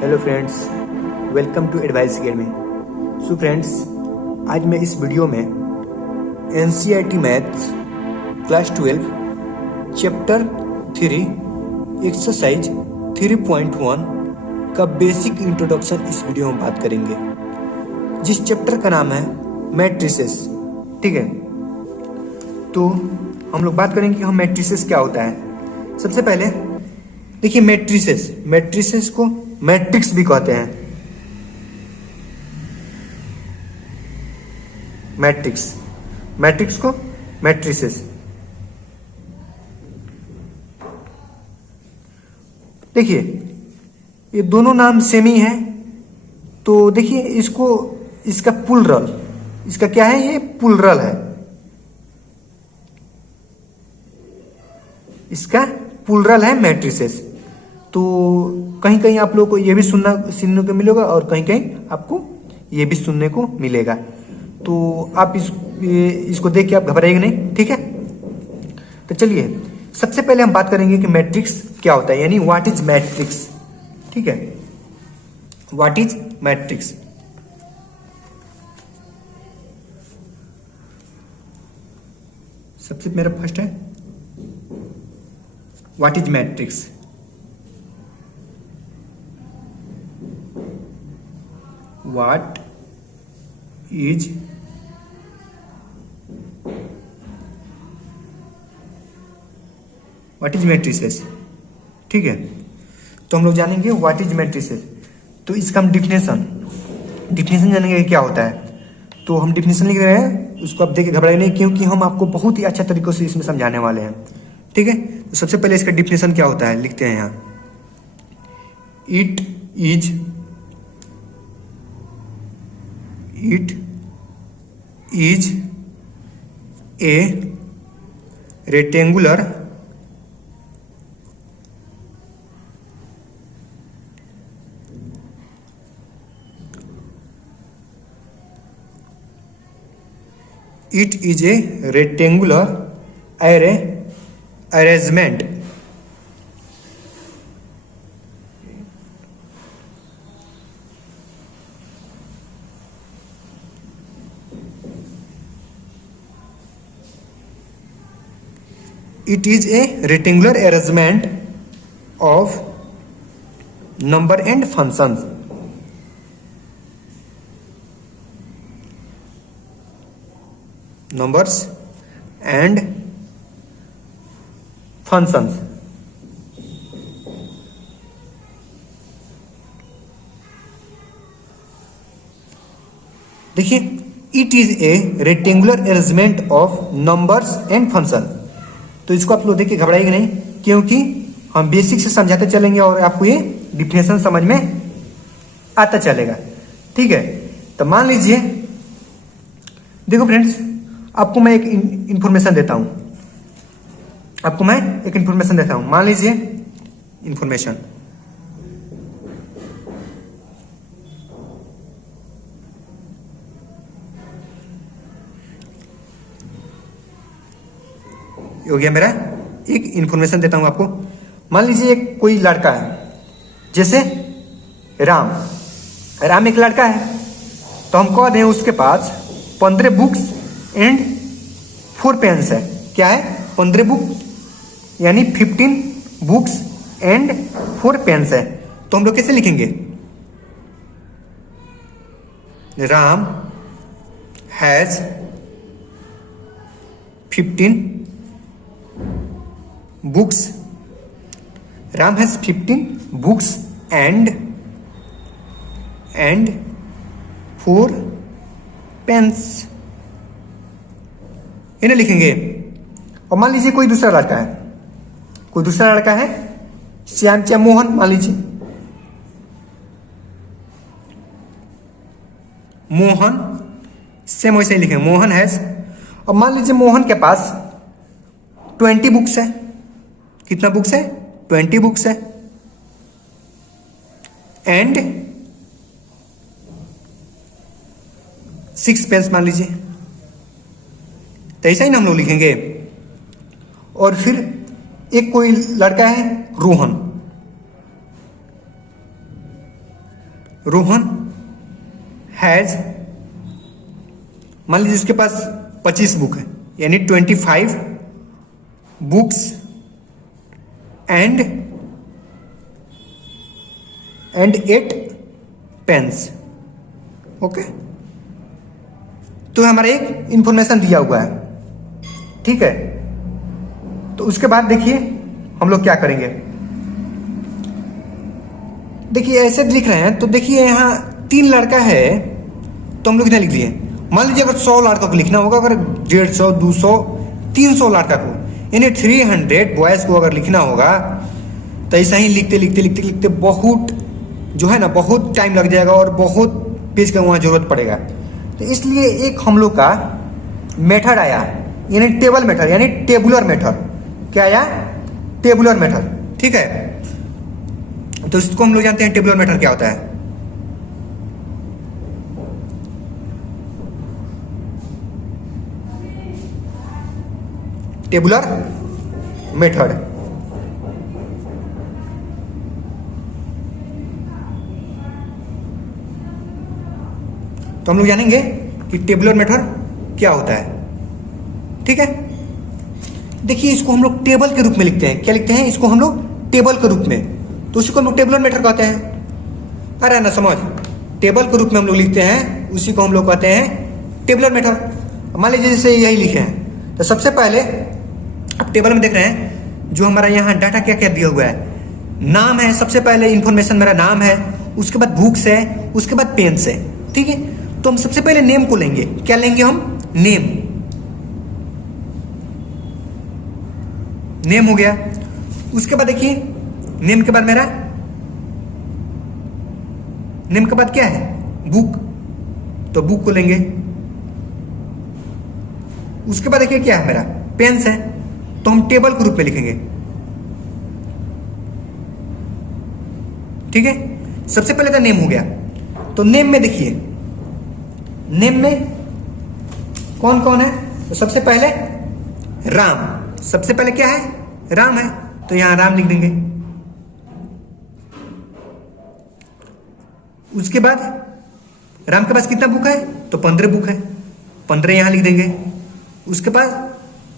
Hello friends, welcome to advice academy. So friends, आज मैं इस वीडियो में NCERT maths class 12 chapter 3 exercise 3.1 का बेसिक इंट्रोडक्शन इस वीडियो में बात करेंगे, जिस चैप्टर का नाम है मैट्रिसेस। ठीक है, तो हम लोग बात करेंगे कि हम मैट्रिसेस क्या होता है। सबसे पहले देखिए, मैट्रिसेस को मैट्रिक्स भी कहते हैं। मैट्रिक्स को मैट्रिसेस। देखिए, ये दोनों नाम सेम ही है। तो देखिए, इसका प्लूरल, इसका क्या है, ये प्लूरल है। इसका प्लूरल है मैट्रिसेस। तो कहीं कहीं आप लोगों को ये भी सुनने को मिलेगा और कहीं कहीं आपको ये भी सुनने को मिलेगा। तो आप इसको देख के आप घबराइएगा नहीं, ठीक है। तो चलिए, सबसे पहले हम बात करेंगे कि मैट्रिक्स क्या होता है, यानी व्हाट इज मैट्रिक्स। ठीक है, व्हाट इज मैट्रिक्स। सबसे मेरा फर्स्ट है what is matrix. What is matrices. ठीक है, तो हम लोग जानेंगे व्हाट इज मैट्रिसेस। तो इसका हम डिफिनेशन जानेंगे क्या होता है। तो हम डिफिनेशन लिख रहे हैं, उसको आप देख के घबराइए नहीं, क्योंकि हम आपको बहुत ही अच्छा तरीकों से इसमें समझाने वाले हैं। ठीक है, तो सबसे पहले इसका डिफिनेशन क्या होता है लिखते हैं यहाँ। It is a rectangular arrangement of number and functions. Numbers and functions. देखिए, it is a rectangular arrangement of numbers and function. तो इसको आप लोग देख के घबराइएगा नहीं, क्योंकि हम बेसिक से समझाते चलेंगे और आपको ये डिफिनेशन समझ में आता चलेगा। ठीक है, तो मान लीजिए, देखो फ्रेंड्स, आपको मैं एक इंफॉर्मेशन देता हूं। मान लीजिए इंफॉर्मेशन, हो गया मेरा। एक इंफॉर्मेशन देता हूं आपको। मान लीजिए एक कोई लड़का है, जैसे राम एक लड़का है। तो हम कह दें उसके पास 15 बुक्स एंड 4 पेन्स है। क्या है? 15 बुक यानी 15 बुक्स एंड 4 पेन्स है। तो हम लोग कैसे लिखेंगे? Ram has 15 books. Ram has 15 books and 4 pens. इन्हें लिखेंगे। और मान लीजिए कोई दूसरा लड़का है, श्याम या मोहन मान लीजिए। मोहन सेम वैसे ही लिखेंगे, मोहन हैज। और मान लीजिए मोहन के पास 20 बुक्स है। कितना बुक्स है? 20 बुक्स है। एंड 6 पेन्स मान लीजिए। तो ऐसा ही ना हम लोग लिखेंगे। और फिर एक कोई लड़का है रोहन, रोहन हैज, मान लीजिए उसके पास 25 बुक है, यानी 25 बुक्स एंड 8 पेन्स। ओके, तो हमारा एक इंफॉर्मेशन दिया हुआ है, ठीक है। तो उसके बाद देखिए हम लोग क्या करेंगे। देखिए ऐसे लिख रहे हैं, तो देखिए यहाँ 3 लड़का है, तो हम लोग इतना लिख दिए। मान लीजिए अगर 100 लड़का को लिखना होगा, अगर 150, 200, 300 लड़का को, यानी 300 बॉयज को अगर लिखना होगा, तो ऐसा ही लिखते लिखते लिखते लिखते बहुत जो है ना, बहुत टाइम लग जाएगा और बहुत पेज का वहाँ जरूरत पड़ेगा। तो इसलिए एक हम लोग का मेथड आया, यानी टेबल मेथड, यानी टेबुलर मेथड। क्या आया? टेबुलर मेथड, ठीक है। तो इसको हम लोग जानते हैं टेबुलर मेथड क्या होता है। टेबुलर मेथड, तो हम लोग जानेंगे कि टेबुलर मेथड क्या होता है, ठीक है। देखिए इसको हम लोग टेबल के रूप में लिखते हैं। क्या लिखते हैं? इसको हम लोग टेबल के रूप में, तो उसी को हम लोग टेबुलर मेथड कहते हैं। अरे ना समझ, टेबल के रूप में हम लोग लिखते हैं, उसी को हम लोग कहते हैं टेबुलर मेथड। मान लीजिए जैसे यही लिखे हैं, तो सबसे पहले आप टेबल में देख रहे हैं जो हमारा यहाँ डाटा क्या क्या दिया हुआ है। नाम है, सबसे पहले इंफॉर्मेशन मेरा नाम है, उसके बाद बुक्स है, उसके बाद पेन्स है, ठीक है। तो हम सबसे पहले नेम को लेंगे। क्या लेंगे हम? नेम। नेम हो गया। उसके बाद देखिए नेम के बाद मेरा, नेम के बाद क्या है? बुक, तो बुक को लेंगे। उसके बाद देखिए क्या है मेरा? पेन्स है, तो हम टेबल के रूप में लिखेंगे, ठीक है। सबसे पहले तो नेम हो गया। तो नेम में देखिए, नेम में कौन कौन है? तो सबसे पहले राम, सबसे पहले क्या है? राम है, तो यहां राम लिख देंगे। उसके बाद राम के पास कितना बुक है? तो 15 बुक है, 15 यहां लिख देंगे। उसके बाद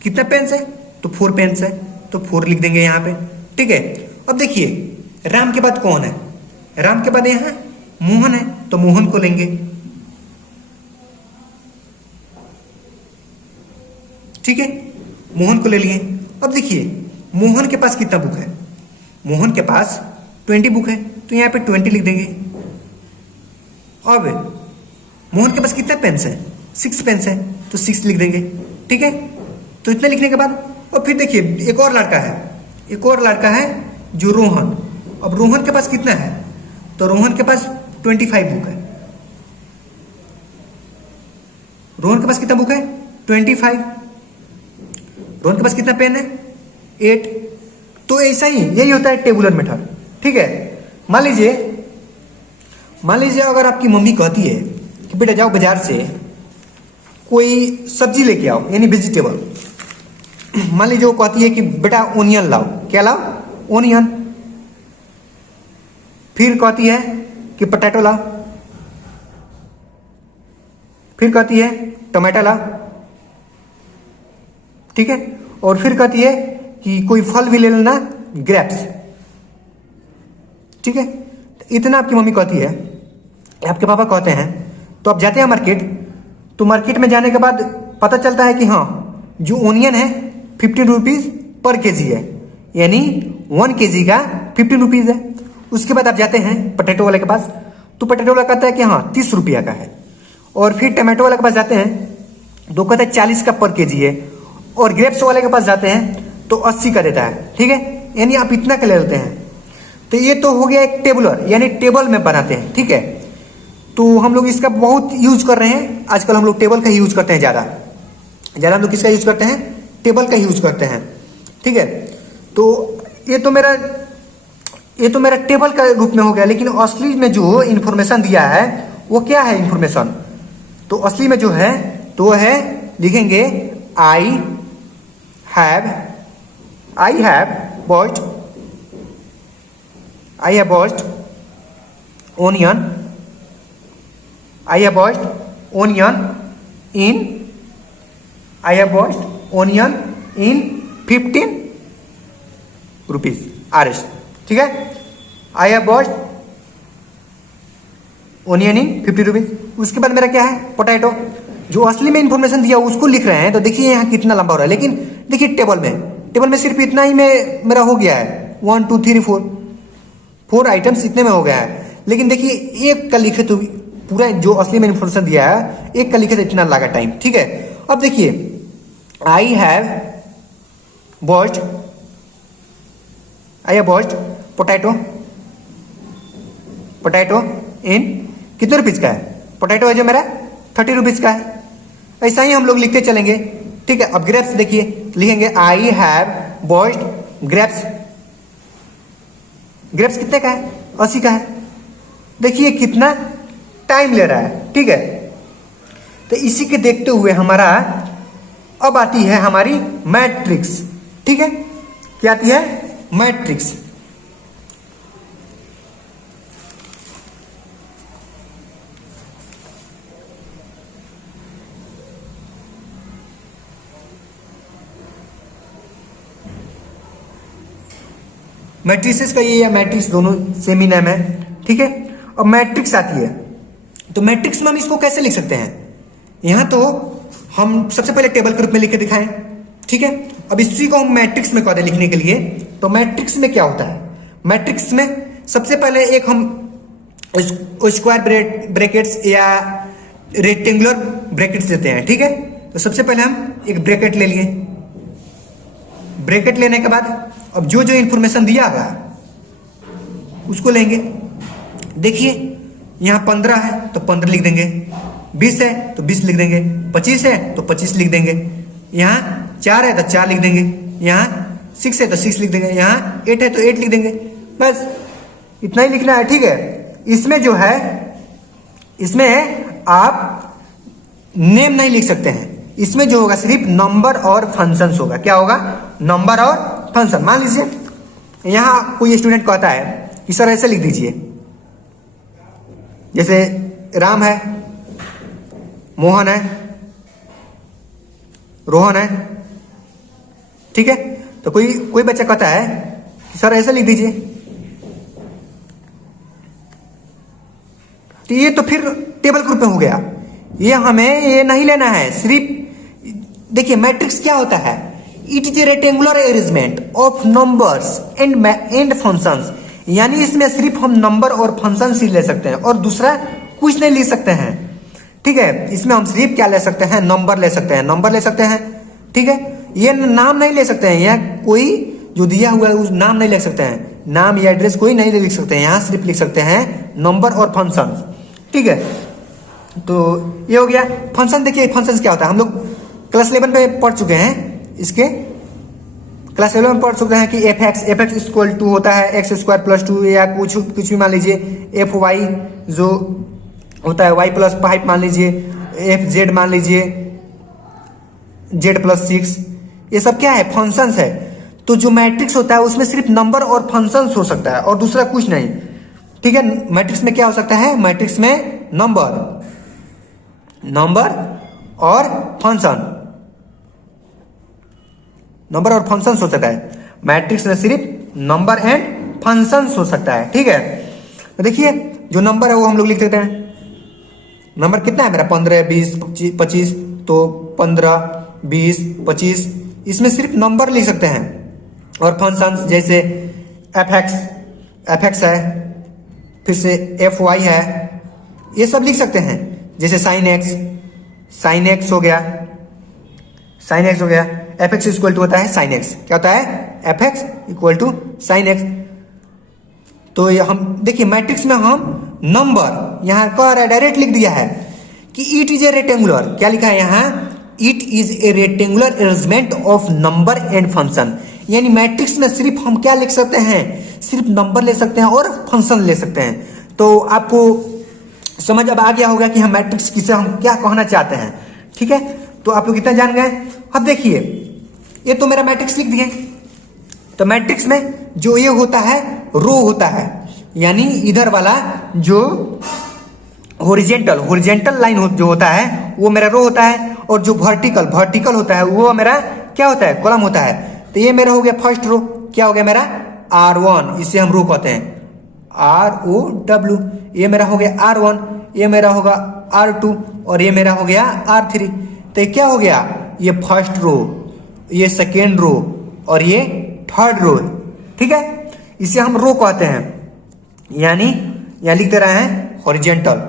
कितना पेन्स है? तो 4 पेन्स है, तो 4 लिख देंगे यहां पे, ठीक है। अब देखिए राम के बाद कौन है? राम के बाद यहां मोहन है, तो मोहन को लेंगे, ठीक है। मोहन को ले लिए। अब देखिए मोहन के पास कितना बुक है? मोहन के पास 20 बुक है, तो यहां पे 20 लिख देंगे। अब मोहन के पास कितना पेन्स है? 6 पेन्स है, तो 6 लिख देंगे, ठीक है। तो इतना लिखने के बाद और फिर देखिए एक और लड़का है, एक और लड़का है जो रोहन। अब रोहन के पास कितना है? तो रोहन के पास 25 बुक है। रोहन के पास कितना बुक है? 25। रोहन के पास कितना पेन है? 8। तो ऐसा ही, यही होता है टेबुलर मेथड, ठीक है। मान लीजिए अगर आपकी मम्मी कहती है कि बेटा जाओ बाजार से कोई सब्जी लेके आओ, यानी वेजिटेबल। मान लीजिए वो कहती है कि बेटा ओनियन लाओ। क्या लाओ? ओनियन। फिर कहती है कि पोटैटो लाओ। फिर कहती है टमाटर लाओ, ठीक है। और फिर कहती है कि कोई फल भी ले लेना, ग्रेप्स, ठीक है। इतना आपकी मम्मी कहती है, आपके पापा कहते हैं। तो आप जाते हैं मार्केट, तो मार्केट में जाने के बाद पता चलता है कि हाँ जो ओनियन है 15 रुपीज पर केजी है, यानी 1 केजी का 15 रुपीज है। उसके बाद आप जाते हैं पोटैटो वाले के पास, तो पोटैटो वाला कहता है कि हाँ 30 रुपया का है। और फिर टमाटो वाले के पास जाते हैं, तो कहता है 40 का पर केजी है। और ग्रेप्स वाले के पास जाते हैं तो 80 का देता है, ठीक है। यानी आप इतना का ले लेते हैं। तो ये तो हो गया एक टेबुलर, यानी टेबल में बनाते हैं, ठीक है। तो हम लोग इसका बहुत यूज कर रहे हैं आजकल। हम लोग टेबल का ही यूज करते हैं ज़्यादा हम लोग किसका यूज करते हैं? टेबल का यूज करते हैं, ठीक है। तो ये तो मेरा टेबल का रूप में हो गया। लेकिन असली में जो इंफॉर्मेशन दिया है वो क्या है इंफॉर्मेशन? तो असली में जो है तो है, लिखेंगे I have bought onion I have bought onion in 15 rupees RS, ठीक है। I have bought onion in 50 rupees. उसके बाद मेरा क्या है, पोटैटो। जो असली में इंफॉर्मेशन दिया उसको लिख रहे हैं, तो देखिए यहाँ कितना लंबा हो रहा है, लेकिन देखिए टेबल में सिर्फ इतना ही में मेरा हो गया है, 1 2 3 4 आइटम्स इतने में हो गया है। लेकिन देखिए एक का लिखे तो पूरा जो असली में इंफॉर्मेशन दिया है, एक का लिखे तो इतना लगा टाइम, ठीक है। अब देखिए आई हैव बॉस्ट पोटैटो इन कितने रुपीज का है, पोटैटो है जो मेरा 30 रुपीज का है। ऐसा ही हम लोग लिखते चलेंगे, ठीक है। अब ग्रेप्स देखिए, लिखेंगे आई हैव बॉस्ट ग्रेप्स कितने का है, 80 का है। देखिए कितना टाइम ले रहा है, ठीक है। तो इसी के देखते हुए हमारा अब आती है हमारी मैट्रिक्स, ठीक है। क्या आती है, मैट्रिक्स। मैट्रिसेस का ये या मैट्रिक्स दोनों सेम ही नाम है, ठीक है। अब मैट्रिक्स आती है, तो मैट्रिक्स में हम इसको कैसे लिख सकते हैं। यहां तो हम सबसे पहले टेबल के रूप में लिख के दिखाएं, ठीक है। अब इसी को हम मैट्रिक्स में कहते हैं लिखने के लिए। तो मैट्रिक्स में क्या होता है, मैट्रिक्स में सबसे पहले एक हम स्क्वायर ब्रैकेट्स या रेक्टेंगुलर ब्रैकेट्स देते हैं, ठीक है। तो सबसे पहले हम एक ब्रैकेट ले लिए, ब्रैकेट लेने के बाद अब जो जो इंफॉर्मेशन दिया होगा उसको लेंगे। देखिए यहां 15 है तो 15 लिख देंगे, 20 है तो 20 लिख देंगे, 25 है तो 25 लिख देंगे, यहां 4 है तो 4 लिख देंगे, यहां 6 है तो 6 लिख देंगे, यहां 8 है तो 8 लिख देंगे। बस इतना ही लिखना है, ठीक है। इसमें जो है, इसमें आप नेम नहीं लिख सकते हैं, इसमें जो होगा सिर्फ नंबर और फंक्शंस होगा। क्या होगा, नंबर और फंक्शन। मान लीजिए यहां कोई स्टूडेंट कहता है कि सर ऐसे लिख दीजिए, जैसे राम है, मोहन है, रोहन है, ठीक है। तो कोई बच्चा कहता है कि सर ऐसे लिख दीजिए, तो ये तो फिर टेबल ग्रुप में हो गया। ये हमें ये नहीं लेना है, सिर्फ देखिए मैट्रिक्स क्या होता है, it is a rectangular arrangement of numbers and functions. यानी इसमें सिर्फ हम नंबर और फंक्शन ही ले सकते हैं और दूसरा कुछ नहीं ले सकते हैं, ठीक है। इसमें हम सिर्फ क्या ले सकते हैं, नंबर ले सकते हैं, ठीक है। ये नाम नहीं ले सकते हैं, यह कोई जो दिया हुआ है उस नाम नहीं लिख सकते हैं, नाम या एड्रेस कोई नहीं लिख सकते हैं, यहां सिर्फ लिख सकते हैं नंबर और फंक्शन, ठीक है। तो ये हो गया फंक्शन। देखिए फंक्शन क्या होता है, हम लोग क्लास 11 में पढ़ चुके हैं, इसके क्लास 11 में पढ़ चुके हैं कि एफ एक्स इक्वल टू होता है एक्स स्क्वायर प्लस 2 या कुछ भी मान लीजिए, एफ वाई जो होता है वाई प्लस 5 मान लीजिए, एफ जेड मान लीजिए जेड प्लस 6, ये सब क्या है, फंक्शंस है। तो जो मैट्रिक्स होता है उसमें सिर्फ नंबर और फंक्शंस हो सकता है और दूसरा कुछ नहीं, ठीक है। मैट्रिक्स में क्या हो सकता है, मैट्रिक्स में नंबर और फंक्शन, नंबर और फंक्शन हो सकता है। मैट्रिक्स में सिर्फ नंबर एंड फंक्शन हो सकता है, ठीक है। तो देखिए जो नंबर है वो हम लोग लिख देते हैं। नंबर कितना है मेरा, 15 20 25, तो 15 20 25, इसमें सिर्फ नंबर लिख सकते हैं। और फंक्शन जैसे एफ एक्स है, फिर से एफ वाई है, ये सब लिख सकते हैं। जैसे साइन एक्स हो गया, एफ एक्स इक्वल टू होता है साइन एक्स, क्या होता है, F X equal to sine X. तो ये हम देखिए मैट्रिक्स में हम नंबर यहां कह रहा है, डायरेक्ट लिख दिया है कि इट इज ए रेक्टेंगुलर, क्या लिखा है यहां, it is a rectangular arrangement of number and function. यानी मैट्रिक्स में सिर्फ हम क्या लिख सकते हैं, सिर्फ नंबर ले सकते हैं और फंक्शन ले सकते हैं। तो आपको समझ अब आ गया होगा कि हम मैट्रिक्स किसे हम क्या कहना चाहते हैं, ठीक है। तो आप लोग इतना जान गए। अब देखिए ये तो मेरा मैट्रिक्स लिख दिए। तो मैट्रिक्स में जो ये होता है रो होता है, यानी इधर वाला जो हॉरिजेंटल लाइन जो होता है वो मेरा रो होता है, और जो वर्टिकल होता है वो मेरा क्या होता है, कॉलम होता है। तो ये मेरा हो गया फर्स्ट रो, क्या हो गया मेरा R1, इसे हम रो कहते हैं, ROW। ये मेरा हो गया R1, ये मेरा होगा R2, और ये मेरा हो गया R3। तो ये क्या हो गया, ये फर्स्ट रो, ये सेकेंड रो, और ये थर्ड रो। ठीक है, इसे हम रो कहते हैं, यानी यहां लिख दे रहे हैं हॉरिजेंटल।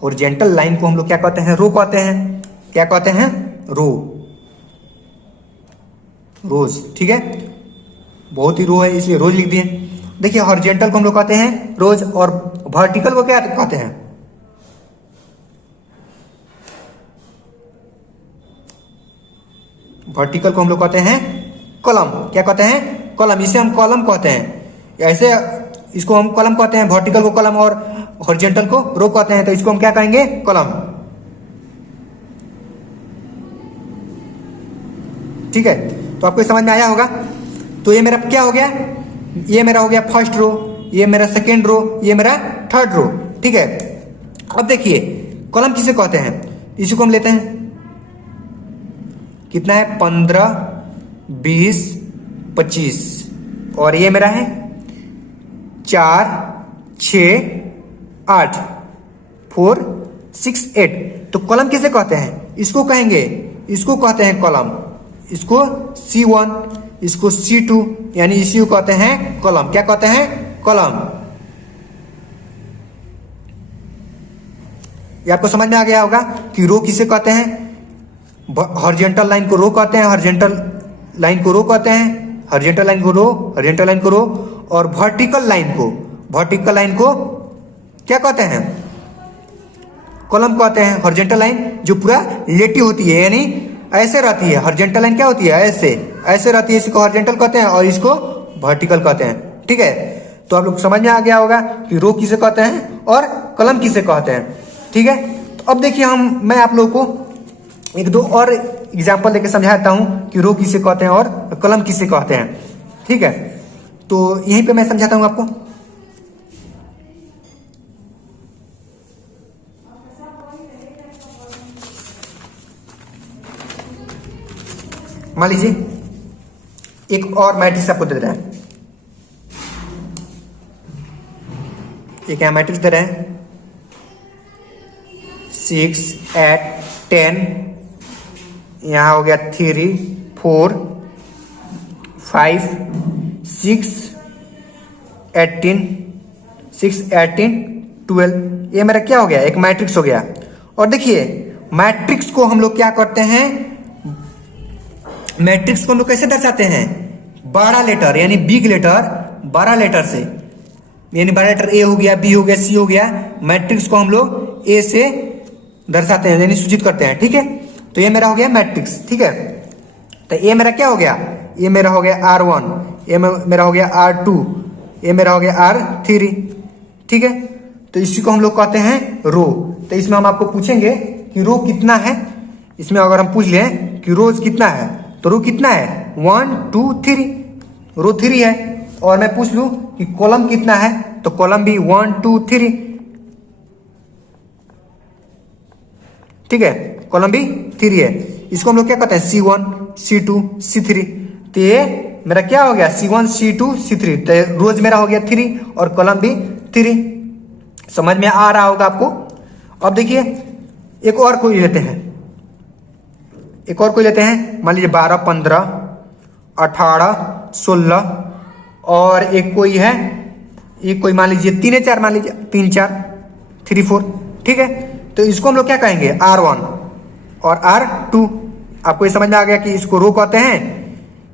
हॉरिजेंटल लाइन को हम लोग क्या कहते हैं, रो कहते हैं। क्या कहते हैं, रोज। ठीक है, बहुत ही रो है इसलिए रोज लिख दिए। देखिए हॉरिजेंटल को हम लोग कहते हैं रोज, और वर्टिकल को क्या कहते हैं, वर्टिकल को हम लोग कहते हैं कॉलम। क्या कहते हैं, कॉलम। इसे हम कॉलम कहते हैं, ऐसे इसको हम कॉलम कहते हैं, वर्टिकल को कॉलम और हॉरिजेंटल को रो कहते हैं। तो इसको हम क्या कहेंगे, कॉलम। ठीक है, तो आपको समझ में आया होगा। तो ये मेरा क्या हो गया, ये मेरा हो गया फर्स्ट रो, ये मेरा सेकेंड रो, ये मेरा थर्ड रो। ठीक है, अब देखिए कॉलम किसे कहते हैं, इसी को हम लेते हैं, कितना है 15, 20, 25, और ये मेरा है 4, 6, 8, 4, 6, 8। तो कॉलम किसे कहते हैं, इसको कहेंगे, इसको कहते हैं कॉलम। इसको C1, इसको C2, यानी इसी को कहते हैं कॉलम। क्या कहते हैं, कॉलम। ये आपको समझ में आ गया होगा कि रो किसे कहते हैं, हॉरिजेंटल लाइन को रो कहते हैं, हॉरिजेंटल लाइन को रो कहते हैं, हॉरिजेंटल लाइन को रो, हॉरिजेंटल लाइन को रो, और वर्टिकल लाइन को क्या कहते हैं, कॉलम कहते हैं। हॉरिजेंटल लाइन जो पूरा लेटी होती है, यानी ऐसे रहती है, हॉरिजेंटल लाइन क्या होती है, ऐसे रहती है, इसको हॉरिजेंटल कहते हैं और इसको वर्टिकल कहते हैं। ठीक है, तो आप लोग समझ में आ गया होगा कि रो किसे कहते हैं और कॉलम किसे कहते हैं। ठीक है, तो अब देखिए मैं आप लोगों को एक दो और एग्जाम्पल लेके समझाता हूं कि रो किसे कहते हैं और कॉलम किसे कहते हैं। ठीक है, तो यहीं पे मैं समझाता हूं आपको। मान लीजिए एक और मैट्रिक्स आपको दे रहा है, एक यहाँ मैट्रिक्स दे रहा है 6, 8, 10, यहाँ हो गया 3, 4, 5, 6, 18, 12। ये मेरा क्या हो गया, एक मैट्रिक्स हो गया। और देखिए मैट्रिक्स को हम लोग क्या करते हैं, मैट्रिक्स को हम लोग कैसे दर्शाते हैं, बड़ा लेटर यानी बिग लेटर, 12 लेटर से, यानी बड़ा लेटर ए हो गया, बी हो गया, सी हो गया। मैट्रिक्स को हम लोग ए से दर्शाते हैं, यानी सूचित करते हैं। ठीक है, तो ये मेरा हो गया मैट्रिक्स। ठीक है, तो ये मेरा क्या हो गया, ये मेरा हो गया R1, ये मेरा हो गया R2, ये मेरा हो गया R3। ठीक है, तो इसी को हम लोग कहते हैं रो। तो इसमें हम आपको पूछेंगे कि रो कितना है। इसमें अगर हम पूछ लें कि रोज कितना है, तो रो कितना है, 1, 2, 3, रो 3 है। और मैं पूछ लूं कि कॉलम कितना है, तो कॉलम भी 1, 2, 3। ठीक है, कॉलम भी 3 है। इसको हम लोग क्या कहते हैं, C1, C2, C3। तो ये मेरा क्या हो गया, C1, C2, C3। तो रोज मेरा हो गया 3 और कॉलम भी 3। समझ में आ रहा होगा आपको। अब देखिए एक और कोई लेते हैं, मान लीजिए 12, 15, 18, 16, और एक कोई है, एक कोई मान लीजिए 3, 4, मान लीजिए 3, 4, 3, 4। ठीक है, तो इसको हम लोग क्या कहेंगे, R1 और R2। आपको ये समझ में आ गया कि इसको रो कहते हैं,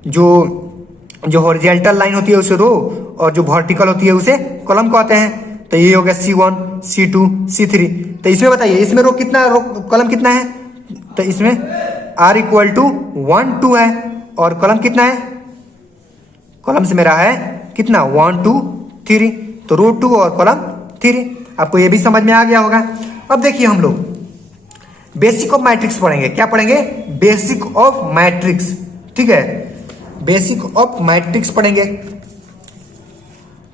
जो हॉरिजॉन्टल लाइन होती है उसे रो, और जो वर्टिकल होती है उसे कॉलम कहते हैं। तो ये हो गया C1, C2, C3। तो इसमें बताइए, इसमें रो कितना, कॉलम कितना है, तो इसमें R = 1, 2 है, और कॉलम कितना है, कॉलम से मेरा है कितना, 1, 2, 3। तो रो 2 और कॉलम 3। आपको ये भी समझ में आ गया होगा। अब देखिए हम लोग बेसिक ऑफ मैट्रिक्स पढ़ेंगे। क्या पढ़ेंगे, बेसिक ऑफ मैट्रिक्स, ठीक है, बेसिक ऑफ मैट्रिक्स पढ़ेंगे।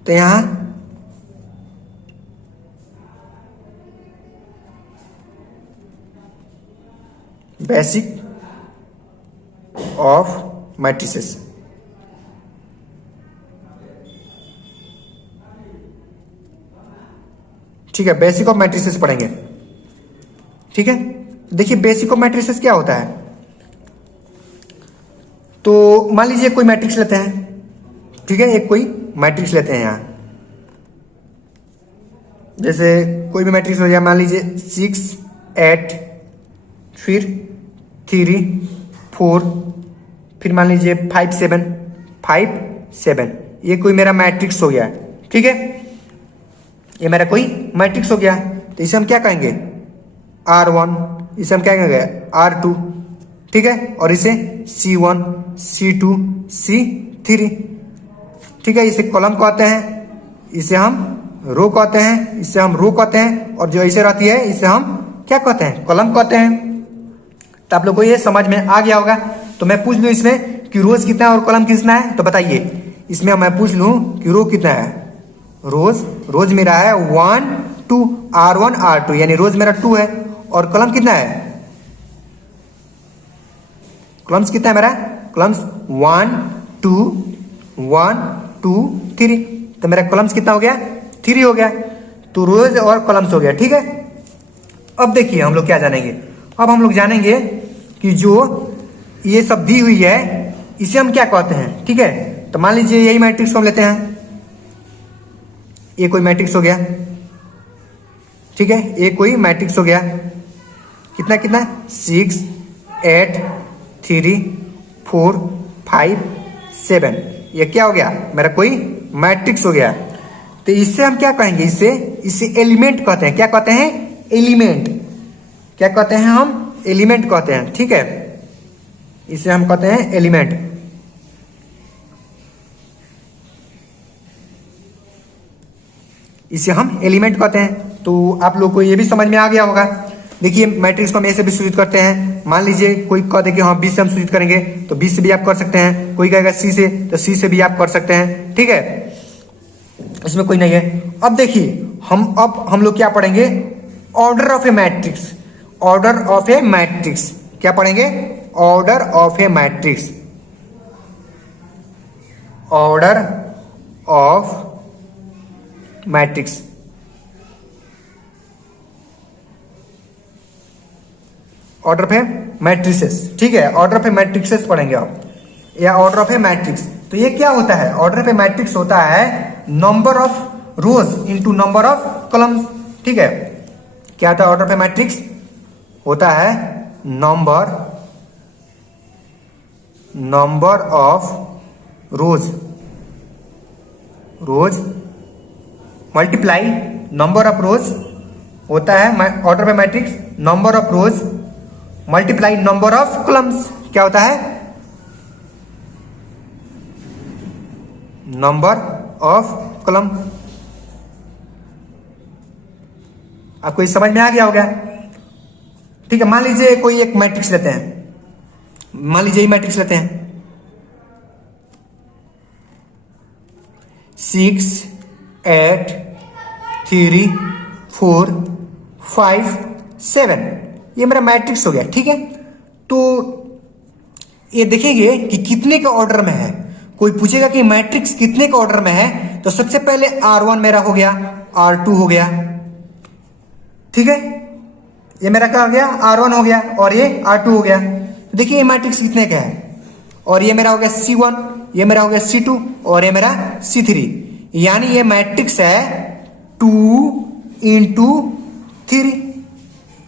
तो यहां बेसिक ऑफ मैट्रिसेस, ठीक है, बेसिक ऑफ मैट्रिसेस पढ़ेंगे। ठीक है, देखिए बेसिक ऑफ मैट्रिसेस क्या होता है। तो मान लीजिए कोई मैट्रिक्स लेते हैं, ठीक है, एक कोई मैट्रिक्स लेते हैं यहां, जैसे कोई भी मैट्रिक्स हो जाए, मान लीजिए 6 8 फिर 3 4 फिर मान लीजिए 5 7 5 7, ये कोई मेरा मैट्रिक्स हो गया, ठीक है, ये मेरा कोई मैट्रिक्स हो गया। तो इसे हम क्या कहेंगे, R1, इसे हम क्या कहेंगे R2, ठीक है, और इसे C1 C2 C3, ठीक है, इसे कॉलम कहते हैं, इसे हम रो कहते हैं, इसे हम रो कहते हैं, और जो ऐसे रहती है इसे हम क्या कहते हैं, कॉलम कहते हैं। तो आप लोग को ये समझ में आ गया होगा। तो मैं पूछ लूं इसमें कि रोज कितना है और कॉलम कितना है, तो बताइए। इसमें मैं पूछ लूं कि रो कितना है, रोज मेरा है 1 2 R1 R2, यानी रोज मेरा 2 है, और कॉलम कितना है, कॉलम्स कितना है मेरा, कॉलम्स 1 2 1 2 3, तो मेरा कॉलम्स कितना हो गया, 3 हो गया। तो रोज और कॉलम्स हो गया, ठीक है। अब देखिए हम लोग क्या जानेंगे, अब हम लोग जानेंगे कि जो ये सब दी हुई है इसे हम क्या कहते हैं, ठीक है। तो मान लीजिए यही मैट्रिक्स को हम लेते हैं, ये कोई मैट्रिक्स हो गया, ठीक है, ये कोई मैट्रिक्स हो गया, कितना कितना 6 8 3 4 5 7, ये क्या हो गया, मेरा कोई मैट्रिक्स हो गया। तो इससे हम क्या कहेंगे, इसे एलिमेंट कहते हैं। क्या कहते हैं, एलिमेंट। क्या कहते हैं हम, एलिमेंट कहते हैं, ठीक है, इसे हम कहते हैं एलिमेंट। इसे हम एलिमेंट कहते हैं। तो आप लोग को ये भी समझ में आ गया होगा। देखिए मैट्रिक्स को हम ए से भी सूचित करते हैं। मान लीजिए कोई कह दे कि हाँ बी से हम सूचित करेंगे, तो बी से भी आप कर सकते हैं। कोई कहेगा सी से, तो सी से भी आप कर सकते हैं, ठीक है, इसमें कोई नहीं है। अब देखिए हम लोग क्या पढ़ेंगे, order of A matrix. Order of A matrix क्या पढ़ेंगे, order of A matrix. Order of matrix, order of A matrices, ठीक है, ऑर्डर ऑफ ए मैट्रिक्सेस पढ़ेंगे आप, या ऑर्डर ऑफ ए मैट्रिक्स। तो ये क्या होता है, ऑर्डर ऑफ ए मैट्रिक्स होता है number of rose into number of columns, ठीक है। क्या होता है ऑर्डर ऑफ ए मैट्रिक्स, होता है number of rose multiply number of रोज, होता है order of A matrix number of rose multiply number of columns. क्या होता है, नंबर ऑफ कॉलम। आपको ये समझ में आ गया होगा, ठीक है। मान लीजिए कोई एक मैट्रिक्स लेते हैं, मान लीजिए ये मैट्रिक्स लेते हैं 6 8 3 4 5 7, ये मेरा मैट्रिक्स हो गया, ठीक है। तो ये देखेंगे कि कितने के ऑर्डर में है। कोई पूछेगा कि मैट्रिक्स कितने के ऑर्डर में है, तो सबसे पहले R1 मेरा हो गया, R2 हो गया, ठीक है, ये मेरा क्या हो गया, R1 हो गया, और ये R2 हो गया। तो देखिए ये मैट्रिक्स कितने का है, और ये मेरा हो गया C1, ये मेरा हो गया C2, और ये मेरा C3, यानी ये मैट्रिक्स है 2 into 3।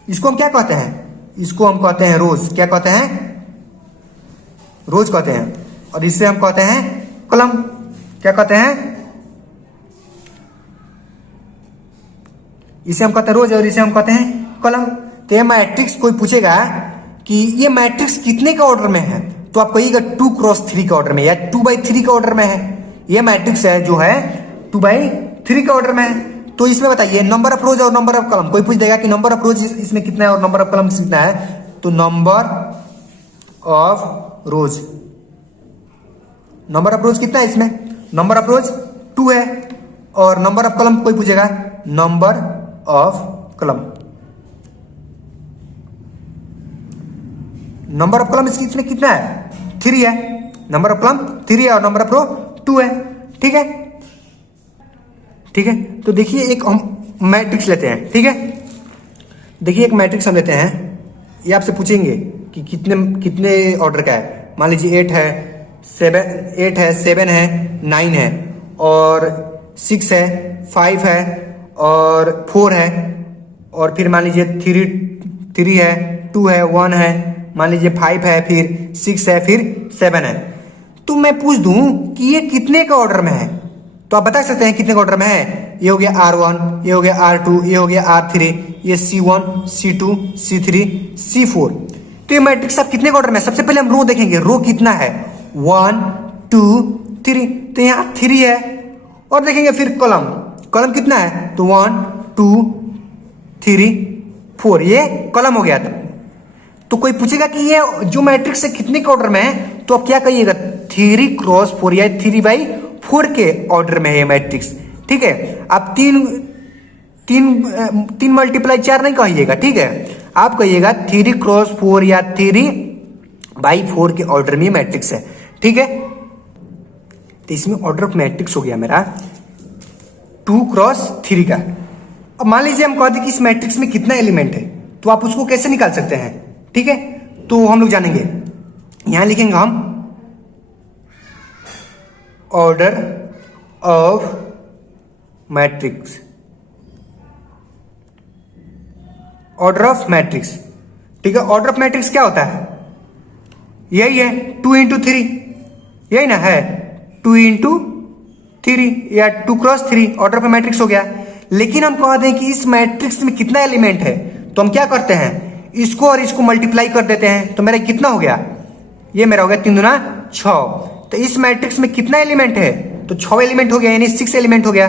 इसको हम क्या कहते हैं, इसको हम कहते हैं रोज। क्या कहते हैं, रोज कहते हैं। और इससे हम कहते हैं कॉलम। क्या कहते हैं, इसे हम कहते हैं रोज, और इसे हम कहते हैं कॉलम। तो ये मैट्रिक्स कोई पूछेगा कि ये मैट्रिक्स कितने का ऑर्डर में है, तो आप कहिएगा 2x3 का ऑर्डर में, या 2/3 का ऑर्डर में है। ये मैट्रिक्स है जो है 2/3 का ऑर्डर में है। तो इसमें बताइए नंबर ऑफ रोज और नंबर ऑफ कॉलम। कोई पूछ देगा कि नंबर ऑफ रोज इसमें कितना है और नंबर ऑफ कॉलम कितना है, तो number of rose. Number of रोज कितना है इसमें? नंबर ऑफ रोज 2 है। और नंबर ऑफ कॉलम कोई पूछेगा, number of column. Number of column इसमें कितना है? 3 है। नंबर ऑफ कॉलम 3 है और नंबर ऑफ रो 2 है। ठीक है, ठीक है। तो देखिए एक हम मैट्रिक्स लेते हैं। ठीक है, देखिए एक मैट्रिक्स हम लेते हैं। ये आपसे पूछेंगे कि कितने कितने ऑर्डर का है। मान लीजिए 8 है, 7 है, 9 है और 6 है, 5 है और 4 है और फिर मान लीजिए 3 है, 2 है, 1 है, मान लीजिए 5 है, फिर 6 है, फिर 7 है। तो मैं पूछ दूं कि ये कितने का ऑर्डर में है, तो आप बता सकते हैं कितने का ऑर्डर में है। ये हो गया R1, ये हो गया R2, ये हो गया R3, ये C1, C2, C3, C4। तो ये मैट्रिक्स आप कितने का ऑर्डर में है? सबसे पहले हम रो देखेंगे, रो कितना है? 1 2 3। तो यहाँ 3 है। और देखेंगे फिर कॉलम, कॉलम कितना है? तो 1 2 3 4, ये कॉलम हो गया। तो कोई पूछेगा कि ये जो मैट्रिक्स है कितने के ऑर्डर में है, तो आप क्या कहिएगा? 3 क्रॉस 4 या 3/4 के ऑर्डर में है ये मैट्रिक्स। ठीक है, आप 3 मल्टीप्लाई 4 नहीं कहिएगा। ठीक है, आप कहिएगा 3 क्रॉस 4 या 3/4 के ऑर्डर में मैट्रिक्स है। ठीक है, तो इसमें ऑर्डर ऑफ मैट्रिक्स हो गया मेरा 2 क्रॉस 3 का। अब मान लीजिए हम कहते हैं कि इस मैट्रिक्स में कितना एलिमेंट है, तो आप उसको कैसे निकाल सकते हैं? ठीक है, तो हम लोग जानेंगे। यहां लिखेंगे हम order of matrix, order of matrix. ठीक है, ऑर्डर ऑफ मैट्रिक्स क्या होता है? यही है 2 इंटू 3, यही ना है 2 इंटू 3 या 2 क्रॉस 3 ऑर्डर ऑफ मैट्रिक्स हो गया। लेकिन हम कहते हैं कि इस मैट्रिक्स में कितना एलिमेंट है, तो हम क्या करते हैं? इसको और इसको मल्टीप्लाई कर देते हैं। तो मेरा कितना हो गया? ये मेरा हो गया 3 दूना 6। तो इस मैट्रिक्स में कितना एलिमेंट है? तो 6 एलिमेंट हो गया, यानी 6 एलिमेंट हो गया।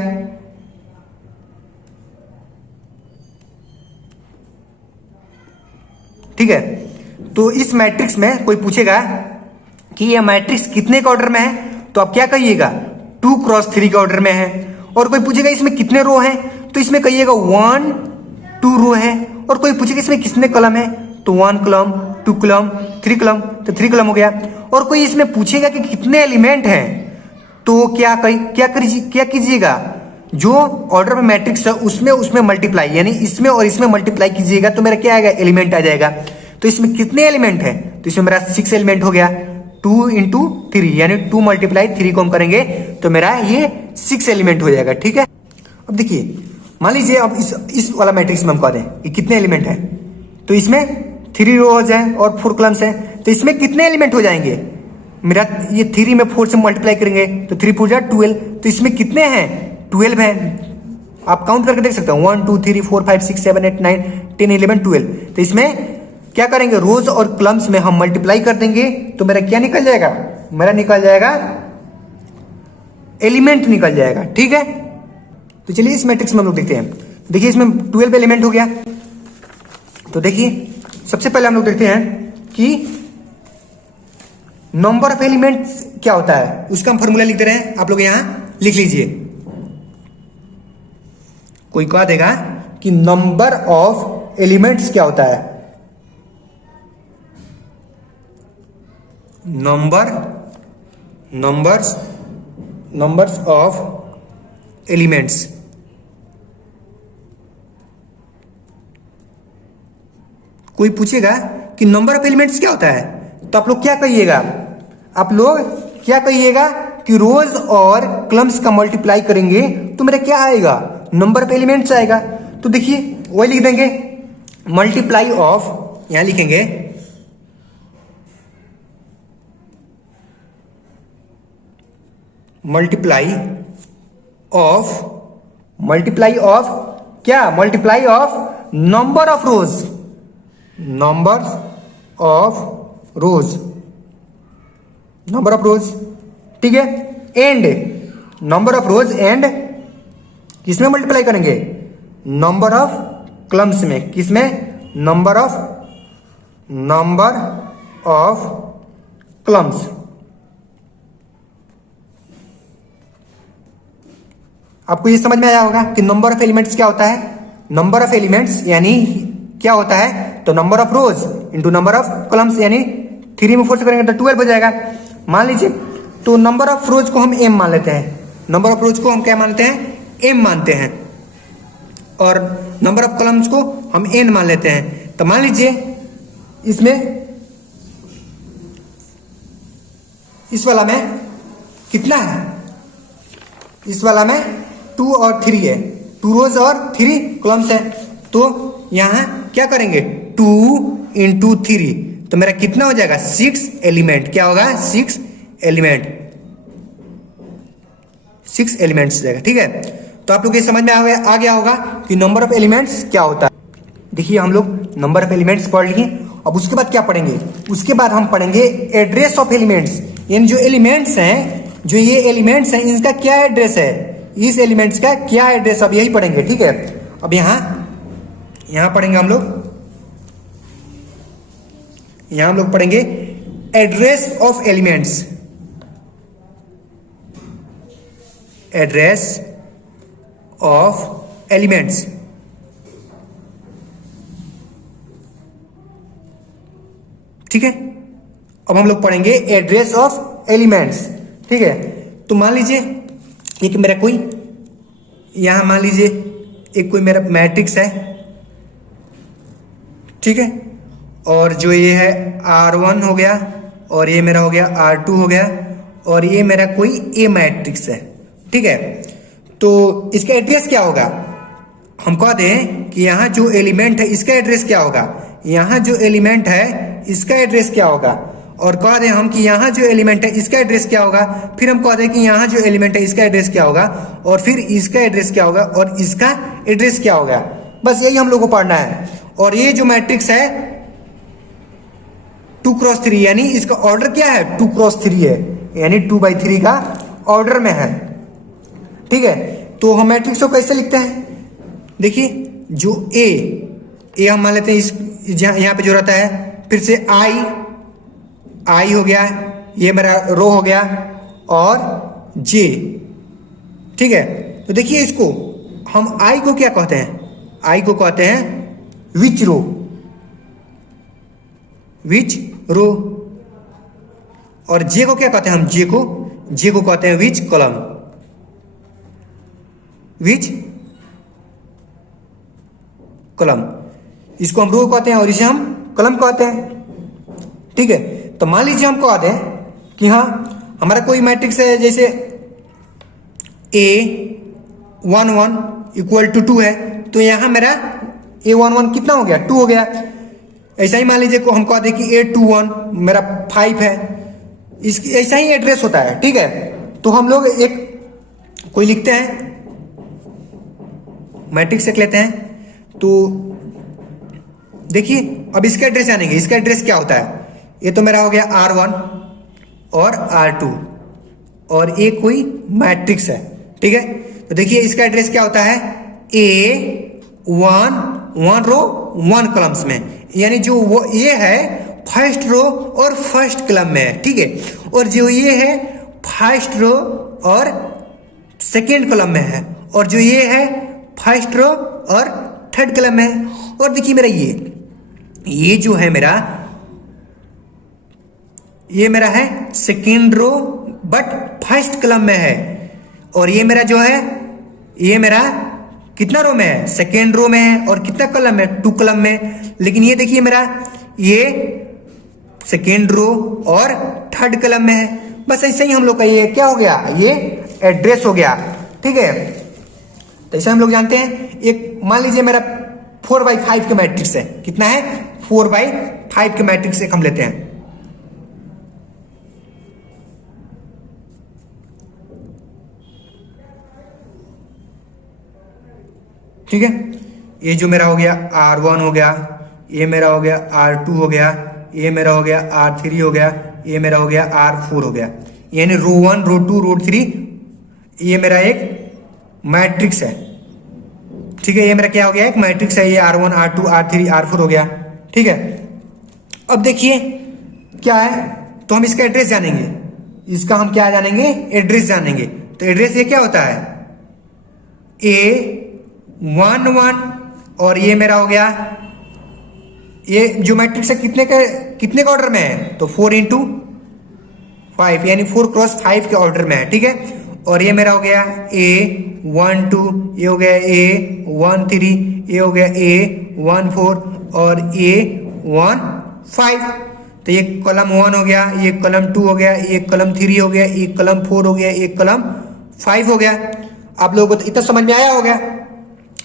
ठीक है, तो इस मैट्रिक्स में कोई पूछेगा कि ये मैट्रिक्स कितने के ऑर्डर में है, तो आप क्या कहिएगा? 2 क्रॉस 3 के ऑर्डर में है। और कोई पूछेगा इसमें कितने रो हैं, तो इसमें कहिएगा 1 2 रो है। और कोई पूछेगा इसमें कितने कॉलम है, तो 1 कॉलम 2 कॉलम 3 कॉलम, तो 3 कॉलम हो गया। और कोई इसमें पूछेगा कि कितने एलिमेंट हैं, तो क्या कीजिएगा? जो ऑर्डर में मैट्रिक्स है उसमें मल्टीप्लाई, यानी इसमें और इसमें मल्टीप्लाई कीजिएगा, तो मेरा क्या आएगा? एलिमेंट आ जाएगा। तो इसमें कितने एलिमेंट है? तो इसमें मेरा 6 एलिमेंट हो गया। 2 इंटू 3 यानी 2 मल्टीप्लाई 3 को हम करेंगे तो मेरा ये 6 एलिमेंट हो जाएगा। ठीक है, अब देखिए मान लीजिए अब इस वाला मैट्रिक्स में हम कह दें कि कितने एलिमेंट है, तो इसमें 3 रोज है और 4 कॉलम्स है। तो इसमें कितने एलिमेंट हो जाएंगे? मेरा ये 3 में 4 से मल्टीप्लाई करेंगे तो 3 4 12। तो इसमें कितने हैं? 12 है। आप काउंट करके देख सकते हो 1 2 3 4 5 6 7 8 9 10 11 12। तो इसमें क्या करेंगे? रोज और कॉलम्स में हम मल्टीप्लाई कर देंगे तो मेरा क्या निकल जाएगा? मेरा निकल जाएगा एलिमेंट निकल जाएगा। ठीक है, तो चलिए इस मैट्रिक्स में हम लोग देखते हैं। देखिए इसमें 12 एलिमेंट हो गया। तो देखिए सबसे पहले हम लोग देखते हैं कि नंबर ऑफ एलिमेंट्स क्या होता है, उसका हम फॉर्मूला लिख दे रहे हैं। आप लोग यहां लिख लीजिए। कोई कह देगा कि नंबर ऑफ एलिमेंट्स क्या होता है? Numbers of elements. कोई पूछेगा कि नंबर ऑफ एलिमेंट्स क्या होता है, तो आप लोग क्या कहिएगा? आप लोग क्या कहिएगा कि रोज और कॉलम्स का मल्टीप्लाई करेंगे तो मेरा क्या आएगा? नंबर ऑफ एलिमेंट्स आएगा। तो देखिए वही लिख देंगे मल्टीप्लाई ऑफ, यहां लिखेंगे मल्टीप्लाई ऑफ क्या? Multiply of number of rose, number of रोज। ठीक है, and number of rose and किसमें मल्टीप्लाई करेंगे? नंबर ऑफ कॉलम्स में। किसमें? Number of columns. आपको ये समझ में आया होगा कि नंबर ऑफ एलिमेंट्स क्या होता है। नंबर ऑफ एलिमेंट्स यानी क्या होता है, तो number of rows into number of columns, यानी 3 में 4 से करेंगे तो 12 हो जाएगा। मान लीजिए तो नंबर ऑफ रोज को हम m मान लेते हैं, नंबर ऑफ रोज को हम क्या मानते हैं, m मानते हैं, और नंबर ऑफ कॉलम्स को हम n मान लेते हैं। तो मान लीजिए इसमें इस वाला में कितना है, इस वाला में 2 और 3 है, 2 रोज और 3 कॉलम्स है। तो यहां क्या करेंगे, 2 इंटू 3, तो मेरा कितना हो जाएगा, 6 एलिमेंट। क्या होगा, 6 एलिमेंट, 6 एलिमेंट्स जाएगा। ठीक है, तो आप लोग ये समझ में आ गया होगा कि नंबर ऑफ एलिमेंट्स क्या होता है। देखिए हम लोग नंबर ऑफ एलिमेंट्स पढ़ लिए, अब उसके बाद क्या पढ़ेंगे, उसके बाद हम पढ़ेंगे एड्रेस ऑफ एलिमेंट्स, यानी जो एलिमेंट्स हैं, जो ये एलिमेंट्स हैं, इनका क्या एड्रेस है, इस एलिमेंट्स का क्या एड्रेस, अब यही पढ़ेंगे। ठीक है, अब यहां पढ़ेंगे हम लोग पढ़ेंगे address of elements, address of elements. ठीक है, अब हम लोग पढ़ेंगे एड्रेस ऑफ एलिमेंट्स। ठीक है, तो मान लीजिए एक मेरा कोई, यहां मान लीजिए एक कोई मेरा मैट्रिक्स है। ठीक है, और जो ये है R1 हो गया, और ये मेरा हो गया R2 हो गया, और ये मेरा कोई ए मैट्रिक्स है। ठीक है, तो इसका एड्रेस क्या होगा, हम कह दें कि यहां जो एलिमेंट है इसका एड्रेस क्या होगा, यहां जो एलिमेंट है इसका एड्रेस क्या होगा, और कह दें हम कि यहां जो एलिमेंट है इसका एड्रेस क्या होगा, फिर हम कह दें कि यहां जो एलिमेंट है इसका एड्रेस क्या होगा, और फिर इसका एड्रेस क्या होगा, और इसका एड्रेस क्या होगा। बस यही हम लोग को पढ़ना है। और ये जो मैट्रिक्स है 2x3, यानी इसका ऑर्डर क्या है, 2x3 है, यानी 2/3 का ऑर्डर में है। ठीक है, तो हम मैट्रिक्स को कैसे लिखते हैं, देखिए जो ए हम मान लेते हैं, इस यहां पे जो रहता है, फिर से आई हो गया, ये मेरा रो हो गया, और जे। ठीक है, तो देखिए इसको हम आई को क्या कहते हैं, आई को कहते हैं विच रो, और जे को क्या कहते हैं, हम जे को कहते हैं विच कॉलम, विच कॉलम। इसको हम रो कहते हैं और इसे हम कॉलम कहते हैं। ठीक है, तो मान लीजिए हम कह दें कि हाँ हमारा कोई मैट्रिक्स है, जैसे A11 इक्वल टू 2 है, तो यहां मेरा A11 कितना हो गया, 2 हो गया। ऐसा ही मान लीजिए को हम कह दें कि A21 मेरा 5 है, इसकी ऐसा ही एड्रेस होता है। ठीक है, तो हम लोग एक कोई लिखते हैं, मैट्रिक्स एक लेते हैं, तो देखिए अब इसका एड्रेस जानेंगे, इसका एड्रेस क्या होता है, ये तो मेरा हो गया R1 और R2, और ये कोई मैट्रिक्स है। ठीक है, तो देखिए इसका एड्रेस क्या होता है, A1 1 रो 1 कॉलम्स में, यानी जो वो ये है फर्स्ट रो और फर्स्ट कॉलम में है। ठीक है, और जो ये है फर्स्ट रो और सेकेंड कॉलम में है, और जो ये है फर्स्ट रो और थर्ड कॉलम में है। और देखिए मेरा ये जो है मेरा, ये मेरा है second row but first column में है, और ये मेरा जो है, ये मेरा कितना रो में है, सेकेंड रो में है, और कितना कॉलम में, 2 कॉलम में। लेकिन ये देखिए मेरा ये सेकेंड रो और थर्ड कॉलम में है। बस ऐसे ही हम लोग का ये क्या हो गया, ये एड्रेस हो गया। ठीक है, तो ऐसे हम लोग जानते हैं। एक मान लीजिए मेरा 4/5 का मैट्रिक्स है, कितना है, 4/5 का मैट्रिक्स एक हम लेते हैं। ठीक है, ये जो मेरा हो गया R1 हो गया, ये मेरा हो गया R2 हो गया, ये मेरा हो गया R3 हो गया, ये मेरा हो गया R4 हो गया, यानी रो 1 रो 2 रो 3 ये मेरा एक मैट्रिक्स है। ठीक है, ये मेरा क्या हो गया, एक मैट्रिक्स है, ये R1 R2 R3 R4 हो गया। ठीक है, अब देखिए क्या है, तो हम इसका एड्रेस जानेंगे, इसका हम क्या जानेंगे, एड्रेस जानेंगे। तो एड्रेस ये क्या होता है, A11 और ये मेरा हो गया, ये जो मैट्रिक्स है कितने का ऑर्डर में है, तो 4x5 यानी 4x5 के ऑर्डर में है, ठीक है। और ये मेरा हो गया A12, ये हो गया A13, ये हो गया A14 और A15। तो ये कॉलम 1 हो गया, ये कॉलम 2 हो गया, ये कॉलम 3 हो गया, एक कॉलम 4 हो गया, एक कॉलम 5 हो गया। आप लोगों को तो इतना समझ में आया होगा।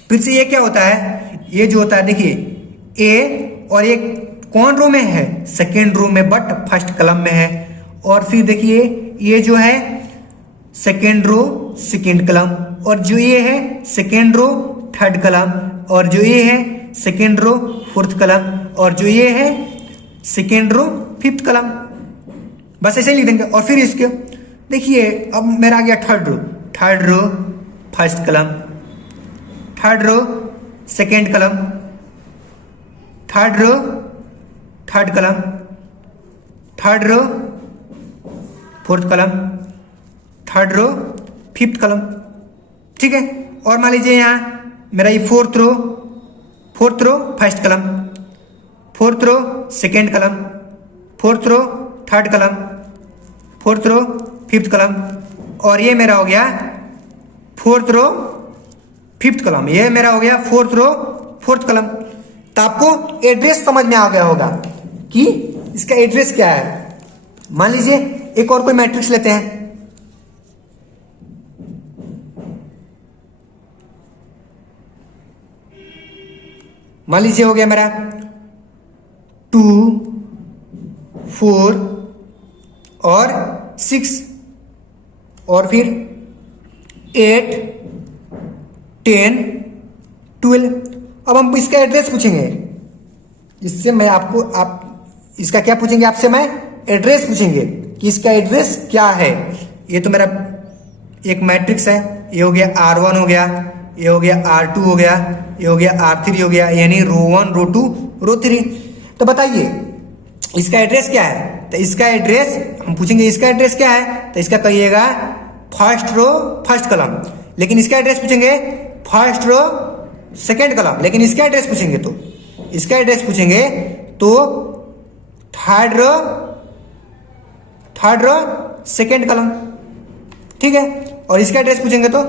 फिर से ये क्या होता है, ये जो होता है देखिए ए, और ये कौन रो में है, सेकेंड रो में, बट फर्स्ट कॉलम में है। और फिर देखिए ये जो है सेकेंड रो सेकेंड कॉलम, और जो ये है सेकेंड रो थर्ड कॉलम, और जो ये है सेकेंड रो फोर्थ कॉलम, और जो ये है सेकेंड रो फिफ्थ कॉलम। बस ऐसे ही लिख देंगे। और फिर इसके देखिए अब मेरा आ गया third row first column, third row second column, third row third column, third row fourth column, third row fifth column, ठीक है। और मान लीजिए यहाँ मेरा ये fourth row first column, fourth row second column, fourth row third column, fourth row fifth column, और ये मेरा हो गया फोर्थ रो फिफ्थ कॉलम, ये मेरा हो गया फोर्थ रो फोर्थ कॉलम। तो आपको एड्रेस समझ में आ गया होगा कि इसका एड्रेस क्या है। मान लीजिए एक और कोई मैट्रिक्स लेते हैं, मान लीजिए हो गया मेरा 2, 4 और 6 और फिर 8, 10, 12। अब हम इसका एड्रेस पूछेंगे, इससे मैं आप इसका क्या पूछेंगे, आपसे मैं एड्रेस पूछेंगे कि इसका एड्रेस क्या है। ये तो मेरा एक मैट्रिक्स है, ये हो गया R1 हो गया, ये हो गया R2 हो गया, ये हो गया R3 हो गया, यानी रो 1 रो 2 रो 3। तो बताइए इसका एड्रेस क्या है। तो इसका एड्रेस हम पूछेंगे, इसका एड्रेस क्या है, तो इसका कहिएगा फर्स्ट रो फर्स्ट कॉलम। लेकिन इसका एड्रेस पूछेंगे फर्स्ट रो सेकेंड कॉलम। लेकिन इसका एड्रेस पूछेंगे तो थर्ड रो सेकेंड कॉलम, ठीक है। और इसका एड्रेस पूछेंगे तो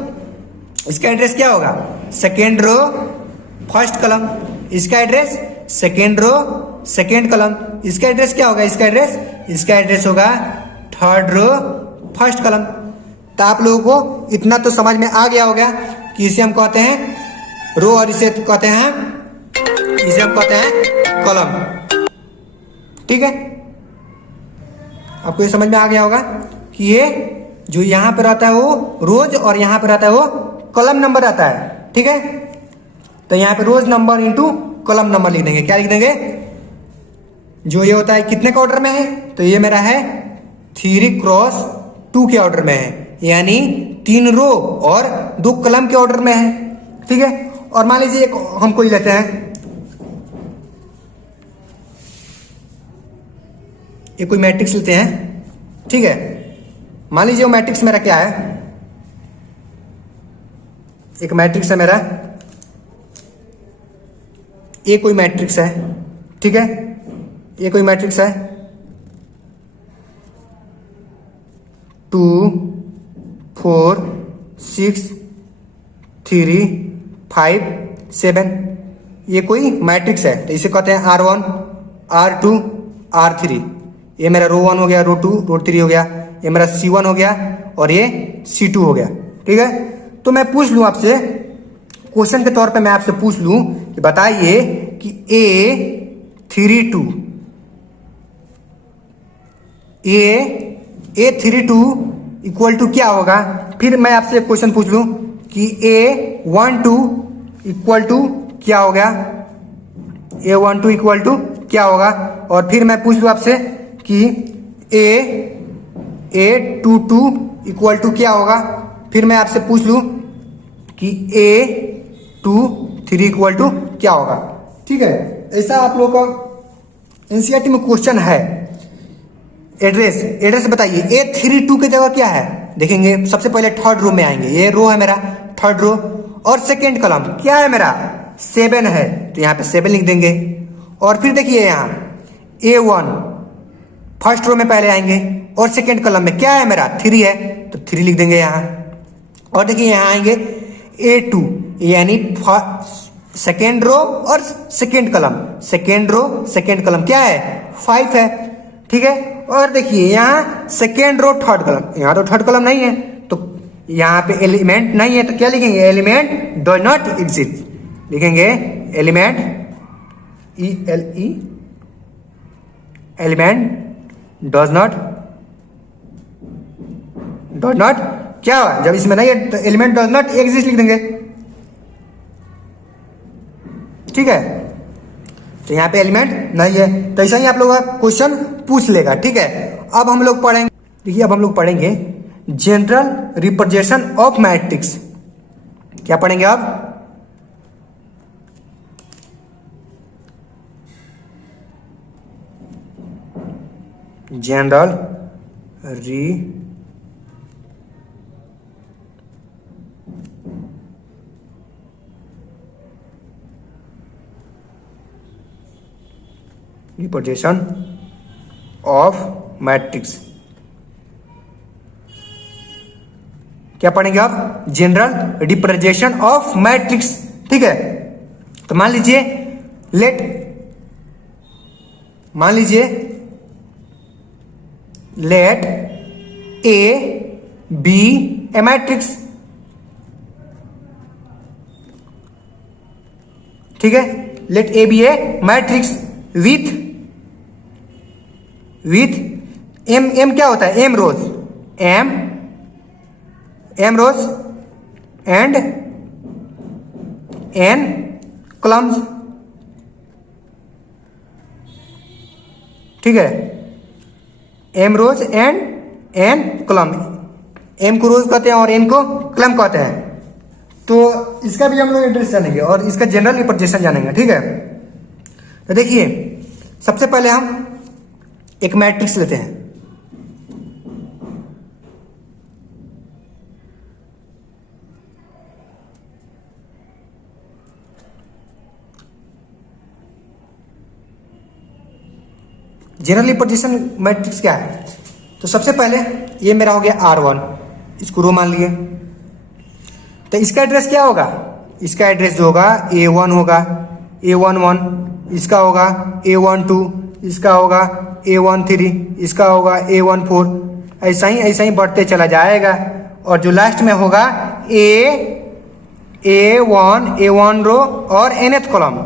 इसका एड्रेस क्या होगा, सेकेंड रो फर्स्ट कॉलम। इसका address second row second column. इसका एड्रेस क्या होगा, इसका एड्रेस होगा थर्ड रो फर्स्ट कॉलम। तो आप लोगों को इतना तो समझ में आ गया होगा कि इसे हम कहते हैं रो और इसे कहते हैं कॉलम, ठीक है। आपको ये समझ में आ गया होगा कि ये जो यहाँ पर आता है वो रोज और यहाँ पर आता है वो कॉलम नंबर आता है, ठीक है। तो यहाँ पे रोज नंबर इंटू कॉलम नंबर लिख देंगे। क्या लिख देंगे, जो ये होता है कितने का ऑर्डर में है, तो ये मेरा है 3x2 के ऑर्डर में है, यानी 3 रो और 2 कॉलम के ऑर्डर में है, ठीक है। और मान लीजिए एक हम कोई लेते हैं, ये कोई मैट्रिक्स लेते हैं, ठीक है। मान लीजिए वो मैट्रिक्स मेरा क्या है, एक मैट्रिक्स है मेरा, ये कोई मैट्रिक्स है, ठीक है। ये कोई मैट्रिक्स है 2, 4, 6, 3, 5, 7। ये कोई मैट्रिक्स है, तो इसे कहते हैं R1, R2, R3। ये मेरा रो 1 हो गया, रो 2, रो 3 हो गया, ये मेरा C1 हो गया और ये C2 हो गया, ठीक है। तो मैं पूछ लूं आपसे, क्वेश्चन के तौर पे मैं आपसे पूछ लूं कि बताइए कि A32 इक्वल टू क्या होगा। फिर मैं आपसे एक क्वेश्चन पूछ लूं कि A12 इक्वल टू क्या होगा, A12 इक्वल टू क्या होगा। और फिर मैं पूछ लूं आपसे कि A22 इक्वल टू क्या होगा। फिर मैं आपसे पूछ लूं कि A23 इक्वल टू क्या होगा, ठीक है। ऐसा आप लोगों का एनसीईआरटी में क्वेश्चन है। एड्रेस बताइए। A32 की जगह क्या है देखेंगे, सबसे पहले थर्ड रो में आएंगे, ये रो है मेरा थर्ड रो, और सेकेंड कॉलम क्या है मेरा 7 है, तो यहाँ पे 7 लिख देंगे। और फिर देखिए यहाँ A1 फर्स्ट रो में पहले आएंगे, और सेकेंड कॉलम में क्या है मेरा 3 है, तो 3 लिख देंगे यहाँ। और देखिए यहाँ आएंगे A2 यानी सेकेंड रो और सेकेंड कॉलम क्या है 5 है, ठीक है। और देखिए यहाँ सेकेंड रो थर्ड कॉलम, यहाँ तो थर्ड कॉलम नहीं है, तो यहाँ पे एलिमेंट नहीं है, तो क्या लिखेंगे एलिमेंट डज नॉट एग्जिस्ट, लिखेंगे element ELE element does not क्या हुआ, जब इसमें नहीं है तो एलिमेंट डज नॉट एग्जिस्ट लिख देंगे, ठीक है। तो यहाँ पे एलिमेंट नहीं है, तो ऐसा ही आप लोगों का क्वेश्चन पूछ लेगा, ठीक है। अब हम लोग पढ़ेंगे, देखिए अब हम लोग पढ़ेंगे जनरल रिप्रेजेंटेशन ऑफ मैट्रिक्स। क्या पढ़ेंगे अब, जनरल रिप्रेजेंटेशन ऑफ मैट्रिक्स। क्या पढ़ेंगे आप, जनरल रिप्रेजेंटेशन ऑफ मैट्रिक्स, ठीक है। तो मान लीजिए let A be a matrix, ठीक है। Let A be a matrix with m क्या होता है, m rows and n columns, ठीक है। m rows and n column, m को रोज कहते हैं और n को कॉलम कहते हैं। तो इसका भी हम लोग एड्रेस जानेंगे और इसका जनरल रिप्रेजेंटेशन जानेंगे, ठीक है। तो देखिए सबसे पहले हम एक मैट्रिक्स लेते हैं, जनरल रिप्रेजेंटेशन मैट्रिक्स क्या है। तो सबसे पहले ये मेरा हो गया R1, इसको रो मान लिए, तो इसका एड्रेस क्या होगा, इसका एड्रेस जो होगा A1 होगा, A11, इसका होगा A12, इसका होगा A13, इसका होगा A14, ऐसा ही बढ़ते चला जाएगा। और जो लास्ट में होगा A1 रो और nth कॉलम,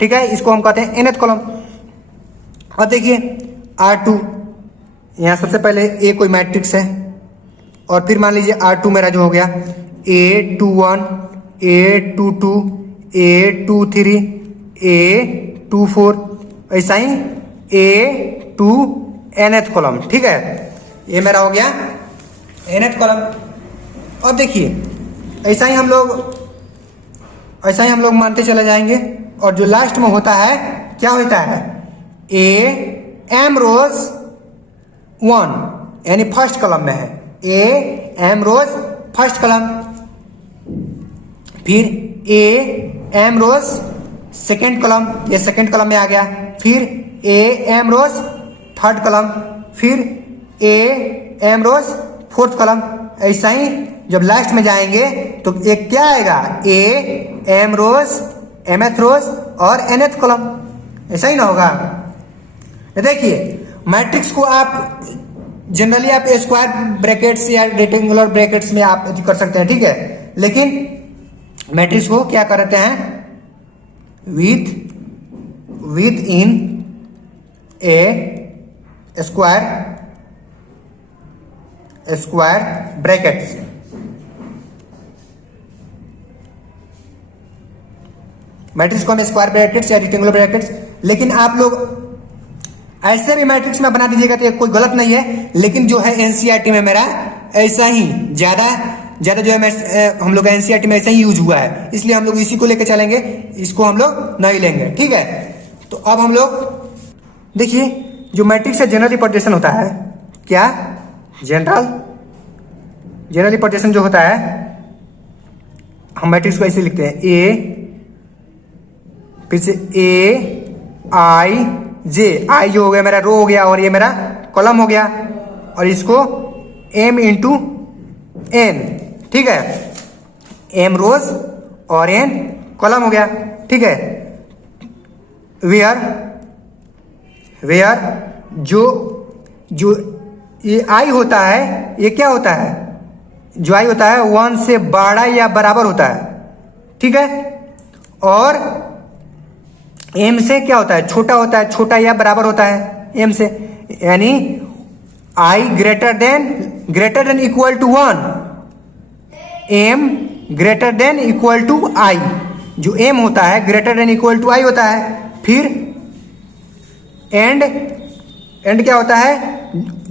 ठीक है, इसको हम कहते हैं nth कॉलम। और देखिए R2, यहाँ सबसे पहले A कोई मैट्रिक्स है, और फिर मान लीजिए R2 मेरा जो हो गया A21, A22, A23, A24, ऐसा ही A2 nth कॉलम, ठीक है। ये मेरा हो गया nth कॉलम। और देखिए ऐसा ही हम लोग मानते चले जाएंगे, और जो लास्ट में होता है क्या होता है m रोज 1 यानी फर्स्ट कॉलम में है, m रोज फर्स्ट कॉलम, फिर m रोज सेकेंड कॉलम, ये सेकेंड कॉलम में आ गया, फिर m रोज थर्ड कॉलम, फिर m रोज फोर्थ कॉलम। ऐसा ही जब लास्ट में जाएंगे तो एक क्या आएगा m रोज mth रोज और nth कॉलम, ऐसा ही ना होगा। देखिए मैट्रिक्स को आप जनरली आप स्क्वायर ब्रैकेट्स या रेक्टेंगुलर ब्रैकेट्स में आप कर सकते हैं, ठीक है। लेकिन मैट्रिक्स को क्या करते हैं with in A square brackets, matrix को हम स्क्वायर ब्रैकेट्स या रेक्टेंगुलर ब्रैकेट्स। लेकिन आप लोग ऐसे भी मैट्रिक्स में बना दीजिएगा तो कोई गलत नहीं है, लेकिन जो है एनसीईआरटी में मेरा ऐसा ही ज्यादा जो है हम लोग एनसीईआरटी में ऐसा ही यूज हुआ है, इसलिए हम लोग इसी को लेकर चलेंगे, इसको हम लोग नहीं लेंगे, ठीक है। तो अब हम लोग देखिए जो मैट्रिक्स का जनरल रिप्रेजेंटेशन होता है क्या, जनरल रिप्रेजेंटेशन जो होता है, हम मैट्रिक्स को ऐसे लिखते हैं, ए फिर से ए आई जे, आई जो हो गया मेरा रो हो गया और ये मेरा कॉलम हो गया, और इसको एम इंटू एन, ठीक है, एम रोज और एन कॉलम हो गया, ठीक है। वेयर जो ये आई होता है, ये क्या होता है, जो आई होता है 1 से बड़ा या बराबर होता है, ठीक है, और एम से क्या होता है, छोटा होता है, छोटा या बराबर होता है एम से, यानी I greater than equal to 1, M greater than equal to I, जो एम होता है greater than equal to I होता है। फिर एंड क्या होता है,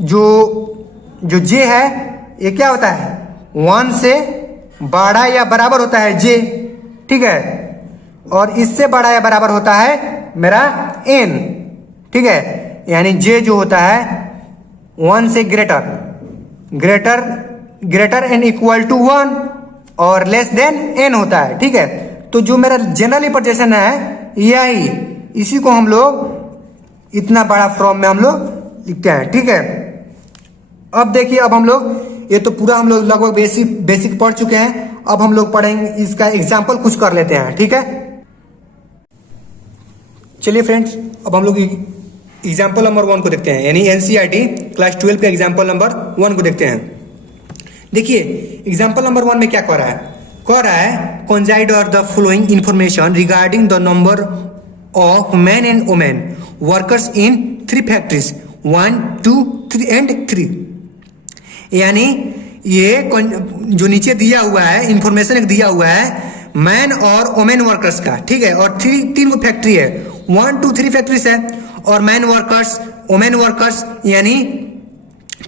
जो जे है ये क्या होता है, 1 से बड़ा या बराबर होता है जे, ठीक है, और इससे बड़ा या बराबर होता है मेरा एन, ठीक है, यानी जे जो होता है 1 से ग्रेटर एंड इक्वल टू 1 और लेस देन एन होता है, ठीक है। तो जो मेरा जनरल रिप्रेजेंटेशन है यही, इसी को हम लोग इतना बड़ा फॉर्म में हम लोग लिखते हैं, ठीक है। अब देखिए, अब हम लोग ये तो पूरा हम लोग लगभग बेसिक पढ़ चुके हैं, अब हम लोग पढ़ेंगे इसका एग्जाम्पल कुछ कर लेते हैं, ठीक है। चलिए फ्रेंड्स, अब हम लोग एग्जाम्पल नंबर 1 को देखते हैं, यानी एनसीईआरटी क्लास 12 का एग्जाम्पल नंबर 1 को देखते हैं। देखिए एग्जाम्पल नंबर 1 में क्या कह रहा है, consider the following information regarding the number of man and women workers in 3 factories 1, 2, 3 and 3। यानी ये जो नीचे दिया हुआ है इंफॉर्मेशन एक दिया हुआ है मैन और वुमेन वर्कर्स का, ठीक है, और 3 को फैक्ट्री है, 1, 2, 3 फैक्ट्रीज है, और मैन वर्कर्स वुमेन वर्कर्स, यानी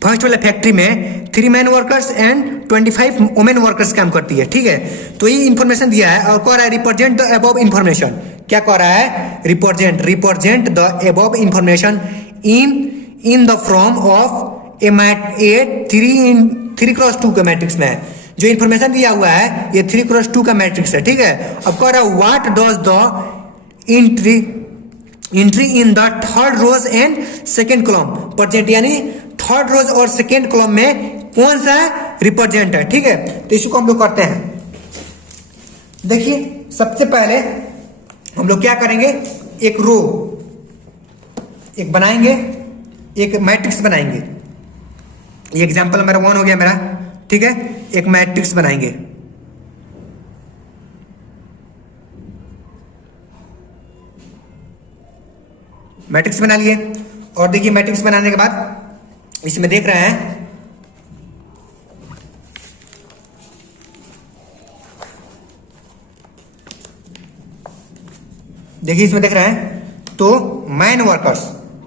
फर्स्ट वाले फैक्ट्री में 3 man workers and 25 women workers काम करती है, ठीक है। तो ये इंफॉर्मेशन दिया है और कह रहा है रिप्रेजेंट द अबव इंफॉर्मेशन, क्या कह रहा है, represent the above information in the form of A 3x2 का मैट्रिक्स में। जो इंफॉर्मेशन दिया हुआ है ये 3x2 का मैट्रिक्स है, ठीक है। अब कह रहा है what does the entry in the third rows and second column present, यानी थर्ड रोज और सेकेंड कॉलम में कौन सा रिप्रेजेंट है, ठीक है। तो इसको हम लोग करते हैं। देखिए सबसे पहले हम लोग क्या करेंगे, एक रो एक बनाएंगे, एक मैट्रिक्स बनाएंगे। ये एग्जांपल नंबर 1 हो गया मेरा, ठीक है। एक मैट्रिक्स बनाएंगे, मैट्रिक्स बना लिए। और देखिए मैट्रिक्स बनाने के बाद इसमें देख रहे हैं देखिए इसमें देख रहे हैं तो मैन वर्कर्स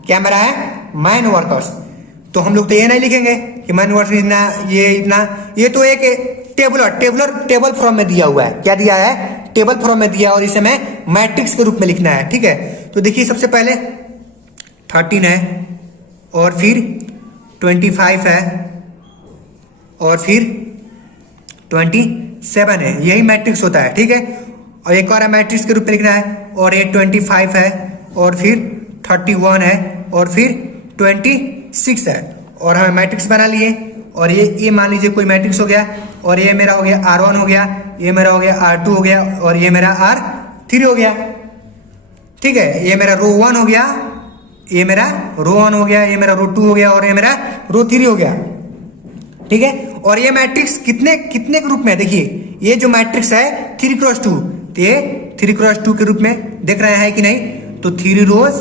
क्या मेरा है, मैन वर्कर्स। तो हम लोग तो ये नहीं लिखेंगे कि मैन वर्कर्स इतना, ये इतना, ये तो एक टेबल फॉर्म में दिया हुआ है। क्या दिया है, टेबल फॉर्म में दिया, और इसे मैं मैट्रिक्स के रूप में लिखना है, ठीक है। तो देखिए सबसे पहले 13 है, और फिर 25 है, और फिर 27 है, यही मैट्रिक्स होता है, ठीक है। और एक और मैट्रिक्स के रूप में लिखना है, और ये 25 है, और फिर 31 है, और फिर 26 है, और हमें मैट्रिक्स बना लिए। और ये मान लीजिए कोई मैट्रिक्स हो गया, और ये मेरा हो गया R1 हो गया, ये मेरा हो गया R2 हो गया, और ये मेरा R3 हो गया, ठीक है। ये मेरा रो 1 हो गया, ये मेरा रो 1 हो गया, ये मेरा रो 2 हो गया, और ये मेरा रो 3 हो गया, ठीक है। और ये मैट्रिक्स कितने के रूप में, देखिए ये जो मैट्रिक्स है 3x2, तो ये 3x2 के रूप में देख रहे हैं कि नहीं, तो 3 रोज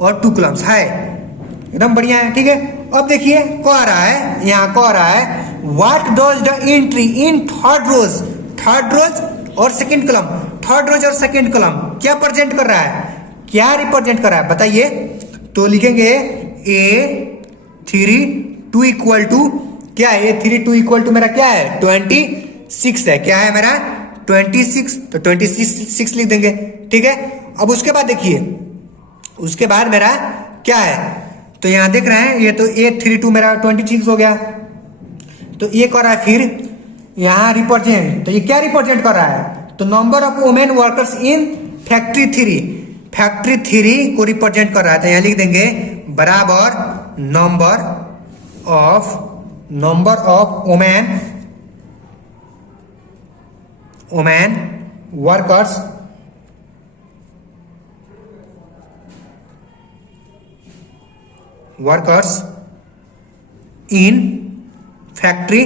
और 2 कॉलम्स है, एकदम बढ़िया है, ठीक है। अब देखिए कह रहा है, यहाँ कह रहा है what does the entry in third rows और सेकंड कॉलम। थर्ड रोज और सेकंड कॉलम क्या प्रेजेंट कर रहा है, क्या रिप्रेजेंट कर रहा है बताइए। तो लिखेंगे A32 इक्वल टू क्या है, A32 इक्वल टू मेरा क्या है 26 है, क्या है मेरा 26, तो 26 लिख देंगे, ठीक है। अब उसके बाद देखिए, उसके बाद मेरा क्या है तो यहाँ देख रहे हैं ये तो 832 मेरा 26 हो गया। तो ये कर रहा है फिर यहाँ रिप्रेजेंट, तो ये क्या रिप्रेजेंट कर रहा है, तो number of women workers in factory 3, factory 3 को रिप्रेजेंट कर रहा है। तो यहाँ लिख देंगे बराबर number of women workers in factory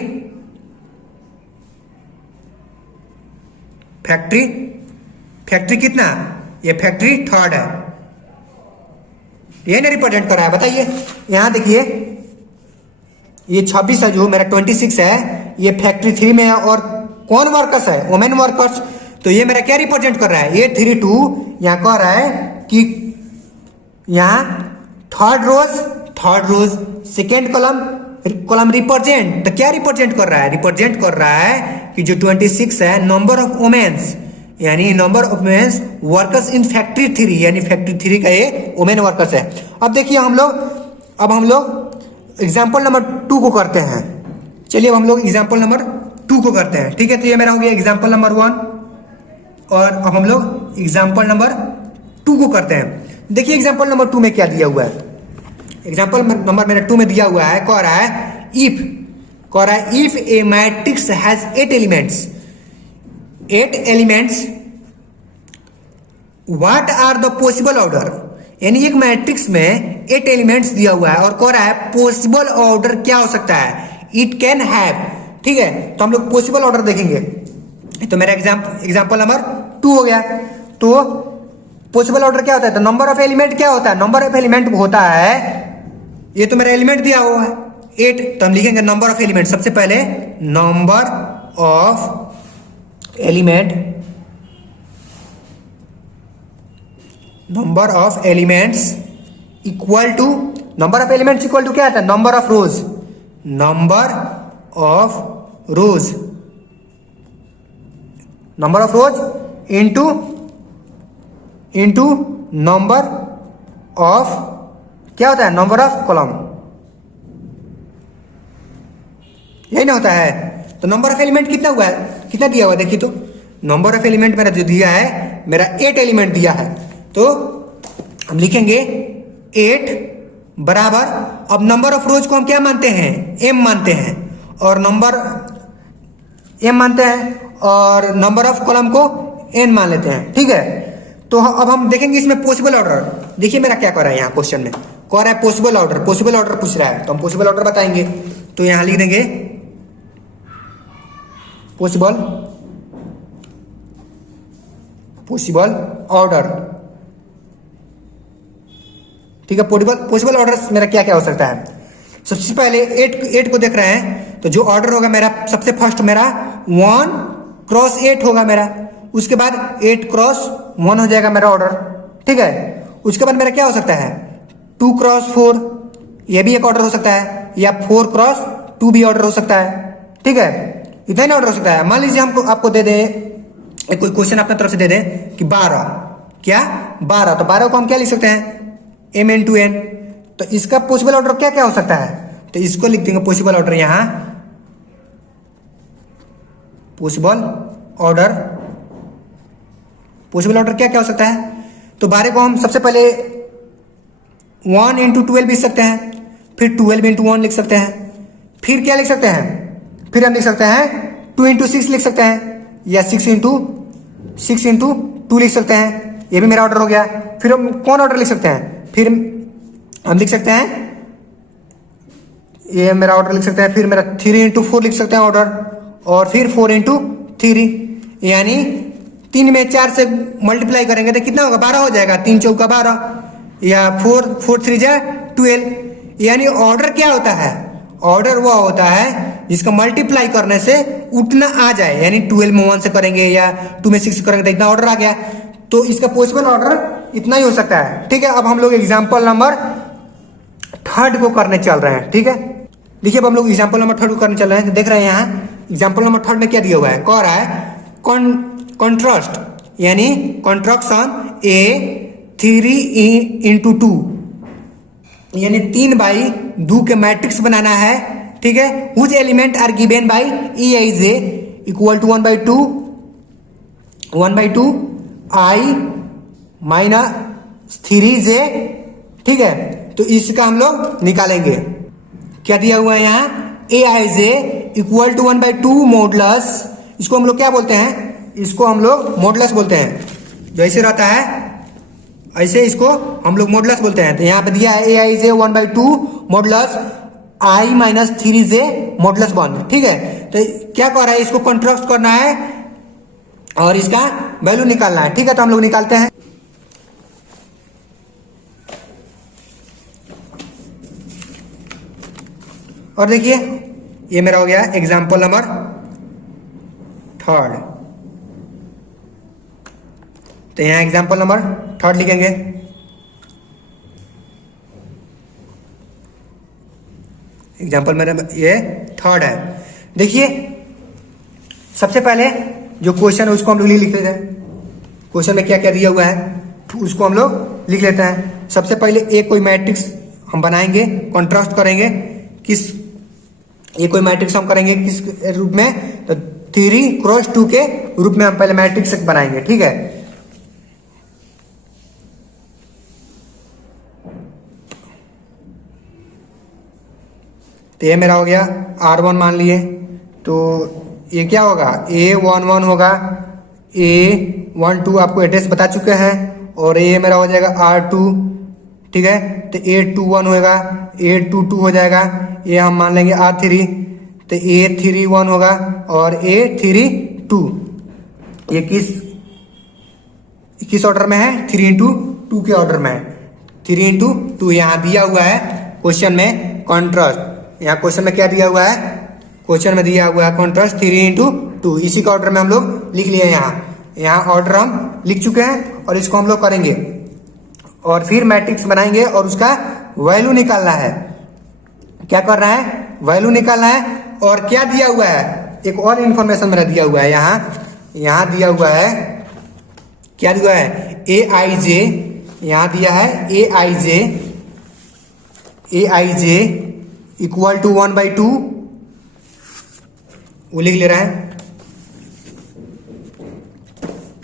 कितना, ये फैक्ट्री 3 है, ये नहीं रिप्रेजेंट कर रहा है। बताइए यहां देखिए ये 26 है जो मेरा 26 है, ये फैक्ट्री 3 में है और कौन वर्कर्स है, वुमेन वर्कर्स। तो ये मेरा क्या रिप्रेजेंट कर रहा है, 832 यहां कह रहा है कि यहां थर्ड रोज सेकेंड कॉलम रिप्रेजेंट, तो क्या रिप्रेजेंट कर रहा है, रिप्रेजेंट कर रहा है कि जो 26 है नंबर ऑफ वुमेन्स, यानी number of womens workers in factory 3, यानी फैक्ट्री 3 का ये वुमेन वर्कर्स है। अब देखिए हम लोग एग्जाम्पल नंबर 2 को करते हैं। चलिए अब हम लोग एग्जाम्पल नंबर 2 को करते हैं। ठीक है, तो ये मेरा हो गया एग्जाम्पल नंबर 1 और अब हम लोग एग्जाम्पल नंबर 2 को करते हैं। देखिए एग्जाम्पल नंबर 2 में क्या दिया हुआ है, एग्जाम्पल नंबर मेरा 2 में दिया हुआ है, कह रहा है if a matrix has 8 elements what are the possible order, यानी एक मैट्रिक्स में 8 एलिमेंट्स दिया हुआ है और कह रहा है पॉसिबल ऑर्डर क्या हो सकता है, इट कैन हैव। ठीक है, तो हम लोग पॉसिबल ऑर्डर देखेंगे। तो मेरा एग्जाम्पल नंबर 2 हो गया। तो पॉसिबल ऑर्डर क्या होता है, तो नंबर ऑफ एलिमेंट क्या होता है, नंबर ऑफ एलिमेंट होता है, ये तो मेरा एलिमेंट दिया हुआ है 8, तो हम लिखेंगे नंबर ऑफ एलिमेंट। सबसे पहले number of elements equal to क्या आता है, number of rows into number of क्या होता है, नंबर ऑफ कॉलम, यही ना होता है। तो नंबर ऑफ एलिमेंट कितना हुआ है, कितना दिया हुआ है, देखिए तो नंबर ऑफ एलिमेंट मेरा जो दिया है मेरा 8 एलिमेंट दिया है। तो हम लिखेंगे 8 बराबर, अब नंबर ऑफ रोज को हम क्या मानते हैं, m मानते हैं, और नंबर ऑफ कॉलम को n मान लेते हैं। ठीक है, तो अब हम देखेंगे इसमें पॉसिबल ऑर्डर। देखिए मेरा क्या कर रहा है यहाँ क्वेश्चन में, कह रहा है पॉसिबल ऑर्डर पूछ रहा है, तो हम पॉसिबल ऑर्डर बताएंगे। तो यहां लिख देंगे पॉसिबल ऑर्डर। ठीक है, पॉसिबल ऑर्डर मेरा क्या क्या हो सकता है। सबसे पहले 8 को देख रहे हैं, तो जो ऑर्डर होगा मेरा सबसे फर्स्ट मेरा 1 क्रॉस 8 होगा मेरा, उसके बाद 8 क्रॉस 1 हो जाएगा मेरा ऑर्डर। ठीक है, उसके बाद मेरा क्या हो सकता है 2 क्रॉस 4, यह भी एक ऑर्डर हो सकता है, या 4 क्रॉस 2 भी ऑर्डर हो सकता है। ठीक है, इतना ही ऑर्डर हो सकता है। मान लीजिए हमको आपको दे दें कोई क्वेश्चन अपने तरफ से दे दें कि 12, तो 12 को हम क्या लिख सकते हैं m n to n। तो इसका पॉसिबल ऑर्डर क्या क्या हो सकता है, तो इसको लिख देंगे पॉसिबल ऑर्डर। यहां पॉसिबल ऑर्डर क्या क्या हो सकता है, तो 12 को हम सबसे पहले 1 into 12 लिख सकते हैं, फिर 12 into 1 लिख सकते हैं, फिर क्या लिख सकते हैं, फिर हम लिख सकते हैं 2 into 6 लिख सकते हैं, या 6 into 2 लिख सकते हैं। ये भी मेरा ऑर्डर हो गया। फिर हम कौन ऑर्डर लिख सकते हैं, फिर हम लिख सकते हैं ये मेरा ऑर्डर लिख सकते हैं, फिर मेरा 3 into 4 लिख सकते हैं ऑर्डर, और फिर 4 into 3, यानी 3 में 4 से मल्टीप्लाई करेंगे तो कितना होगा 12 हो जाएगा, 3 चौका 12, या 4 3 जा 12। यानी ऑर्डर क्या होता है, ऑर्डर वह होता है जिसका मल्टीप्लाई करने से उतना आ जाए, यानी 12 में 1 से करेंगे या 2 में 6 से करेंगे तो इतना ऑर्डर आ गया। तो इसका पॉसिबल ऑर्डर इतना ही हो सकता है। ठीक है, अब हम लोग एग्जाम्पल नंबर 3 को करने चल रहे हैं। ठीक है, देखिए अब हम लोग एग्जाम्पल नंबर 3 को करने चल रहे हैं। देख रहे हैं यहाँ एग्जाम्पल नंबर 3 में क्या दिया हुआ है, कह रहा है कॉन्ट्रास्ट, यानी कॉन्ट्रैक्शन A 3 into 2 यानी 3/2 के मैट्रिक्स बनाना है, ठीक है। Whose element are given by EIJ equal to 1/2 I minus 3J, ठीक है। तो इसका हम लोग निकालेंगे। क्या दिया हुआ है यहाँ, AIJ इक्वल टू 1/2 मॉडुलस, इसको हम लोग क्या बोलते हैं, इसको हम लोग मॉडुलस बोलते हैं। जो ऐसे रहता है ऐसे इसको हम लोग मॉडुलस बोलते हैं। तो यहाँ पे दिया है AIJ 1/2 modulus I minus 3J modulus 1, ठीक है। तो क्या कर रहा है, इसको कंट्रास्ट करना है और इसका वैल्यू निकालना है, ठीक है। तो हम लोग निकालते हैं। और देखिए ये मेरा हो गया एग्जाम्पल नंबर 3। तो यहाँ एग्जाम्पल नंबर 3 लिखेंगे। एग्जाम्पल मेरा ये 3 है। देखिए सबसे पहले जो क्वेश्चन है उसको हम लोग लिख लेते हैं। क्वेश्चन में क्या क्या दिया हुआ है उसको हम लोग लिख लेते हैं। सबसे पहले एक कोई मैट्रिक्स हम बनाएंगे, कॉन्ट्रास्ट करेंगे। किस ये कोई मैट्रिक्स हम करेंगे किस रूप में, तो 3x2 के रूप में हम पहले मैट्रिक्स बनाएंगे, ठीक है। तो ये मेरा हो गया R1 मान लिए। तो ये क्या होगा, A11 होगा, A12 आपको एड्रेस बता चुके हैं, और ये मेरा हो जाएगा R2, ठीक है। तो A21 होगा, A22 हो जाएगा, ये हम मान लेंगे R3। तो A31 होगा और A32। ये किस ऑर्डर में है, 3x2 के ऑर्डर में है। 3x2 यहाँ दिया हुआ है क्वेश्चन में कॉन्ट्रास्ट। यहाँ क्वेश्चन में क्या दिया हुआ है, क्वेश्चन में दिया हुआ है कॉन्ट्रास्ट 3x2। इसी का ऑर्डर में हम लोग लिख लिए। यहाँ ऑर्डर हम लिख चुके हैं और इसको हम लोग करेंगे और फिर मैट्रिक्स बनाएंगे और उसका वैल्यू निकालना है। क्या करना है, वैल्यू निकालना है। और क्या दिया हुआ है, एक और इंफॉर्मेशन मेरा दिया हुआ है यहाँ दिया हुआ है, क्या दिया है, AIJ, यहाँ दिया है AIJ इक्वल टू 1/2, वो लिख ले रहा है।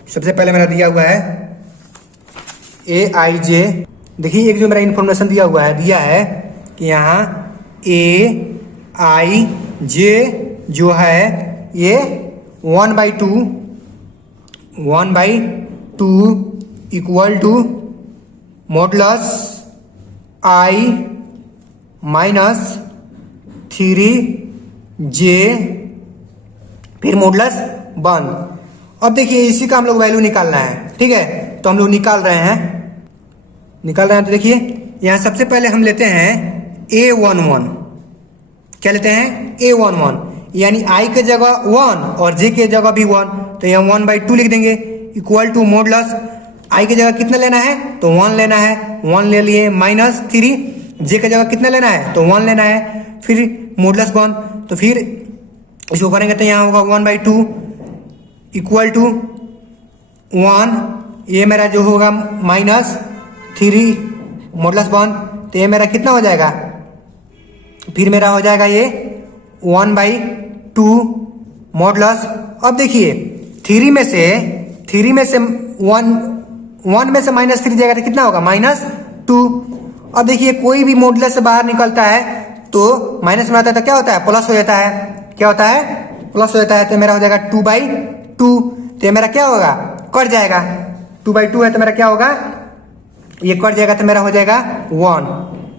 सबसे पहले मेरा दिया हुआ है AIJ। देखिए एक जो मेरा इंफॉर्मेशन दिया हुआ है कि यहाँ AIJ जो है ये 1/2 equal to modulus I minus 3J फिर मॉडुलस 1। अब देखिए इसी का हम लोग वैल्यू निकालना है, ठीक है। तो हम लोग निकाल रहे हैं। तो देखिए यहाँ सबसे पहले हम लेते हैं A11। क्या लेते हैं, A11, यानी I के जगह 1 और J के जगह भी 1। तो यहाँ 1/2 लिख देंगे इक्वल टू मॉडुलस I के जगह कितना लेना है, तो 1 लेना है, 1 ले लिए, माइनस 3 J के जगह कितना लेना है, तो 1 लेना है, फिर मॉडुलस 1। तो फिर इसको करेंगे तो यहाँ होगा 1/2 इक्वल टू 1, ये मेरा जो होगा माइनस 3 मॉडुलस 1। तो ये मेरा कितना हो जाएगा, फिर मेरा हो जाएगा ये 1/2 मॉडुलस। अब देखिए 3 में से 1 में से माइनस 3 जाएगा तो कितना होगा, -2। अब देखिए कोई भी मॉडुलस से बाहर निकलता है तो माइनस में आता है तो क्या होता है, प्लस हो जाता है। क्या होता है, प्लस हो जाता है। तो मेरा हो जाएगा 2/2। तो मेरा क्या होगा, कट जाएगा। 2/2 है तो मेरा क्या होगा, ये कट जाएगा तो मेरा हो जाएगा 1,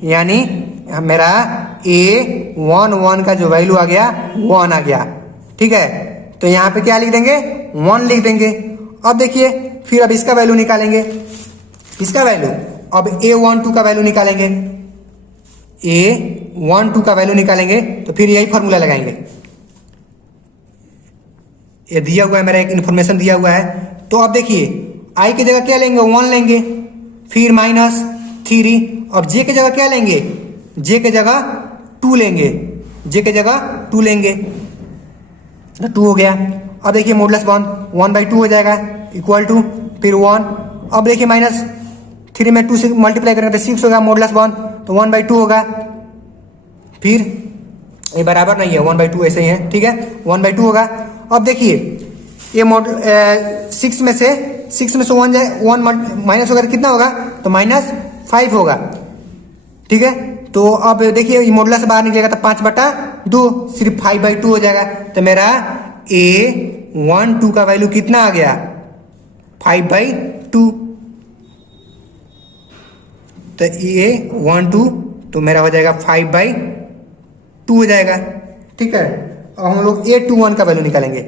यानी मेरा A11 का जो वैल्यू आ गया 1 आ गया, ठीक है। तो यहाँ पे क्या लिख देंगे, 1 लिख देंगे। अब देखिए फिर अब इसका वैल्यू निकालेंगे। इसका वैल्यू अब A12 का वैल्यू निकालेंगे। A12 का वैल्यू निकालेंगे तो फिर यही फॉर्मूला लगाएंगे। ये दिया हुआ है, मेरा एक इन्फॉर्मेशन दिया हुआ है। तो अब देखिए I की जगह क्या लेंगे, 1 लेंगे, फिर माइनस 3। अब J की जगह क्या लेंगे, J की जगह 2 लेंगे, J की जगह 2 लेंगे, 2 हो गया। अब देखिए मॉडुलस 1/2 हो जाएगा इक्वल टू फिर 1। अब देखिए -3 में 2 से मल्टीप्लाई करेंगे तो 6 होगा मॉडुलस 1। तो 1/2 होगा। फिर ये बराबर नहीं है, 1/2 ऐसे ही है, ठीक है, 1/2 होगा। अब देखिए ये सिक्स में से 1 माइनस होगा कितना होगा, तो -5 होगा, ठीक है। तो अब देखिए ये मॉडुलस से बाहर निकलेगा तो 5/2 सिर्फ 5/2 हो जाएगा। तो मेरा A12 का वैल्यू कितना आ गया, 5/2। तो A12 तो मेरा हो जाएगा 5/2 हो जाएगा, ठीक है। अब हम लोग A21 का वैल्यू निकालेंगे,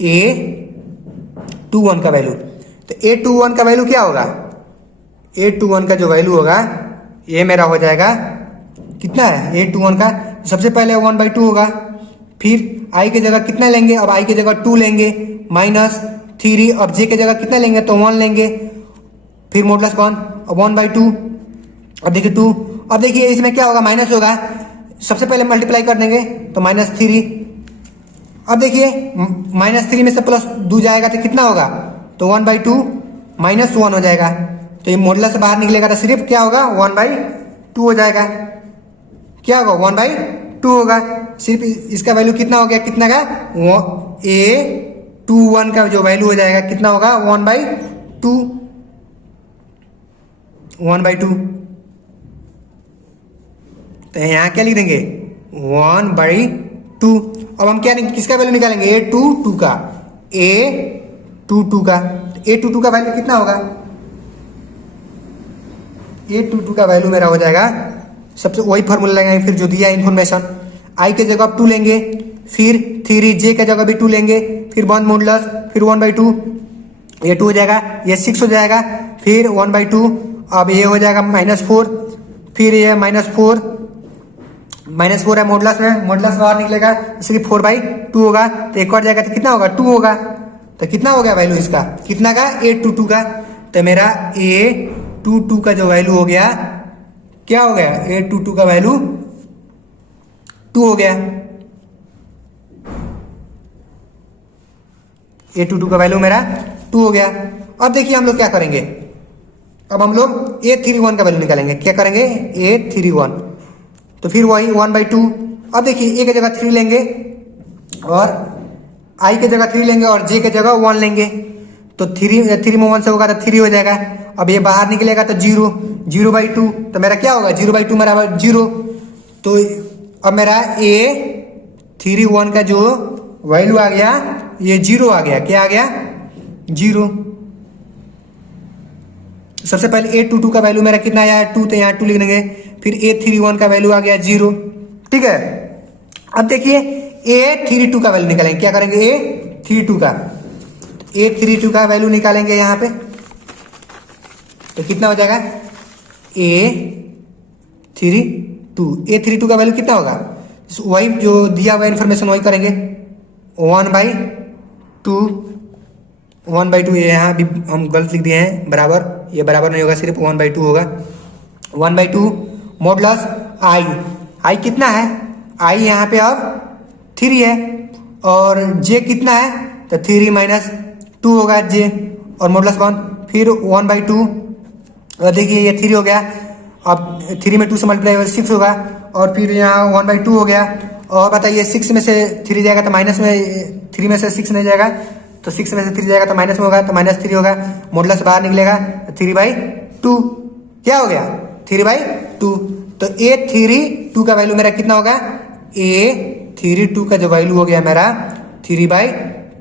A21 का वैल्यू। तो A21 का वैल्यू क्या होगा, A21 का जो वैल्यू होगा ये मेरा हो जाएगा कितना है, A21 का सबसे पहले 1/2 होगा। फिर I की जगह कितना लेंगे, अब I की जगह 2 लेंगे, -3। अब J की जगह कितना लेंगे, तो 1 लेंगे। फिर मॉडुलस 1, अब 1/2। अब देखिए 2, अब देखिए इसमें क्या होगा, माइनस होगा, सबसे पहले मल्टीप्लाई कर देंगे तो -3। अब देखिए -3 में से +2 जाएगा तो कितना होगा, तो 1/2 -1 हो जाएगा। तो ये मॉडुलस से बाहर निकलेगा तो सिर्फ क्या होगा, 1/2 हो जाएगा। क्या होगा, 1/2 होगा। सिर्फ इसका वैल्यू कितना हो गया, कितना का, A21 का जो वैल्यू हो जाएगा कितना होगा, 1/2। तो यहाँ क्या लिख देंगे, 1/2। अब हम क्या किसका वैल्यू निकालेंगे, A22 का, A22 का वैल्यू कितना होगा, A22 का वैल्यू मेरा हो जाएगा, सबसे वही फॉर्मूला लगाएंगे फिर जो दिया इन्फॉर्मेशन। I के जगह 2 लेंगे, फिर 3, J के जगह भी 2 लेंगे, फिर 1 मॉडुलस, फिर 1/2, ये 2 हो जाएगा, ये 6 हो जाएगा, फिर 1/2। अब ये हो जाएगा -4, फिर ये -4 है मॉडुलस में, मॉडुलस बाहर निकलेगा इसलिए 4/2 होगा। तो एक और जाएगा तो कितना होगा, 2 होगा। तो कितना हो गया वैल्यू इसका, कितना का, A22 का। तो मेरा A22 का जो वैल्यू हो गया, क्या हो गया, A22 का वैल्यू 2 हो गया। A22 का वैल्यू मेरा 2 हो गया। अब देखिए हम लोग क्या करेंगे, अब हम लोग A31 का वैल्यू निकालेंगे। क्या करेंगे, A31, तो फिर वही 1/2। अब देखिए A की जगह 3 लेंगे और I की जगह 3 लेंगे और J की जगह 1 लेंगे। तो 3 में 1 से होगा तो 3 हो जाएगा। अब ये बाहर निकलेगा तो 0/2। तो मेरा क्या होगा, 0/2 मेरा 0। तो अब मेरा A31 का जो वैल्यू आ गया, ये 0 आ गया। क्या आ गया, 0। सबसे पहले A22 का वैल्यू मेरा कितना आया, 2, तो यहाँ 2 लिख देंगे। फिर A31 का वैल्यू आ गया 0, ठीक है। अब देखिए A32 का वैल्यू निकालेंगे। क्या करेंगे, A32 का वैल्यू निकालेंगे यहाँ पे। तो कितना हो जाएगा, A32 का वैल्यू कितना होगा, वही जो दिया हुआ इन्फॉर्मेशन वही करेंगे। 1/2 ये यहाँ भी हम गलत लिख दिए हैं, बराबर, ये बराबर नहीं होगा, सिर्फ 1/2 होगा। 1/2 मॉडुलस I कितना है, I यहाँ पे अब 3 है और J कितना है, तो 3 - 2 होगा J, और मॉडुलस 1, फिर 1/2। और देखिए ये 3 हो गया। अब 3 में 2 से मल्टीप्लाई होगा 6 होगा, और फिर यहाँ 1/2 हो गया। और बताइए 6 में से 3 जाएगा तो माइनस में, 3 में से 6 नहीं जाएगा तो 6 में से 3 जाएगा तो माइनस में होगा, तो -3 होगा। मॉडुलस बाहर निकलेगा तो 3/2। क्या हो गया, 3/2। तो A32 का वैल्यू मेरा कितना होगा, A32 का जो वैल्यू हो गया मेरा 3/2।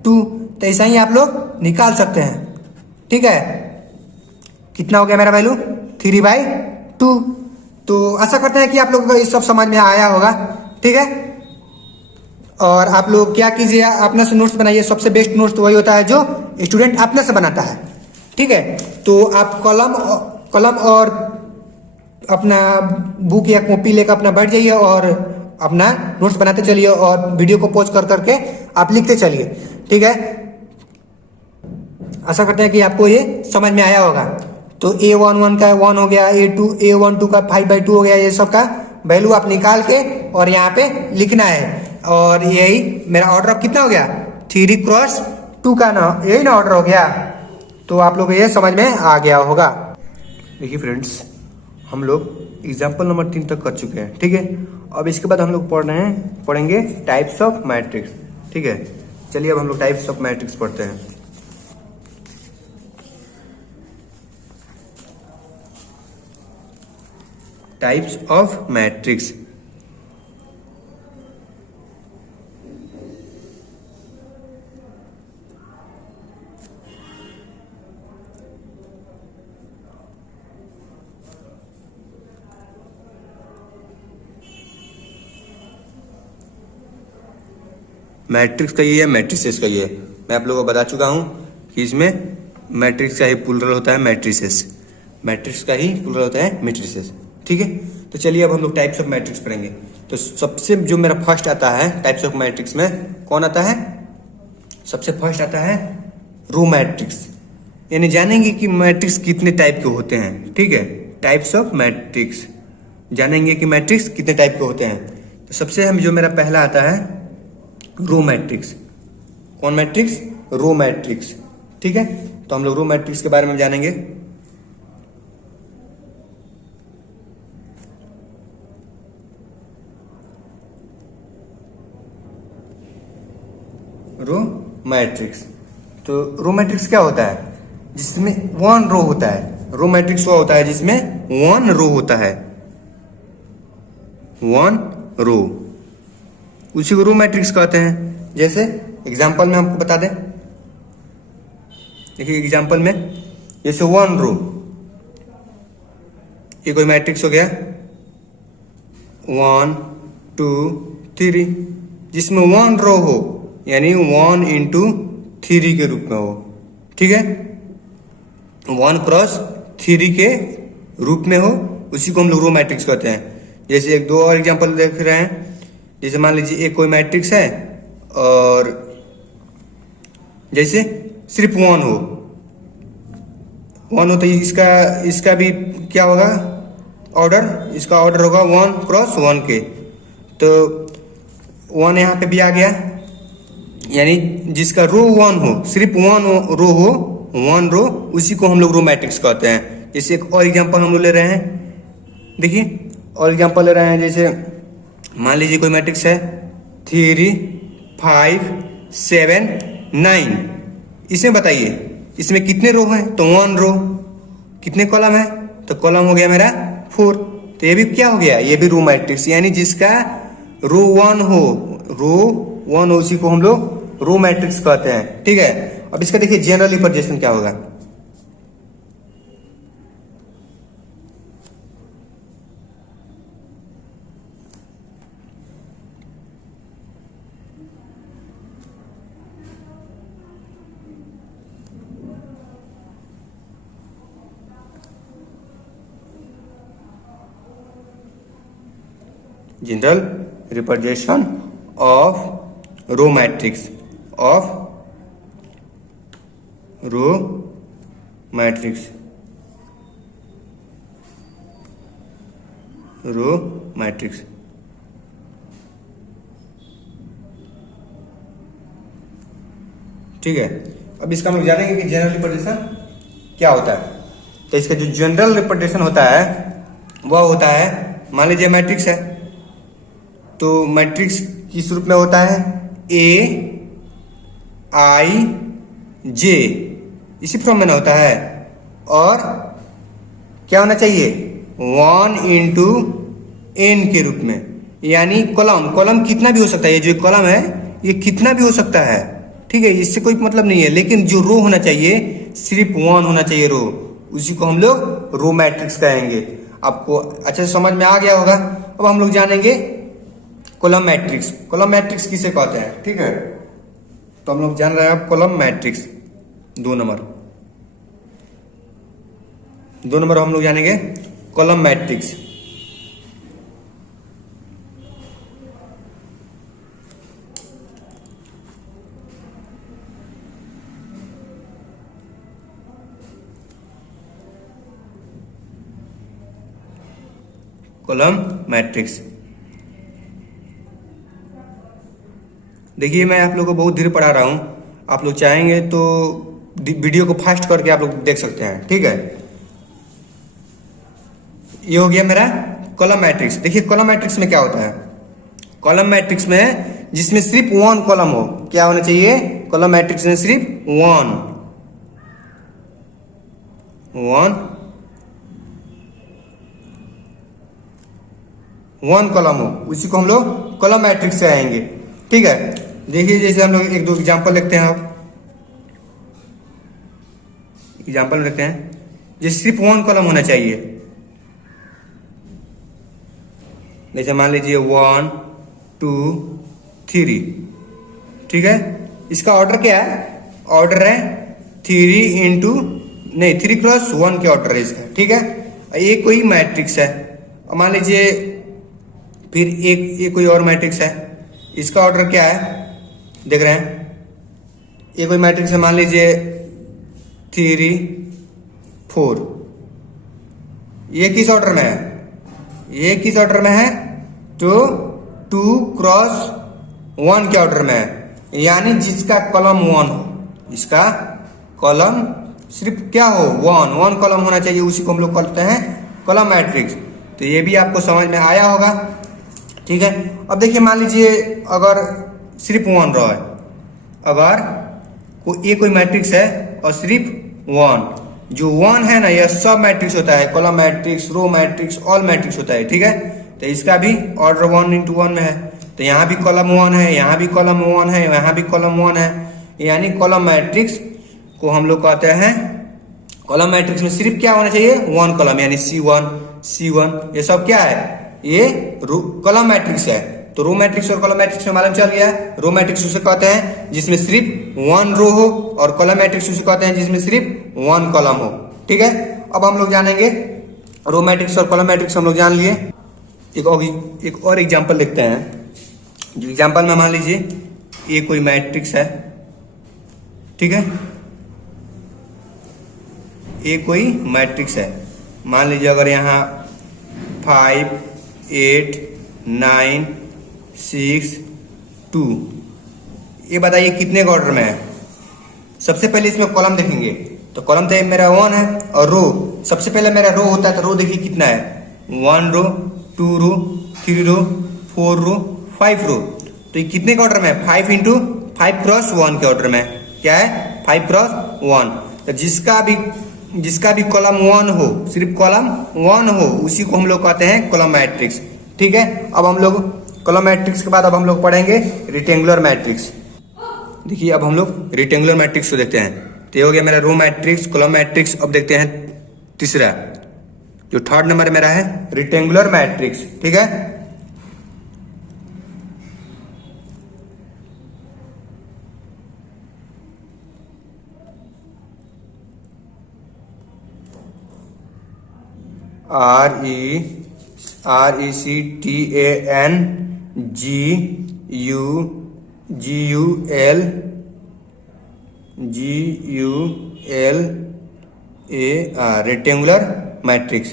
तो ऐसा ही आप लोग निकाल सकते हैं, ठीक है। कितना हो गया मेरा वैल्यू, 3/2। तो आशा करते हैं कि आप लोगों को ये सब समझ में आया होगा, ठीक है। और आप लोग क्या कीजिए, अपने से नोट्स बनाइए। सबसे बेस्ट नोट्स तो वही होता है जो स्टूडेंट अपने से बनाता है, ठीक है। तो आप कलम और अपना बुक या कॉपी लेकर अपना बैठ जाइए और अपना नोट्स बनाते चलिए, और वीडियो को पॉज कर करके आप लिखते चलिए, ठीक है। आशा करते हैं कि आपको ये समझ में आया होगा। तो A11 का 1 हो गया, A12 का 5/2 हो गया। ये सब का वैल्यू आप निकाल के और यहाँ पे लिखना है। और यही मेरा ऑर्डर अब कितना हो गया, 3x2 का ना, यही ना ऑर्डर हो गया। तो आप लोग ये समझ में आ गया होगा। देखिए फ्रेंड्स, हम लोग एग्जाम्पल नंबर 3 तक कर चुके हैं। ठीक है, अब इसके बाद हम लोग पढ़ेंगे टाइप्स ऑफ मैट्रिक्स। ठीक है, चलिए अब हम लोग टाइप्स ऑफ मैट्रिक्स पढ़ते हैं। Types of matrix. मैट्रिक्स का ये है, मैट्रिसेस का ये है। मैं आप लोगों को बता चुका हूं कि इसमें मैट्रिक्स का ही प्लुरल होता है मैट्रिसेस, मैट्रिक्स का ही प्लुरल होता है मैट्रिसेस। ठीक है, तो चलिए अब हम लोग टाइप्स ऑफ मैट्रिक्स पढ़ेंगे। तो सबसे जो मेरा फर्स्ट आता है टाइप्स ऑफ मैट्रिक्स में कौन आता है? सबसे फर्स्ट आता है रो मैट्रिक्स। यानी जानेंगे कि मैट्रिक्स कितने टाइप के होते हैं। ठीक है, टाइप्स ऑफ मैट्रिक्स जानेंगे कि मैट्रिक्स कितने टाइप के होते हैं। तो सबसे हम जो मेरा पहला आता है रो मैट्रिक्स। कौन मैट्रिक्स? Row matrix. ठीक है, तो हम लोग रो मैट्रिक्स के बारे में जानेंगे। Row matrix. तो रो मैट्रिक्स क्या होता है? जिसमें वन रो होता है। रो मैट्रिक्स वो होता है जिसमें वन रो होता है, वन रो, उसी को रो मैट्रिक्स कहते हैं। जैसे एग्जांपल में हमको बता दें, देखिए एग्जांपल में जैसे वन रो, ये कोई मैट्रिक्स हो गया 1 2 3, जिसमें वन रो हो यानी 1 into 3 के रूप में हो। ठीक है, 1 क्रॉस 3 के रूप में हो, उसी को हम लोग रो मैट्रिक्स कहते हैं। जैसे एक दो और एग्जांपल देख रहे हैं। जैसे मान लीजिए एक कोई मैट्रिक्स है और जैसे सिर्फ 1 हो, 1 हो तो इसका भी क्या होगा ऑर्डर? इसका ऑर्डर होगा 1 क्रॉस 1 के। तो 1 यहाँ पे भी आ गया, यानी जिसका रो 1 हो, सिर्फ 1 रो हो, 1 रो, उसी को हम लोग रो मैट्रिक्स कहते हैं। जैसे एक और एग्जांपल हम लोग ले रहे हैं। देखिए और एग्जांपल ले रहे हैं, जैसे मान लीजिए कोई मैट्रिक्स है 3 5 7 9। इसमें बताइए इसमें कितने रो हैं? तो 1 रो। कितने कॉलम है? तो कॉलम हो गया मेरा 4। तो ये भी क्या हो गया? ये भी रो मैट्रिक्स, यानी जिसका रो 1 हो, रो 1 हो, उसी को हम लोग रो मैट्रिक्स कहते हैं। ठीक है, अब इसका देखिए जनरल रिप्रेजेंटेशन क्या होगा। General representation of row matrix, of row matrix, row matrix. ठीक है, अब इसका हम लोग जानेंगे कि जनरल रिप्रेजेंटेशन क्या होता है। तो इसका जो जनरल रिप्रेजेंटेशन होता है वह होता है, मान लीजिए मैट्रिक्स है, तो मैट्रिक्स किस रूप में होता है? A I J, इसी फॉर्म में ना होता है। और क्या होना चाहिए? 1 into n के रूप में, यानी कॉलम कितना भी हो सकता है। ये जो कॉलम है ये कितना भी हो सकता है। ठीक है, इससे कोई मतलब नहीं है, लेकिन जो रो होना चाहिए सिर्फ 1 होना चाहिए रो, उसी को हम लोग रो मैट्रिक्स कहेंगे। आपको अच्छे से समझ में आ गया होगा। अब हम लोग जानेंगे कॉलम मैट्रिक्स। कॉलम मैट्रिक्स किसे कहते हैं? ठीक है, तो हम लोग जान रहे हैं अब कॉलम मैट्रिक्स। 2 नंबर हम लोग जानेंगे कॉलम मैट्रिक्स। कॉलम मैट्रिक्स, देखिए मैं आप लोगों को बहुत धीरे पढ़ा रहा हूं, आप लोग चाहेंगे तो वीडियो को फास्ट करके आप लोग देख सकते हैं। ठीक है, ये हो गया मेरा कॉलम मैट्रिक्स। देखिए कॉलम मैट्रिक्स में क्या होता है, कॉलम मैट्रिक्स में जिसमें सिर्फ वन कॉलम हो, क्या होना चाहिए, कॉलम मैट्रिक्स में सिर्फ वन कॉलम हो, उसी को हम लोग कॉलम मैट्रिक्स से आएंगे। ठीक है, देखिए जैसे हम लोग एक दो एग्जांपल लिखते हैं। अब एग्जांपल लिखते हैं, जैसे सिर्फ वन कॉलम होना चाहिए। जैसे मान लीजिए 1 2 3, ठीक है। इसका ऑर्डर क्या है, ऑर्डर है 3 क्रॉस 1 के ऑर्डर है इसका, ठीक है। ये कोई मैट्रिक्स है, मान लीजिए फिर एक कोई और मैट्रिक्स है, इसका ऑर्डर क्या है, देख रहे हैं, ये कोई मैट्रिक्स है, मान लीजिए 3 4, ये किस ऑर्डर में है, ये किस ऑर्डर में है, तो 2 क्रॉस 1 के ऑर्डर में है, यानी जिसका कॉलम 1 हो, इसका कॉलम सिर्फ क्या हो, 1 कॉलम होना चाहिए, उसी को हम लोग कहते हैं कॉलम मैट्रिक्स। तो ये भी आपको समझ में आया होगा, ठीक है। अब देखिए मान लीजिए अगर सिर्फ 1 रो है, अगर ये कोई मैट्रिक्स है और सिर्फ 1, जो 1 है ना, यह सब मैट्रिक्स होता है, column matrix, row matrix, all matrix होता है, ठीक है। तो इसका भी ऑर्डर 1 into 1 में है, तो यहाँ भी कॉलम 1 है, यहाँ भी कॉलम 1 है, यहाँ भी कॉलम 1 है, यानी कॉलम मैट्रिक्स को हम लोग कहते हैं, कॉलम मैट्रिक्स में सिर्फ क्या होना चाहिए, 1 कॉलम, यानी C1, ये सब क्या है, ये कॉलम मैट्रिक्स है। तो रो मैट्रिक्स और कॉलम मैट्रिक्स में मालूम चल गया। रो मैट्रिक्स उसे कहते हैं जिसमें सिर्फ 1 रो हो, और कॉलम मैट्रिक्स उसे कहते हैं जिसमें सिर्फ 1 कॉलम हो, ठीक है। अब हम लोग जानेंगे रो मैट्रिक्स और कॉलम मैट्रिक्स हम लोग जान लिए। एक और एग्जांपल लिखते हैं, जो एग्जांपल में मान लीजिए ये कोई मैट्रिक्स है, ठीक है, ये कोई मैट्रिक्स है, मान लीजिए अगर यहाँ 5 8 9 6 2, ये बताइए कितने का ऑर्डर में है। सबसे पहले इसमें कॉलम देखेंगे, तो कॉलम तो मेरा 1 है, और रो सबसे पहले मेरा रो होता है, तो रो देखिए कितना है, 1 रो 2 रो 3 रो 4 रो 5 रो। तो ये कितने के ऑर्डर में है, 5 into 5 क्रॉस 1 के ऑर्डर में, क्या है, 5 क्रॉस 1। तो जिसका भी कॉलम 1 हो, सिर्फ कॉलम 1 हो, उसी को हम लोग कहते हैं कॉलम मैट्रिक्स, ठीक है। अब हम लोग कॉलम मैट्रिक्स के बाद अब हम लोग पढ़ेंगे रेक्टेंगुलर मैट्रिक्स। देखिए अब हम लोग रेक्टेंगुलर मैट्रिक्स को देखते हैं। तो ये हो गया मेरा रो मैट्रिक्स, कॉलम मैट्रिक्स। अब देखते हैं तीसरा, जो थर्ड नंबर मेरा है, रेक्टेंगुलर मैट्रिक्स, ठीक है। RECTANGULAR रेक्टेंगुलर मैट्रिक्स,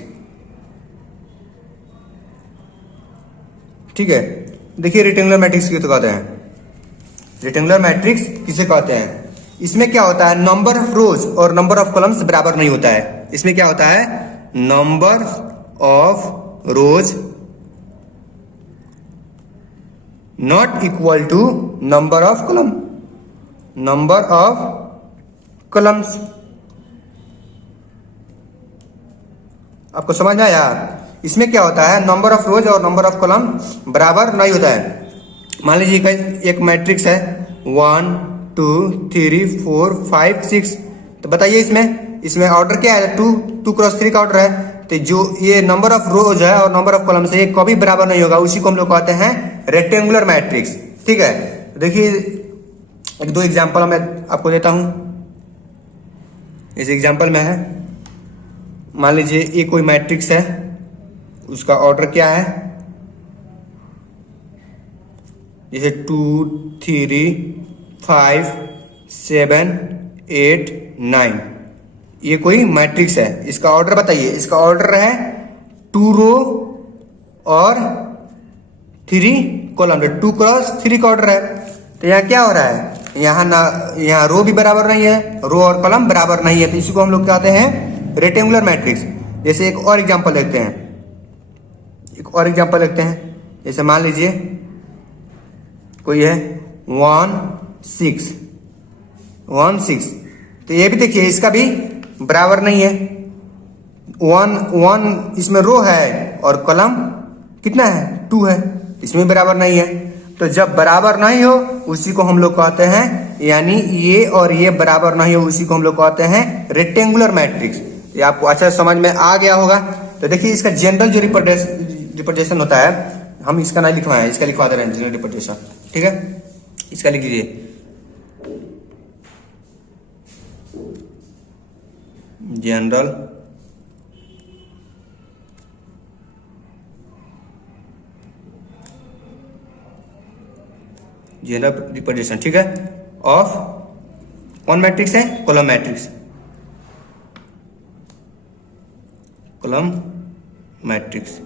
ठीक है। देखिए रेक्टेंगुलर मैट्रिक्स किसे कहते हैं, रेक्टेंगुलर मैट्रिक्स किसे कहते हैं, इसमें क्या होता है, नंबर ऑफ रोज और नंबर ऑफ कॉलम्स बराबर नहीं होता है। इसमें क्या होता है, number of rows not equal to number of column, number of columns. आपको समझ में आया, इसमें क्या होता है, नंबर ऑफ रोज और नंबर ऑफ कॉलम बराबर नहीं होता है। मान लीजिए एक मैट्रिक्स है 1 2 3 4 5 6, तो बताइए इसमें ऑर्डर क्या है, 2 क्रॉस 3 का ऑर्डर है। तो जो ये नंबर ऑफ रोज है और नंबर ऑफ कॉलम से ये कभी बराबर नहीं होगा, उसी को हम लोग कहते हैं रेक्टेंगुलर मैट्रिक्स, ठीक है। देखिए एक दो एग्जांपल मैं आपको देता हूं। इस एग्जांपल में है, मान लीजिए ये कोई मैट्रिक्स है, उसका ऑर्डर क्या है, जैसे 2 3 5 7 8 9, ये कोई मैट्रिक्स है। इसका ऑर्डर बताइए, इसका ऑर्डर है 2 रो और 3 कॉलम, 2 क्रॉस 3 का ऑर्डर है। तो यहाँ क्या हो रहा है, यहाँ रो भी बराबर नहीं है, रो और कॉलम बराबर नहीं है, तो इसी को हम लोग कहते हैं रेक्टेंगुलर मैट्रिक्स। जैसे एक और एग्जांपल देखते हैं, एक और एग्जांपल लेते हैं। जैसे मान लीजिए कोई है 1 6, तो ये भी देखिए इसका भी बराबर नहीं है। 1 इसमें रो है और कॉलम कितना है 2 है, इसमें बराबर नहीं है। तो जब बराबर नहीं हो उसी को हम लोग कहते हैं, यानी ये और ये बराबर नहीं हो उसी को हम लोग कहते हैं रेक्टेंगुलर मैट्रिक्स। ये आपको अच्छा समझ में आ गया होगा। तो देखिए इसका जनरल जो रिप्रेजेंटेशन होता है, हम इसका नहीं लिखवाए, इसका लिखवा दे रहे हैं जनरल रिप्रेजेंटेशन, ठीक है। इसका लिख लीजिए जनरल रिप्रेजेंटेशन, ठीक है, ऑफ कौन मैट्रिक्स है, कॉलम मैट्रिक्स, कॉलम मैट्रिक्स।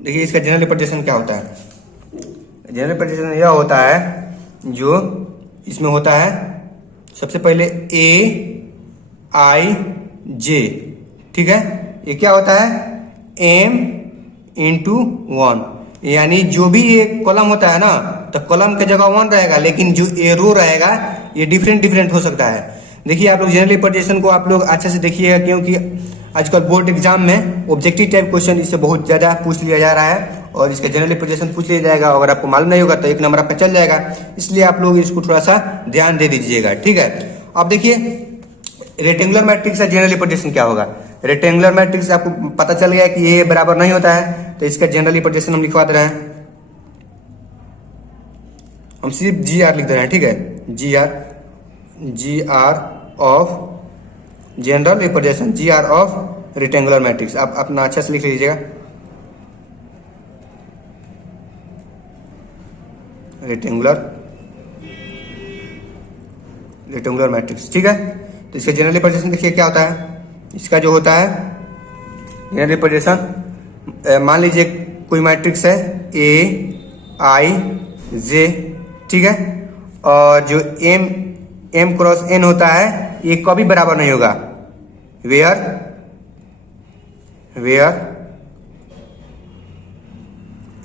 देखिए इसका जनरल रिप्रेजेंटेशन क्या होता है। जनरल रिप्रेजेंटेशन यह होता है जो इसमें होता है सबसे पहले AIJ, ठीक है। ये क्या होता है M×1, यानी जो भी ये कॉलम होता है ना, तो कॉलम की जगह 1 रहेगा, लेकिन जो ये रो रहेगा ये डिफरेंट हो सकता है। देखिए आप लोग जनरल रिप्रेजेंटेशन को आप लोग अच्छे से देखिएगा, क्योंकि आजकल बोर्ड एग्जाम में ऑब्जेक्टिव टाइप क्वेश्चन इससे बहुत ज्यादा पूछ लिया जा रहा है, और इसका जनरल रिप्रेजेंटेशन पूछ लिया जाएगा। अगर आपको मालूम नहीं होगा तो 1 नंबर आपका चल जाएगा, इसलिए आप लोग इसको थोड़ा सा ध्यान दे दीजिएगा, ठीक है। अब देखिए रेक्टेंगुलर मैट्रिक्स का जनरल रिप्रेजेंटेशन क्या होगा। रेक्टेंगुलर मैट्रिक्स आपको पता चल गया कि ये बराबर नहीं होता है, तो इसका जनरल रिप्रेजेंटेशन हम लिखवा दे रहे हैं। हम सिर्फ GR लिख दे रहे हैं, ठीक है, GR of general representation, GR of rectangular matrix. आप अपना अच्छा से लिख लीजिएगा, रेक्टेंगुलर मैट्रिक्स, ठीक है। तो इसका जनरल रिप्रेजेंटेशन देखिए क्या होता है। इसका जो होता है जनरल रिप्रेजेंटेशन, मान लीजिए कोई मैट्रिक्स है AIJ, ठीक है, और जो M×n होता है ये कभी बराबर नहीं होगा। वेयर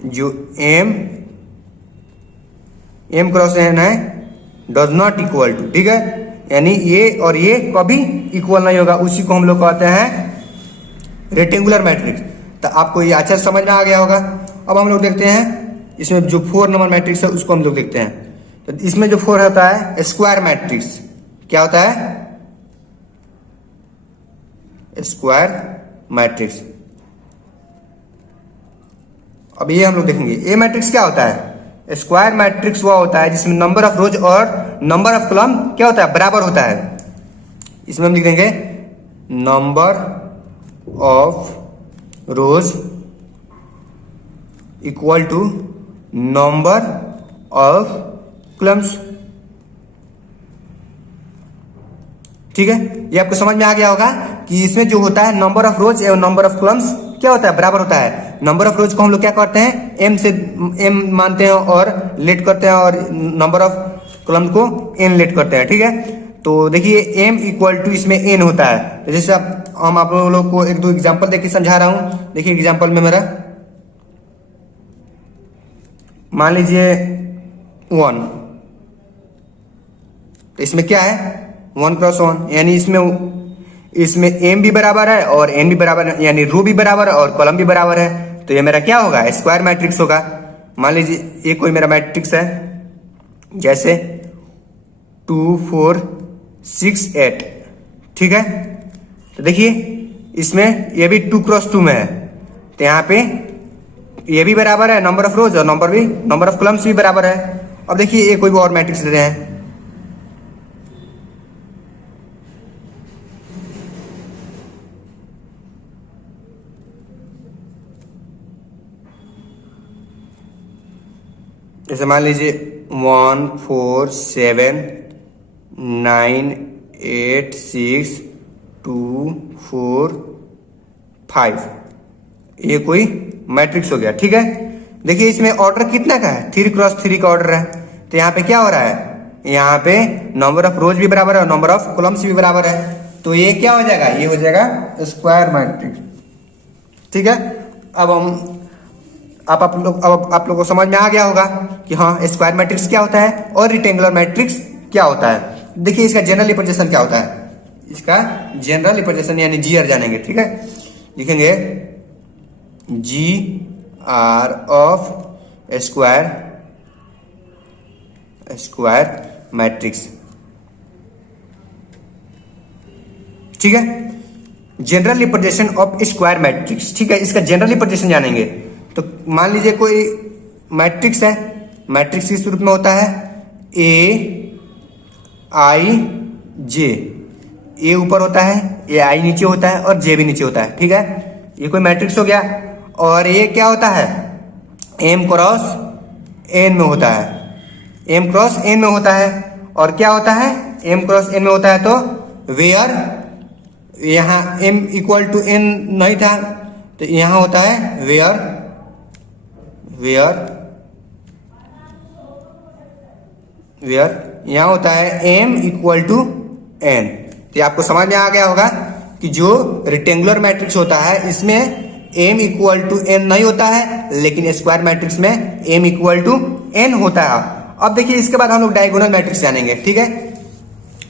जो M×n है डज नॉट इक्वल टू, ठीक है, यानी ये और ये कभी इक्वल नहीं होगा, उसी को हम लोग कहते हैं रेक्टेंगुलर मैट्रिक्स। तो आपको ये अच्छा समझ में आ गया होगा। अब हम लोग देखते हैं इसमें जो 4 नंबर मैट्रिक्स है उसको हम लोग देखते हैं। तो इसमें जो 4 होता है स्क्वायर मैट्रिक्स, क्या होता है स्क्वायर मैट्रिक्स। अब ये हम लोग देखेंगे ए मैट्रिक्स क्या होता है। स्क्वायर मैट्रिक्स वो होता है जिसमें नंबर ऑफ रोज और नंबर ऑफ कॉलम क्या होता है बराबर होता है। इसमें हम लिख देंगे number of rows equal to number of columns, ठीक है। ये आपको समझ में आ गया होगा कि इसमें जो होता है नंबर ऑफ रोज एवं नंबर ऑफ कॉलम्स क्या होता है बराबर होता है। नंबर ऑफ रोज को हम लोग क्या करते हैं m मानते हैं और लेट करते हैं, और नंबर ऑफ कॉलम को n लेट करते हैं, ठीक है। तो देखिए m इक्वल टू इसमें n होता है। तो जैसे हम आप लोग को 1-2 एग्जांपल देके समझा रहा हूं। देखिए एग्जांपल में मेरा मान लीजिए 1, तो इसमें क्या है 1×1, यानी इसमें m भी बराबर है और n भी बराबर है, यानी रो भी बराबर है और कॉलम भी बराबर है। तो ये मेरा क्या होगा स्क्वायर मैट्रिक्स होगा। मान लीजिए ये कोई मेरा मैट्रिक्स है जैसे 2 4 6 8, ठीक है। तो देखिए इसमें ये भी 2×2 में है, तो यहाँ पे ये भी बराबर है नंबर ऑफ रोज और नंबर ऑफ कॉलम्स भी बराबर है। अब देखिए ये कोई और मैट्रिक्स देते हैं जैसे मान लीजिए 1 4 7 9 8 6 2 4 5, ये कोई मैट्रिक्स हो गया, ठीक है। देखिए इसमें ऑर्डर कितना का है 3×3 का ऑर्डर है। तो यहाँ पे क्या हो रहा है, यहाँ पे नंबर ऑफ रोज भी बराबर है और नंबर ऑफ कॉलम्स भी बराबर है। तो ये क्या हो जाएगा, ये हो जाएगा स्क्वायर मैट्रिक्स, ठीक है। अब आप लोग को समझ में आ गया होगा कि हाँ स्क्वायर मैट्रिक्स क्या होता है और रेक्टेंगुलर मैट्रिक्स क्या होता है। देखिए इसका जनरल रिप्रेजेंटेशन क्या होता है, इसका जनरल रिप्रेजेंटेशन यानी जीआर जानेंगे। ठीक है, लिखेंगे जी आर ऑफ स्क्वायर मैट्रिक्स। ठीक है, general representation of square matrix. ठीक है, इसका जनरल रिप्रेजेंटेशन जानेंगे। तो मान लीजिए कोई मैट्रिक्स है, मैट्रिक्स किस रूप में होता है, ए आई जे। ए ऊपर होता है, ए आई नीचे होता है और जे भी नीचे होता है। ठीक है, ये कोई मैट्रिक्स हो गया। और ये क्या होता है, एम क्रॉस एन में होता है, एम क्रॉस एन में होता है। और क्या होता है, एम क्रॉस एन में होता है तो वेयर, यहाँ m इक्वल टू n नहीं था तो यहाँ होता है वेयर यहाँ होता है m इक्वल टू n। तो आपको समझ में आ गया होगा कि जो रेक्टेंगुलर मैट्रिक्स होता है इसमें m इक्वल टू n नहीं होता है, लेकिन स्क्वायर मैट्रिक्स में m इक्वल टू n होता है। अब देखिए इसके बाद हम लोग डायगोनल मैट्रिक्स जानेंगे। ठीक है,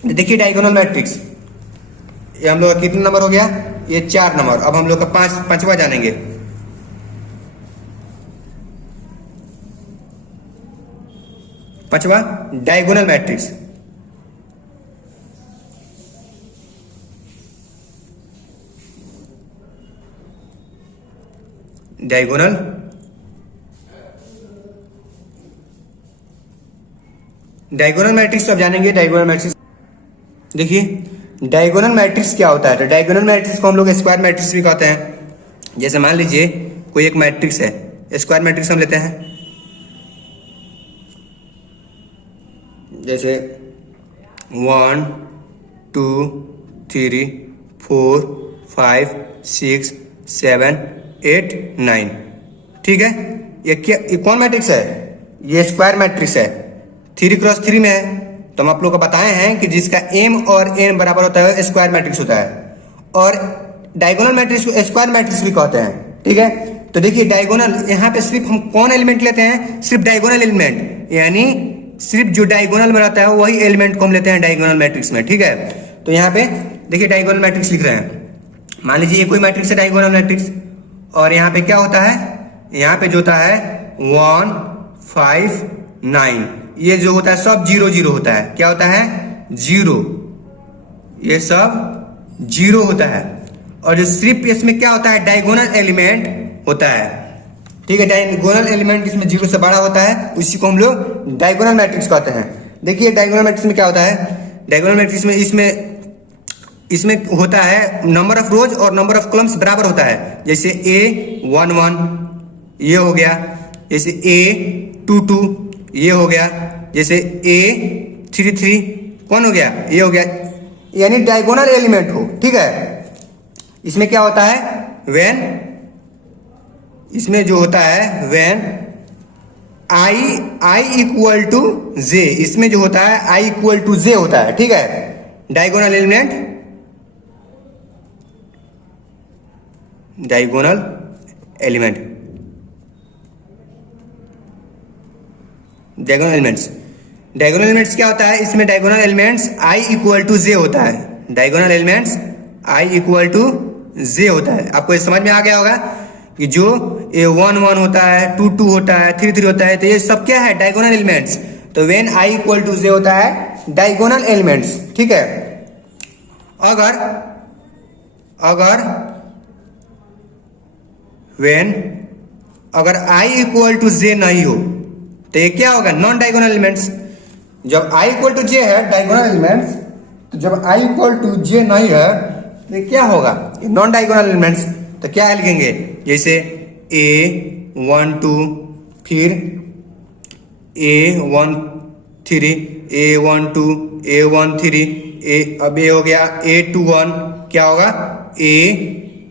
देखिए डायगोनल मैट्रिक्स ये हम लोग का कितना नंबर हो गया, ये 4 नंबर। अब हम लोग का पांचवा जानेंगे। पांचवा डायगोनल मैट्रिक्स। डायगोनल मैट्रिक्स अब जानेंगे। डायगोनल मैट्रिक्स देखिए डायगोनल मैट्रिक्स क्या होता है। तो डायगोनल मैट्रिक्स को हम लोग स्क्वायर मैट्रिक्स भी कहते हैं। जैसे मान लीजिए कोई एक मैट्रिक्स है, स्क्वायर मैट्रिक्स हम लेते हैं। जैसे 1 2 3 4 5 6 7 8 9। ठीक है, ये कौन मैट्रिक्स है, ये स्क्वायर मैट्रिक्स है, 3 क्रॉस 3 में है। तो हम आप लोग को बताए हैं कि जिसका m और n बराबर होता है स्क्वायर मैट्रिक्स होता है। और डायगोनल मैट्रिक्स को स्क्वायर मैट्रिक्स भी कहते हैं। ठीक है, तो देखिए डायगोनल यहाँ पे सिर्फ हम कौन एलिमेंट लेते हैं, सिर्फ डायगोनल एलिमेंट, यानी सिर्फ जो डायगोनल में रहता है वही एलिमेंट को हम लेते हैं डायगोनल मैट्रिक्स में। ठीक है, तो यहाँ पे देखिए डायगोनल मैट्रिक्स लिख रहे हैं। मान लीजिए ये कोई मैट्रिक्स है डायगोनल मैट्रिक्स, और यहाँ पे क्या होता है, यहाँ पे जो होता है 1 5 9, ये जो होता है सब 0 0 होता है। क्या होता है, 0, ये सब 0 होता है। और जो सिर्फ इसमें क्या होता है, डायगोनल एलिमेंट होता है। ठीक है, डायगोनल एलिमेंट इसमें 0 से बड़ा होता है, उसी को हम लोग डायगोनल मैट्रिक्स कहते हैं। देखिए डायगोनल मैट्रिक्स में क्या होता है, डायगोनल मैट्रिक्स में इसमें होता है नंबर ऑफ रोज और नंबर ऑफ कॉलम्स बराबर होता है। जैसे A 1 1 ये हो गया, जैसे A 2 2 ये हो गया, जैसे A 3 3 कौन हो गया, ये हो गया, यानी डायगोनल एलिमेंट हो। ठीक है, इसमें क्या होता है, इसमें जो होता है when I equal to J, इसमें जो होता है I इक्वल टू J होता है। ठीक है, diagonal element, diagonal element, diagonal elements क्या होता है, इसमें diagonal elements I equal to J होता है। Diagonal elements I equal to J होता है। आपको ये समझ में आ गया होगा कि जो ये 1 1 होता है, 2 2 होता है, 3 3 होता है, तो ये सब क्या है, डायगोनल एलिमेंट्स। तो when I equal to J होता है डायगोनल एलिमेंट्स। ठीक है, अगर I इक्वल टू J नहीं हो तो ये क्या होगा, नॉन डायगोनल एलिमेंट्स। जब I इक्वल टू J है डायगोनल एलिमेंट्स, तो जब I इक्वल टू J नहीं है तो ये क्या होगा, ये नॉन डायगोनल एलिमेंट्स। तो क्या लिखेंगे, जैसे A 1 2 फिर A 1 3 A 1 2 A 1 3 अब ये हो गया A 2 1, क्या होगा A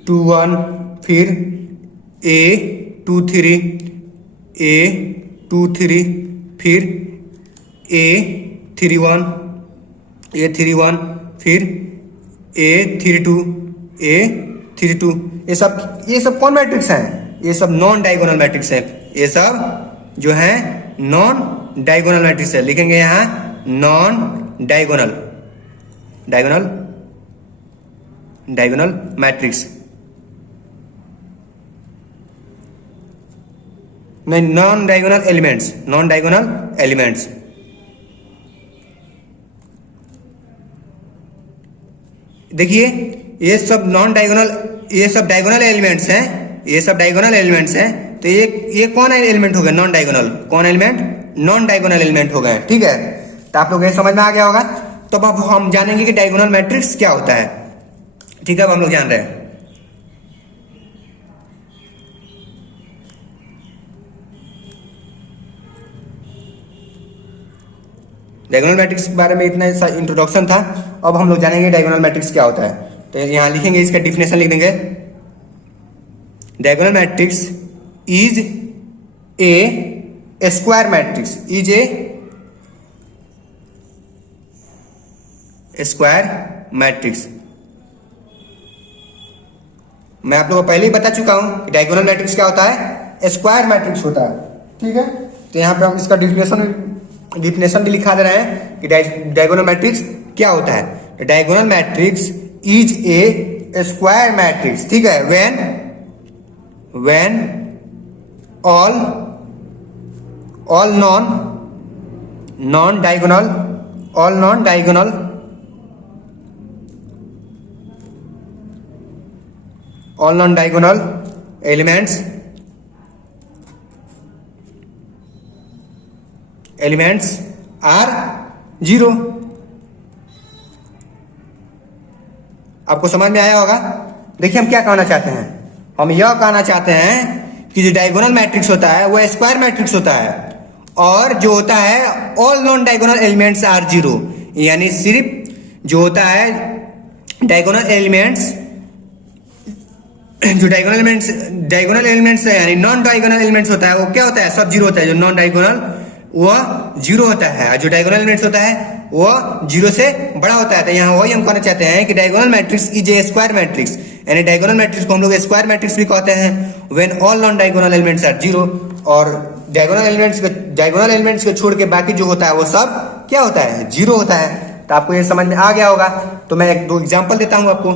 2 1, फिर A 2 3 A 2 3, फिर A 3 1 A 3 1, फिर A 3 2 A 3 2। ये सब कौन मैट्रिक्स हैं? ये सब नॉन डायगोनल मैट्रिक्स है। ये सब जो है नॉन डायगोनल मैट्रिक्स है। लिखेंगे यहां नॉन डायगोनल मैट्रिक्स, नहीं नॉन डायगोनल एलिमेंट्स। देखिए ये सब डायगोनल एलिमेंट्स हैं। तो ये कौन एलिमेंट हो गया? नॉन डायगोनल एलिमेंट हो गए। ठीक है, तो आप लोग ये समझ में आ गया होगा। तो अब हम जानेंगे कि डायगोनल मैट्रिक्स क्या होता है। ठीक है, अब हम लोग जान रहे हैं। डायगोनल मैट्रिक्स के बारे में इतना सा इंट्रोडक्शन था। अब हम लोग जानेंगे डायगोनल मैट्रिक्स क्या होता है। तो यहां लिखेंगे, इसका डिफिनेशन लिख देंगे। Diagonal matrix is a square matrix, मैं आप लोगों को पहले ही बता चुका हूं कि डायगोनल मैट्रिक्स क्या होता है? स्क्वायर मैट्रिक्स होता है। ठीक है, तो यहां पे हम इसका डिफिनेशन भी लिखा दे रहे हैं कि डायगोनल मैट्रिक्स क्या होता है। Diagonal matrix is a square matrix. ठीक है, when all non diagonal elements are zero. आपको समझ में आया होगा। देखिए हम क्या कहना चाहते हैं। हम यह कहना चाहते हैं कि जो डायगोनल मैट्रिक्स होता है वह स्क्वायर मैट्रिक्स होता है, और जो होता है all non diagonal elements are zero. यानी सिर्फ जो होता है डायगोनल एलिमेंट्स डायगोनल एलिमेंट्स है, यानी नॉन डायगोनल एलिमेंट्स होता है, वो क्या होता है? सब जीरो होता है। जो नॉन डायगोनल वो जीरो होता है, जो डायगोनल एलिमेंट्स होता है वो जीरो से बड़ा होता है। तो यहाँ वही हम कहना चाहते हैं कि diagonal matrix is a square matrix. यानी डायगोनल मैट्रिक्स को हम लोग स्क्वायर मैट्रिक्स भी कहते हैं when all non diagonal elements are zero. और डायगोनल एलिमेंट्स को छोड़ के बाकी जो होता है वो सब क्या होता है? जीरो होता है। तो आपको ये समझ में आ गया होगा। तो मैं 1-2 एग्जाम्पल देता हूं आपको।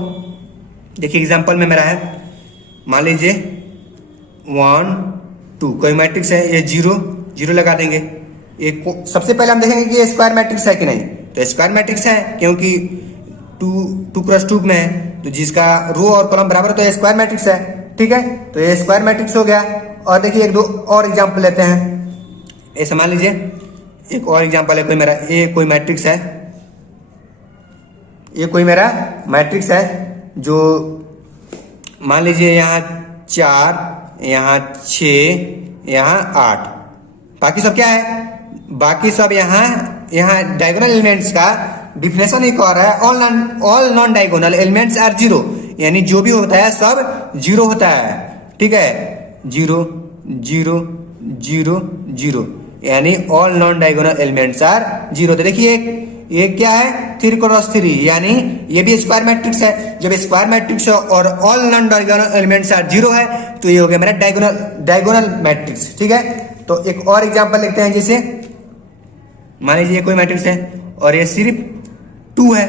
देखिए एग्जाम्पल में मेरा है, मान लीजिए 1 2 कोई मैट्रिक्स है, ये जीरो लगा देंगे। सबसे पहले हम देखेंगे कि ये स्क्वायर मैट्रिक्स है कि नहीं। तो स्क्वायर मैट्रिक्स है, क्योंकि 2 × 2 में है, तो जिसका रो और कॉलम बराबर है तो ये स्क्वायर मैट्रिक्स है। ठीक है, तो ये स्क्वायर मैट्रिक्स हो गया। और देखिए 1-2 और एग्जाम्पल लेते हैं। ऐसे मान लीजिए एक और एग्जाम्पल है, कोई मेरा ये कोई मैट्रिक्स है, ये कोई मेरा मैट्रिक्स है जो मान लीजिए यहाँ 4, यहाँ 6, यहाँ 8, बाकी सब क्या है? बाकी सब यहाँ डायगोनल एलिमेंट्स का डिफिनेशन ही कह रहा है all non diagonal elements are zero. यानी जो भी होता है सब जीरो होता है। ठीक है, 0 0 0 0, यानी all non diagonal elements are zero. तो देखिए ये क्या है? 3 × 3, यानी ये भी स्क्वायर मैट्रिक्स है। जब स्क्वायर मैट्रिक्स है और all non diagonal elements are zero है तो ये हो गया मेरा डायगोनल मैट्रिक्स। ठीक है, तो एक और एग्जांपल लिखते हैं। जैसे मान लीजिए कोई मैट्रिक्स है और ये सिर्फ 2 है,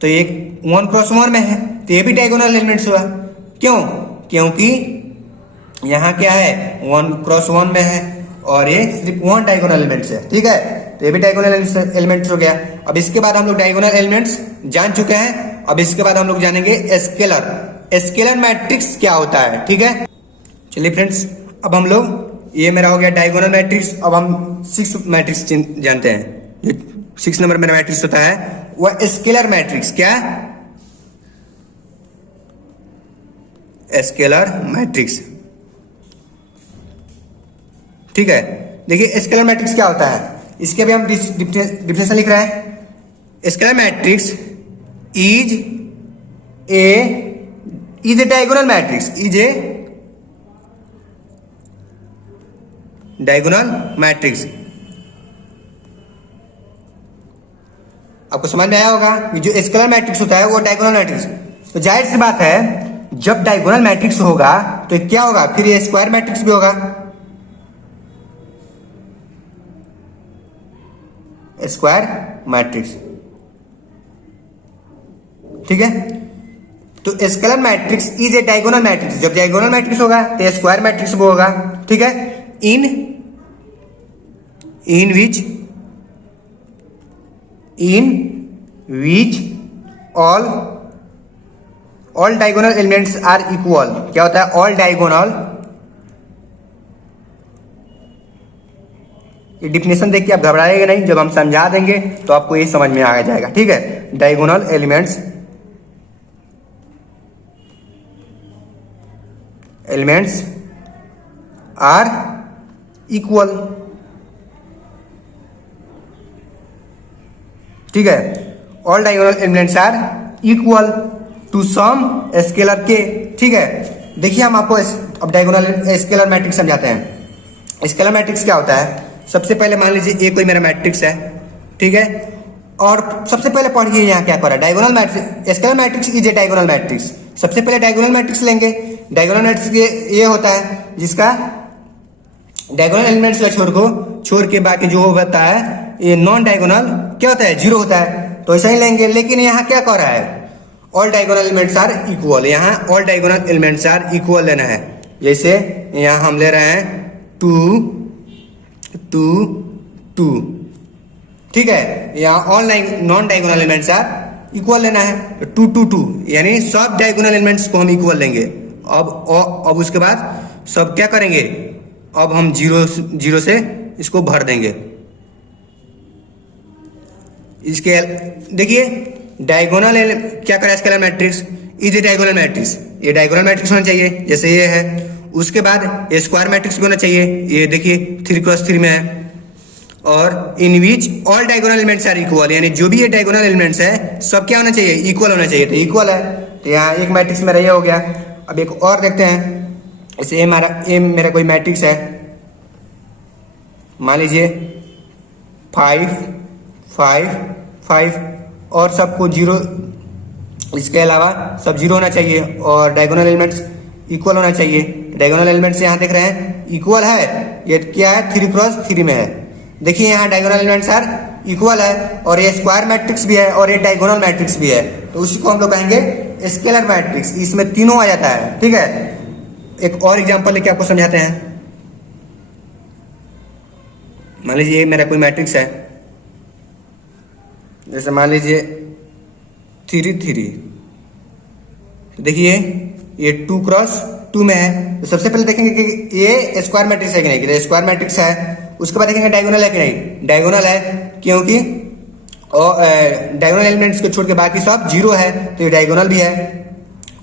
तो ये 1 × 1 में है, तो ये भी डायगोनल एलिमेंट्स हुआ। क्यों? क्योंकि यहाँ क्या है? 1 × 1 में है और ये सिर्फ 1 डायगोनल एलिमेंट्स है। ठीक है, तो ये भी डायगोनल एलिमेंट्स हो गया। अब इसके बाद हम लोग डायगोनल एलिमेंट्स जान चुके हैं। अब इसके बाद हम लोग जानेंगे स्केलर मैट्रिक्स क्या होता है। ठीक है, चलिए फ्रेंड्स, अब हम लोग ये मेरा हो गया डायगोनल मैट्रिक्स। अब हम 6 मैट्रिक्स जानते हैं। जो 6 नंबर मेरा मैट्रिक्स होता है वह स्केलर मैट्रिक्स। क्या? Scalar matrix. ठीक है, देखिए स्केलर मैट्रिक्स क्या होता है, इसके भी हम डिफिनेशन लिख रहे हैं। Scalar matrix is a diagonal matrix, diagonal matrix. आपको समझ में आया होगा कि जो स्केलर मैट्रिक्स होता है वो डायगोनल मैट्रिक्स। तो जाहिर सी बात है जब डायगोनल मैट्रिक्स होगा तो क्या होगा, फिर ये स्क्वायर मैट्रिक्स भी होगा, स्क्वायर मैट्रिक्स। ठीक है, तो scalar matrix is a diagonal matrix. जब डायगोनल मैट्रिक्स होगा तो स्क्वायर मैट्रिक्स भी होगा। ठीक है, in which all diagonal elements are equal. क्या होता है, ऑल डायगोनल, ये डिफिनेशन देख के आप घबराएंगे नहीं, जब हम समझा देंगे तो आपको ये समझ में आ जाएगा। ठीक है, डायगोनल एलिमेंट्स आर इक्वल। ठीक है, all diagonal elements are equal to some scalar के। ठीक है, देखिए हम आपको अब डायगोनल स्केलर मैट्रिक्स समझाते हैं। स्केलर मैट्रिक्स क्या होता है, सबसे पहले मान लीजिए ये कोई मेरा मैट्रिक्स है। ठीक है, और सबसे पहले पढ़िए यहाँ क्या कर रहा है, diagonal matrix, scalar matrix is a diagonal matrix. सबसे पहले डायगोनल मैट्रिक्स लेंगे। डायगोनल मैट्रिक्स ये होता है जिसका डायगोनल एलिमेंट्स का छोड़ के बाकी जो होता है ये नॉन डायगोनल क्या होता है, जीरो होता है। तो ऐसा ही लेंगे, लेकिन यहाँ क्या कर रहा है, all diagonal elements are equal. यहाँ all diagonal elements are equal लेना है। जैसे यहाँ हम ले रहे हैं 2 2 2। ठीक है, यहाँ all non diagonal elements are equal लेना है, 2 2 2, यानी सब डायगोनल एलिमेंट्स को हम इक्वल लेंगे। अब उसके बाद सब क्या करेंगे, अब हम जीरो से इसको भर देंगे। इसके देखिए डायगोनल क्या करें, scalar matrix is a diagonal matrix, ये डायगोनल मैट्रिक्स होना चाहिए जैसे ये है। उसके बाद ये स्क्वायर मैट्रिक्स भी होना चाहिए, ये देखिए 3x3 में है। और in which all diagonal elements are equal, यानी जो भी ये डायगोनल एलिमेंट्स है सब क्या होना चाहिए, इक्वल होना चाहिए। तो इक्वल है, तो यहाँ एक मैट्रिक्स मेरा ये हो गया। अब एक और देखते हैं, ऐसे ये मेरा कोई मैट्रिक्स है, मान लीजिए 5 5 5 और सबको जीरो, इसके अलावा सब जीरो होना चाहिए और डायगोनल एलिमेंट्स इक्वल होना चाहिए। डायगोनल एलिमेंट्स यहाँ देख रहे हैं इक्वल है, ये क्या है 3x3 में है। देखिए यहाँ डायगोनल एलिमेंट्स आर इक्वल है और ये स्क्वायर मैट्रिक्स भी है और ये डायगोनल मैट्रिक्स भी है, तो उसी को हम लोग कहेंगे स्केलर मैट्रिक्स। इसमें तीनों आ जाता है। ठीक है, एक और एग्जांपल लेके आपको समझाते हैं। मान लीजिए मेरा कोई मैट्रिक्स है, जैसे मान लीजिए 3 3। देखिए ये 2x2 में है, तो सबसे पहले देखेंगे कि ये स्क्वायर मैट्रिक्स है कि नहीं, कि स्क्वायर मैट्रिक्स है। उसके बाद देखेंगे डायगोनल है कि नहीं, डायगोनल है, क्योंकि डायगोनल एलिमेंट्स को छोड़ के बाकी सब जीरो है, तो ये डायगोनल भी है।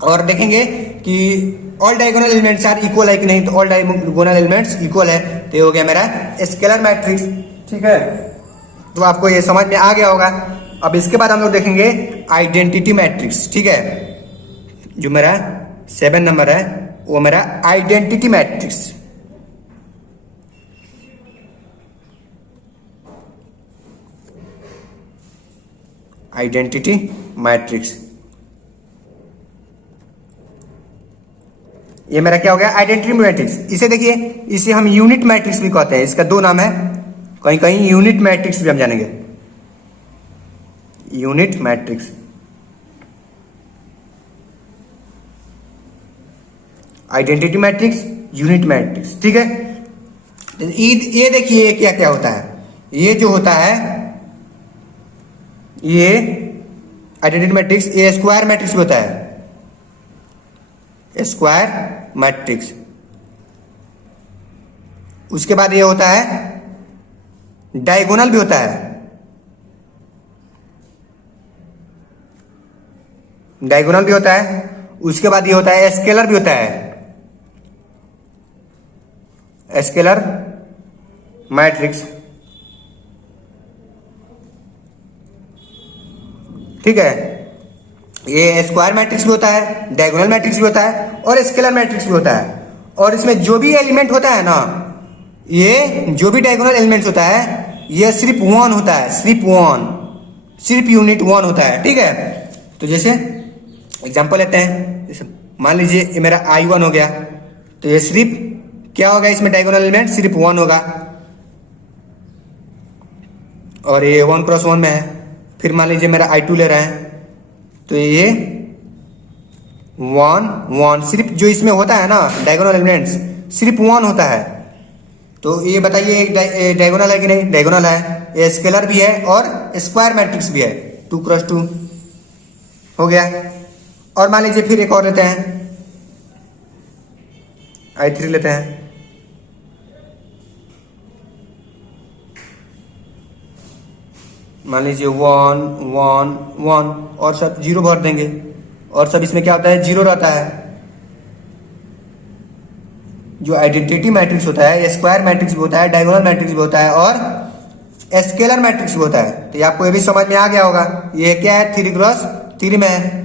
और देखेंगे कि all diagonal elements are equal है कि नहीं, तो ऑल डायगोनल एलिमेंट्स इक्वल है, तो ये हो गया मेरा स्केलर मैट्रिक्स। ठीक है, तो आपको ये समझ में आ गया होगा। अब इसके बाद हम लोग देखेंगे आइडेंटिटी मैट्रिक्स। ठीक है, जो मेरा 7 नंबर है वो मेरा आइडेंटिटी मैट्रिक्स। आइडेंटिटी मैट्रिक्स, ये मेरा क्या हो गया, आइडेंटिटी मैट्रिक्स। इसे देखिए, इसे हम यूनिट मैट्रिक्स भी कहते हैं, इसका 2 नाम है, कहीं कहीं यूनिट मैट्रिक्स भी हम जानेंगे, unit matrix. Identity matrix, unit matrix. ठीक है, ये देखिए क्या क्या होता है, ये जो होता है ये आइडेंटिटी मैट्रिक्स, ये स्क्वायर मैट्रिक्स भी होता है, स्क्वायर मैट्रिक्स। उसके बाद ये होता है डायगोनल भी होता है, डायगोनल भी होता है। उसके बाद ये होता है स्केलर भी होता है, स्केलर मैट्रिक्स। ठीक है, ये स्क्वायर मैट्रिक्स भी होता है, डायगोनल मैट्रिक्स भी होता है और स्केलर मैट्रिक्स भी होता है। और इसमें जो भी एलिमेंट होता है ना, ये जो भी डायगोनल एलिमेंट्स होता है ये सिर्फ 1 होता है, सिर्फ यूनिट 1 होता है। ठीक है, तो जैसे एग्जाम्पल लेते हैं, जैसे मान लीजिए ये मेरा I1 हो गया, तो ये सिर्फ क्या होगा, इसमें डायगोनल एलिमेंट सिर्फ 1 होगा, और ये 1 क्रॉस 1 में है। फिर मान लीजिए मेरा I2 ले रहे हैं, तो ये 1 1 सिर्फ जो इसमें होता है ना डायगोनल एलिमेंट्स सिर्फ 1 होता है। तो ये बताइए डायगोनल है कि नहीं? डायगोनल है। ये स्केलर भी है और स्क्वायर मैट्रिक्स भी है, 2 क्रॉस 2 हो गया। और मान लीजिए फिर एक और लेते हैं, I3 लेते हैं, मान लीजिए 1 1 1 और सब 0 भर देंगे, और सब इसमें क्या होता है, 0 रहता है। जो आइडेंटिटी मैट्रिक्स होता है, स्क्वायर मैट्रिक्स भी होता है, डायगोनल मैट्रिक्स भी होता है, और स्केलर मैट्रिक्स भी होता है। तो ये आपको ये भी समझ में आ गया होगा। ये क्या है, 3 क्रॉस 3 में है।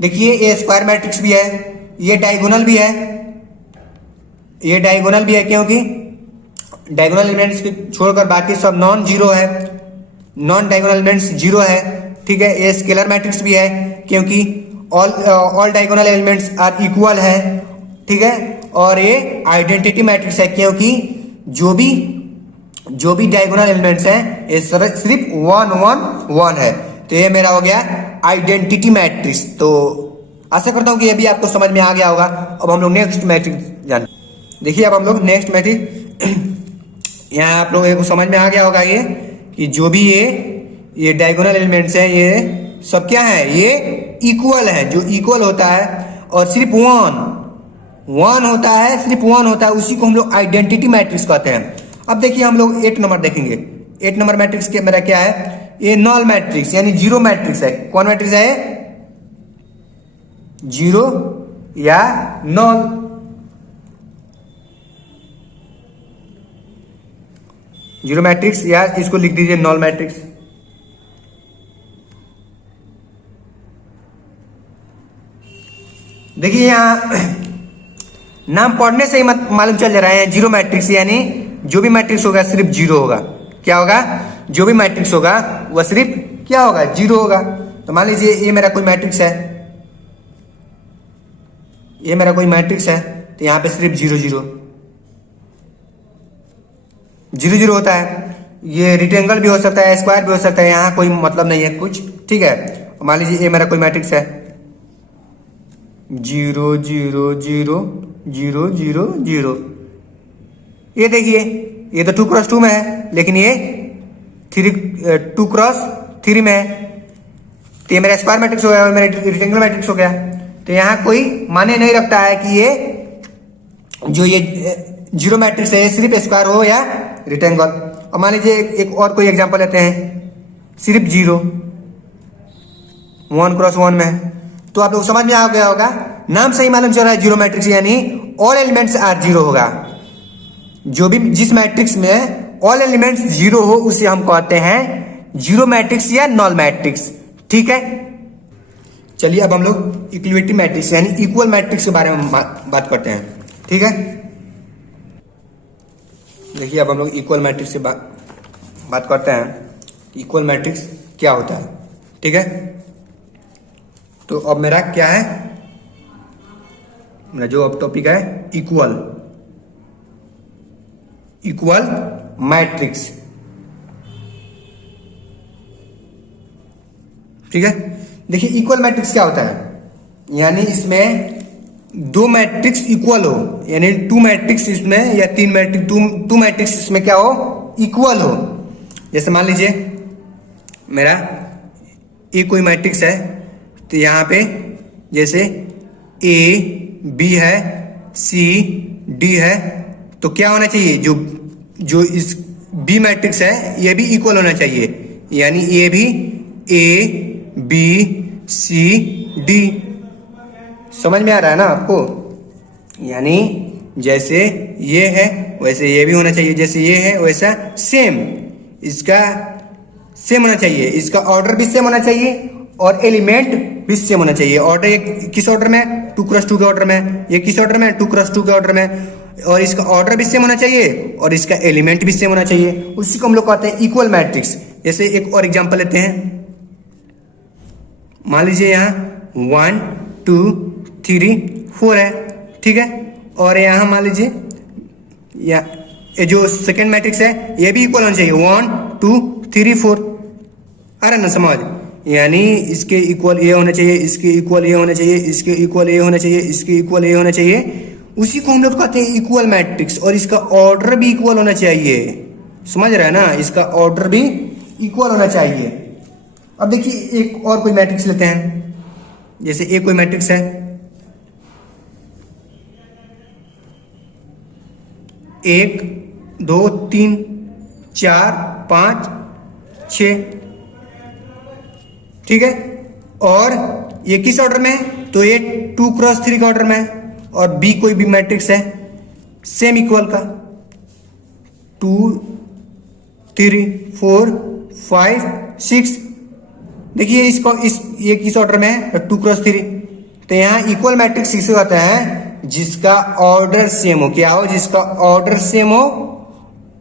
देखिए ये स्क्वायर मैट्रिक्स भी है, ये डायगोनल भी है, ये डायगोनल भी है क्योंकि डायगोनल एलिमेंट्स छोड़कर बाकी सब नॉन जीरो है, नॉन डायगोनल एलिमेंट्स 0 है। ठीक है, ये स्केलर मैट्रिक्स भी है क्योंकि all diagonal elements are equal है। ठीक है, और ये आइडेंटिटी मैट्रिक्स है क्योंकि जो भी डायगोनल एलिमेंट्स हैं ये सिर्फ 1 1 1 है। तो ये मेरा हो गया आइडेंटिटी मैट्रिक्स। तो आशा करता हूं कि ये भी आपको समझ में आ गया होगा। अब हम लोग नेक्स्ट मैट्रिक्स जान, देखिए अब हम लोग नेक्स्ट मैट्रिक्स यहाँ आप लोगों को समझ में आ गया होगा ये कि जो भी ये डायगोनल एलिमेंट्स हैं ये सब क्या है, ये इक्वल है। जो इक्वल होता है और सिर्फ 1 होता है, सिर्फ 1 होता है, उसी को हम लोग आइडेंटिटी मैट्रिक्स कहते हैं। अब देखिए हम लोग 8 नंबर देखेंगे। 8 नंबर मैट्रिक्स के मेरा क्या है, ये नॉल मैट्रिक्स यानी 0 मैट्रिक्स है। कौन मैट्रिक्स है, 0 या नॉल। जीरो मैट्रिक्स या इसको लिख दीजिए नॉल मैट्रिक्स। देखिए यहां नाम पढ़ने से ही मालूम चल जा रहा है, जीरो मैट्रिक्स यानी जो भी मैट्रिक्स होगा सिर्फ 0 होगा। क्या होगा, जो भी मैट्रिक्स होगा वह सिर्फ क्या होगा, 0 होगा। तो मान लीजिए ये मेरा कोई मैट्रिक्स है, ये मेरा कोई मैट्रिक्स है, तो यहां पे सिर्फ 0 0 0 0 होता है। ये रेक्टेंगल भी हो सकता है, स्क्वायर भी हो सकता है, यहाँ कोई मतलब नहीं है कुछ। ठीक है, मान लीजिए ये मेरा कोई मैट्रिक्स है, 0 0 0 0 0 0। ये देखिए ये तो 2 क्रॉस 2 में है, लेकिन ये 2 क्रॉस 3 में है। तो ये मेरा स्क्वायर मैट्रिक्स हो गया, मेरा रेक्टेंगल मैट्रिक्स हो गया। तो यहाँ कोई माने नहीं रखता है कि ये जो ये 0 मैट्रिक्स है ये सिर्फ स्क्वायर हो या रेक्टेंगल। और मान लीजिए एक और कोई एग्जांपल लेते हैं, सिर्फ 0 1 क्रॉस 1 में है। तो आप लोग समझ में आ गया होगा, नाम से ही मालूम चल रहा है जीरो मैट्रिक्स यानी ऑल एलिमेंट्स आर 0 होगा। जो भी जिस मैट्रिक्स में ऑल एलिमेंट्स 0 हो उसे हम कहते हैं जीरो मैट्रिक्स या नॉल मैट्रिक्स। ठीक है, चलिए अब हम लोग इक्विलिटी मैट्रिक्स यानी इक्वल मैट्रिक्स के बारे में बात करते हैं। ठीक है, देखिए अब हम लोग इक्वल मैट्रिक्स से बात करते हैं। इक्वल मैट्रिक्स क्या होता है। ठीक है, तो अब मेरा क्या है, मेरा जो अब टॉपिक है इक्वल मैट्रिक्स। ठीक है, देखिए इक्वल मैट्रिक्स क्या होता है, यानी इसमें 2 मैट्रिक्स इक्वल हो, यानी 2 मैट्रिक्स इसमें या 3 मैट्रिक्स 2 मैट्रिक्स इसमें क्या हो, इक्वल हो। जैसे मान लीजिए मेरा ये कोई मैट्रिक्स है, तो यहाँ पे जैसे A B है, C D है, तो क्या होना चाहिए, जो इस B मैट्रिक्स है ये भी इक्वल होना चाहिए, यानी ये भी A B C D। समझ में आ रहा है ना आपको, यानी जैसे ये है वैसे ये भी होना चाहिए, जैसे ये है वैसा सेम इसका सेम होना चाहिए, इसका ऑर्डर भी सेम होना चाहिए और एलिमेंट भी सेम होना चाहिए। ऑर्डर ये किस ऑर्डर में, 2 क्रॉस 2 के ऑर्डर में, ये किस ऑर्डर में, 2 क्रॉस 2 के ऑर्डर में, और इसका ऑर्डर भी सेम होना चाहिए और इसका एलिमेंट भी सेम होना चाहिए। उसी को हम लोग कहते हैं इक्वल मैट्रिक्स। जैसे एक और एग्जांपल लेते हैं, मान लीजिए यहाँ 1 2 3 4 है, ठीक है। और यहाँ मान लीजिए ये जो सेकेंड मैट्रिक्स है ये भी इक्वल होना चाहिए, 1 2 3 4। आ रहा ना समझ? यानी इसके इक्वल ये होना चाहिए, इसके इक्वल ये होना चाहिए, इसके इक्वल ये होना चाहिए, इसके इक्वल ये होना चाहिए। उसी को हम लोग कहते हैं इक्वल मैट्रिक्स। और इसका ऑर्डर भी इक्वल होना चाहिए, समझ रहे हैं ना? इसका ऑर्डर भी इक्वल होना चाहिए। अब देखिए एक और कोई मैट्रिक्स लेते हैं, जैसे एक कोई मैट्रिक्स है 1 2 3 4 5 6, ठीक है। और ये किस ऑर्डर में है? तो ये 2 क्रॉस 3 का ऑर्डर में है। और बी कोई भी मैट्रिक्स है सेम इक्वल का 2 3 4 5 6, देखिए इसको ये किस ऑर्डर में है? 2 क्रॉस 3। तो यहाँ इक्वल मैट्रिक्स इसे कहते हैं जिसका ऑर्डर सेम हो। क्या हो? जिसका ऑर्डर सेम हो,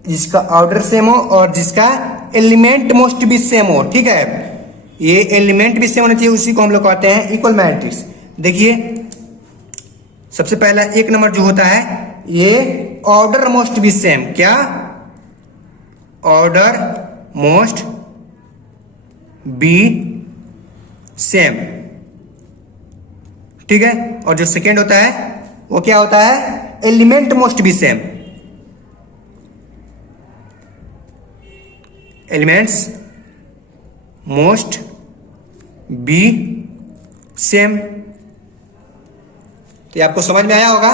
जिसका ऑर्डर सेम हो और जिसका एलिमेंट मोस्ट भी सेम हो, ठीक है। ये एलिमेंट भी सेम होना चाहिए, उसी को हम लोग कहते हैं इक्वल मैट्रिक्स। देखिए सबसे पहला एक नंबर जो होता है ये ऑर्डर मोस्ट भी सेम। क्या? ऑर्डर मोस्ट बी सेम, ठीक है। और जो सेकेंड होता है वो क्या होता है? Element most B same. Elements most B same. तो आपको समझ में आया होगा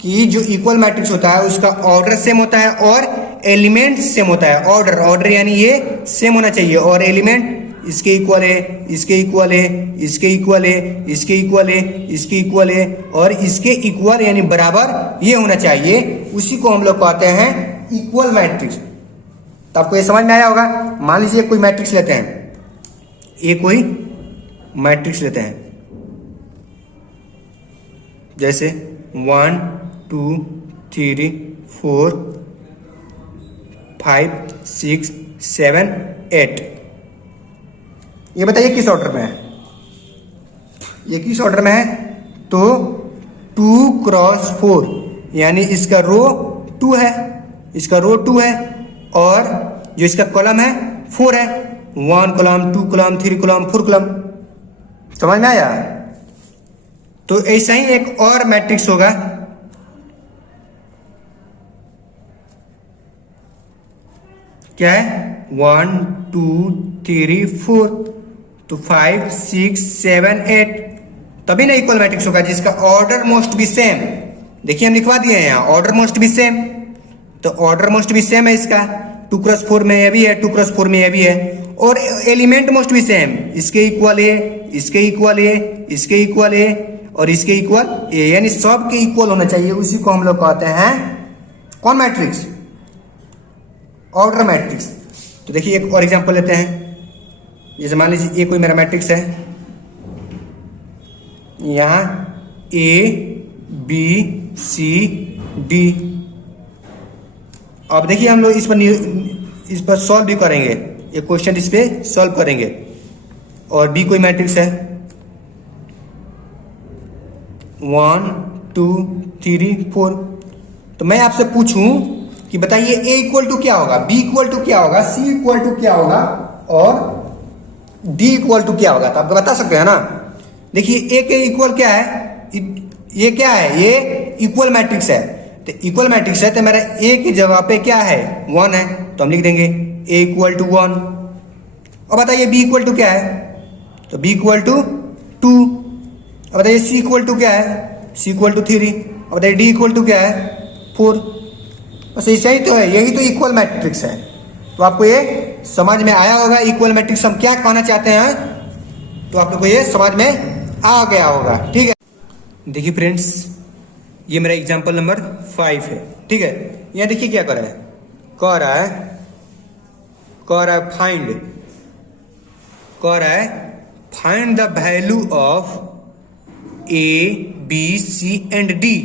कि जो इक्वल मैट्रिक्स होता है उसका ऑर्डर सेम होता है और एलिमेंट सेम होता है। ऑर्डर यानी ये सेम होना चाहिए और एलिमेंट इसके इक्वल है, इसके इक्वल है, इसके इक्वल है, इसके इक्वल है, इसके इक्वल है और इसके इक्वल यानी बराबर ये होना चाहिए। उसी को हम लोग कहते हैं इक्वल मैट्रिक्स। तो आपको ये समझ में आया होगा। मान लीजिए कोई मैट्रिक्स लेते हैं, ये कोई मैट्रिक्स लेते हैं जैसे 1 2 3 4 5 6 7 8। ये बताइए किस ऑर्डर में है? ये किस ऑर्डर में है? तो 2 क्रॉस 4 यानी इसका रो 2 है, इसका रो 2 है और जो इसका कॉलम है 4 है। 1 कॉलम 2 कॉलम 3 कॉलम 4 कॉलम। समझ में आया? तो ऐसा ही एक और मैट्रिक्स होगा, क्या है? 1 2 3 4, तो 5 6 7 8, तभी ना इक्वल मैट्रिक्स होगा जिसका ऑर्डर मोस्ट भी सेम। देखिए हम लिखवा दिए हैं यहाँ ऑर्डर मोस्ट भी सेम। तो ऑर्डर मोस्ट भी सेम है इसका, 2 क्रॉस 4 में यह भी है, 2 क्रॉस 4 में यह भी है और एलिमेंट मोस्ट भी सेम। इसके इक्वल है, इसके इक्वल है, इसके इक्वल है और इसके इक्वल ए, यानी सब के इक्वल होना चाहिए। उसी को हम लोग कहते हैं कौन मैट्रिक्स? Order matrix. तो देखिए एक और एग्जांपल लेते हैं, जैसे मान लीजिए ये कोई मेरा मैट्रिक्स है, यहां ए बी सी डी। अब देखिए हम लोग इस पर सॉल्व भी करेंगे, एक क्वेश्चन इस पे सॉल्व करेंगे। और बी कोई मैट्रिक्स है 1 2 3 4। तो मैं आपसे पूछूं कि बताइए ए इक्वल टू क्या होगा, बी इक्वल टू क्या होगा, सी इक्वल टू क्या होगा और डी इक्वल टू क्या होगा? तो आप बता सकते हैं ना। देखिए ए के इक्वल क्या है? ये क्या है? ये इक्वल मैट्रिक्स है। तो इक्वल मैट्रिक्स है तो मेरा ए की जगह पे क्या है? 1 है, तो हम लिख देंगे ए इक्वल टू 1। और बताइए बी इक्वल टू क्या है? तो बी इक्वल टू 2। अब बताइए सी इक्वल टू क्या है? सी इक्वल टू 3। अब बताइए डी इक्वल टू क्या है? 4। बस ऐसा ही तो है, यही तो इक्वल मैट्रिक्स है। तो आपको ये समझ में आया होगा इक्वल मैट्रिक्स हम क्या कहना चाहते हैं, तो आप लोग को ये समझ में आ गया होगा, ठीक है। देखिए फ्रेंड्स, ये मेरा एग्जांपल नंबर 5 है, ठीक है। यहाँ देखिए क्या कर रहा है, कह रहा है find the value of A B C and D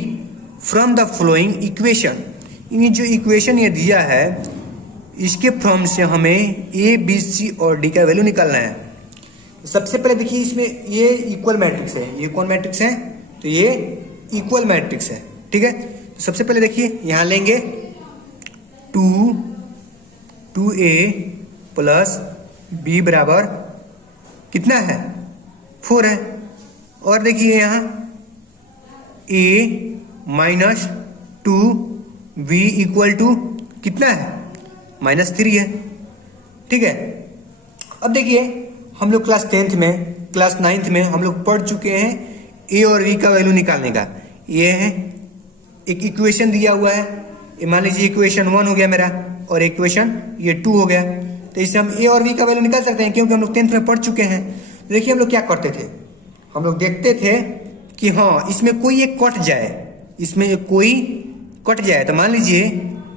from the following equation. ये जो इक्वेशन ये दिया है इसके फॉर्म से हमें ए बी सी और डी का वैल्यू निकालना है। सबसे पहले देखिए इसमें ये इक्वल मैट्रिक्स है, ये कौन मैट्रिक्स है, तो ये इक्वल मैट्रिक्स है, ठीक है। तो सबसे पहले देखिए यहाँ लेंगे 2a प्लस b बराबर कितना है, 4 है। और देखिए यहाँ a minus 2b equal to कितना है, -3 है, ठीक है। अब देखिए हम लोग क्लास 10th में, क्लास 9th में हम लोग पढ़ चुके हैं ए और बी का वैल्यू निकालने का। ये है एक इक्वेशन दिया हुआ है, मान लीजिए इक्वेशन 1 हो गया मेरा और इक्वेशन ये 2 हो गया। तो इससे हम ए और बी का वैल्यू निकाल सकते हैं क्योंकि हम लोग 10th में पढ़ चुके हैं। तो देखिए हम लोग क्या करते थे, हम लोग देखते थे कि हाँ इसमें कोई एक कट जाए, इसमें कोई कट जाए। तो मान लीजिए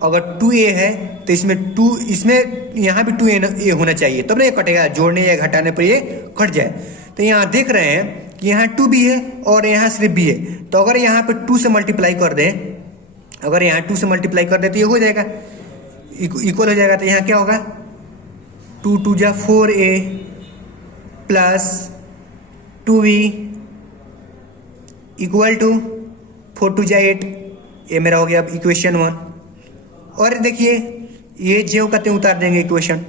अगर 2a है तो इसमें 2, इसमें यहाँ भी 2a होना चाहिए, तब ना ये कटेगा, जोड़ने या घटाने पर ये कट जाए। तो यहाँ देख रहे हैं कि यहाँ 2b है और यहाँ सिर्फ b है। तो अगर यहाँ पे 2 से मल्टीप्लाई कर दें, अगर यहाँ 2 से मल्टीप्लाई कर दे तो ये हो जाएगा, इक्वल हो जाएगा। तो यहाँ क्या होगा, 2 2 जा 4a plus 2b equal to 4 2 जा 8। ये मेरा हो गया अब इक्वेशन 1। और देखिए ये ज्यों का त्यों उतार देंगे equation,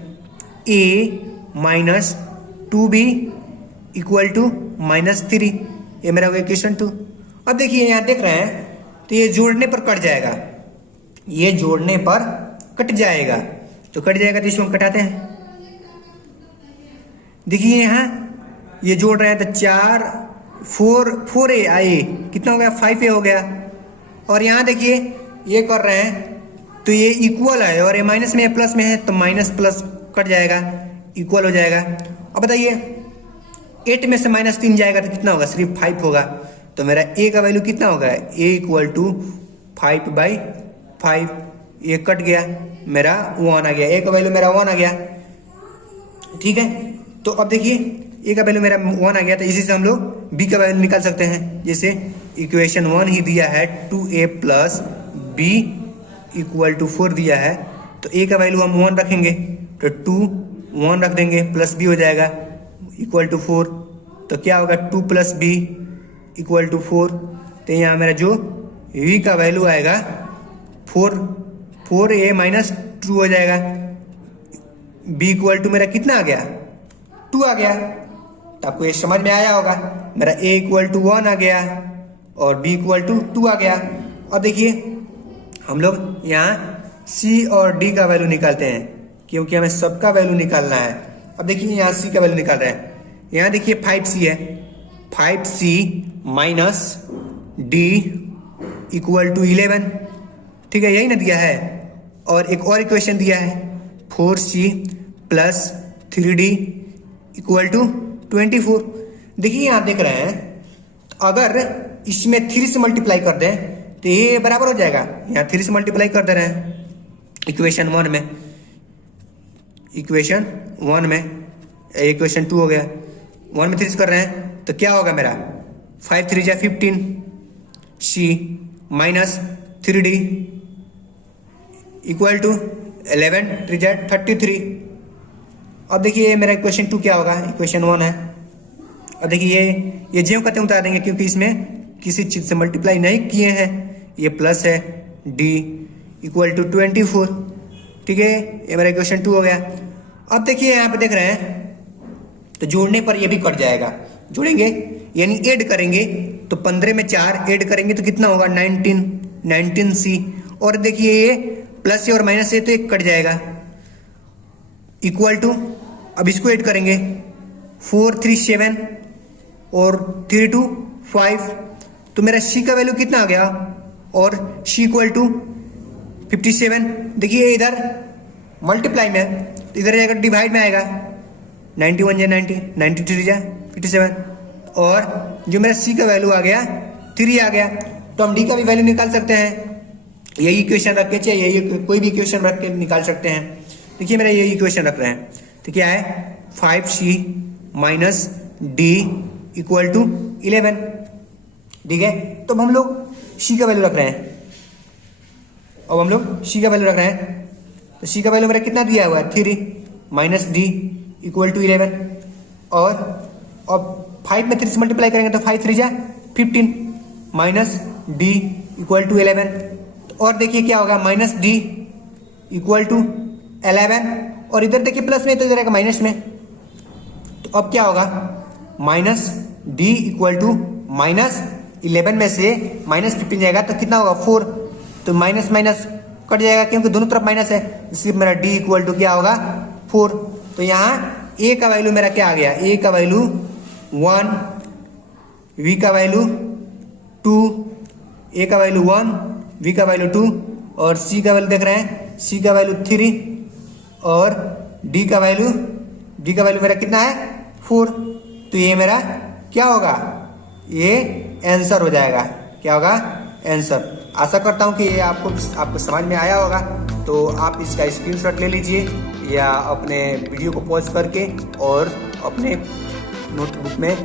a minus 2b equal to -3। ये मेरा हो गया इक्वेशन 2। अब देखिए यहाँ देख रहे हैं तो ये जोड़ने पर कट जाएगा, ये जोड़ने पर कट जाएगा। तो कट जाएगा तो इसको हम कटाते हैं। देखिए यहाँ ये जोड़ रहे हैं तो 4a आए, कितना हो गया, 5a हो गया। और यहाँ देखिए ये कर रहे हैं तो ये इक्वल है और ये माइनस में है प्लस में है, तो माइनस प्लस कट जाएगा, इक्वल हो जाएगा। अब बताइए 8 में से -3 जाएगा तो कितना होगा, सिर्फ 5 होगा। तो मेरा a का वैल्यू कितना होगा, a इक्वल टू 5/5। ये कट गया, मेरा 1 आ गया, a का वैल्यू मेरा 1 आ गया, ठीक है। तो अब देखिए a का वैल्यू मेरा 1 आ गया, तो इसी से हम लोग b का वैल्यू निकाल सकते हैं। जैसे इक्वेशन 1 ही दिया है 2a plus b equal to 4 दिया है, तो a का वैल्यू हम 1 रखेंगे, तो 2 1 रख देंगे प्लस b हो जाएगा इक्वल टू 4। तो क्या होगा, 2 प्लस b इक्वल टू 4। तो यहाँ मेरा जो v का वैल्यू आएगा 4a माइनस 2 हो जाएगा। b इक्वल टू मेरा कितना आ गया, 2 आ गया। तो आपको ये समझ में आया होगा, मेरा a इक्वल टू 1 आ गया और b इक्वल टू 2 आ गया। और देखिए हम लोग यहाँ c और d का वैल्यू निकालते हैं क्योंकि हमें सबका वैल्यू निकालना है। अब देखिए यहाँ c का वैल्यू निकाल रहे हैं, यहाँ देखिए 5c है, 5c minus d equal to 11, ठीक है, यही ना दिया है। और एक और इक्वेशन दिया है 4c plus 3d equal to 24। देखिए यहाँ देख रहे हैं अगर इसमें 3 से मल्टीप्लाई कर दें तो ये बराबर हो जाएगा, यहाँ 3 से मल्टीप्लाई कर दे रहे हैं इक्वेशन 1 में, इक्वेशन 1 में, इक्वेशन 2 हो गया, 1 में 3 से कर रहे हैं तो क्या होगा मेरा 5 3 जा 15 c minus 3d equal to 11 3 जा 33। अब देखिए मेरा इक्वेशन 2 क्या होगा, इक्वेशन 1 है। अब देखिए ये ज्यों का त्यों उतार देंगे क्योंकि इसमें किसी चीज से मल्टीप्लाई नहीं किए हैं, ये प्लस है, d इक्वल टू 24, ठीक है, ये मेरा इक्वेशन 2 हो गया। अब देखिए यहाँ पे देख रहे हैं तो जोड़ने पर ये भी कट जाएगा, जोड़ेंगे यानी ऐड करेंगे तो 15 में 4 ऐड करेंगे तो कितना होगा 19c। और देखिए ये प्लस से और माइनस से तो एक कट जाएगा, इक्वल टू, अब इसको ऐड करेंगे 4 3 7 और 3 2 5, तो मेरा c का वैल्यू कितना आ गया, और c इक्वल टू 57। देखिए इधर मल्टीप्लाई में, इधर जाएगा डिवाइड में आएगा, 91 जा 90, 93 जा 57, और जो मेरा c का वैल्यू आ गया 3 आ गया। तो हम d का भी वैल्यू निकाल सकते हैं, यही इक्वेशन रख के, चाहिए यही कोई भी इक्वेशन रख के निकाल सकते हैं। देखिए मेरा यही इक्वेशन रख रहे हैं, तो क्या है 5c minus d equal to 11, ठीक है। तो अब हम लोग c का वैल्यू रख रहे हैं, अब हम लोग c का वैल्यू रख रहे हैं, तो c का वैल्यू मेरा कितना दिया हुआ है 3 माइनस d इक्वल टू 11, और और 5 में 3 से मल्टीप्लाई करेंगे तो 5 3 जा 15 माइनस डी इक्वल टू 11। और देखिए क्या होगा, माइनस डी इक्वल टू 11 और इधर देखिए प्लस में तो इधर आएगा माइनस में। तो अब क्या होगा, minus D equal to minus 11 में से माइनस 15 जाएगा तो कितना होगा 4। तो माइनस माइनस कट जाएगा क्योंकि दोनों तरफ माइनस है, इसलिए मेरा डी इक्वल टू क्या होगा 4। तो यहाँ ए का वैल्यू मेरा क्या आ गया, ए का वैल्यू 1, वी का वैल्यू 2, ए का वैल्यू 1, वी का वैल्यू 2 और सी का वैल्यू देख रहे हैं, सी का वैल्यू 3 और डी का वैल्यू मेरा कितना है 4। तो ये मेरा क्या होगा, ये आंसर हो जाएगा। क्या होगा, आंसर। आशा करता हूँ कि ये आपको समझ में आया होगा। तो आप इसका स्क्रीनशॉट ले लीजिए या अपने वीडियो को पॉज करके और अपने नोटबुक में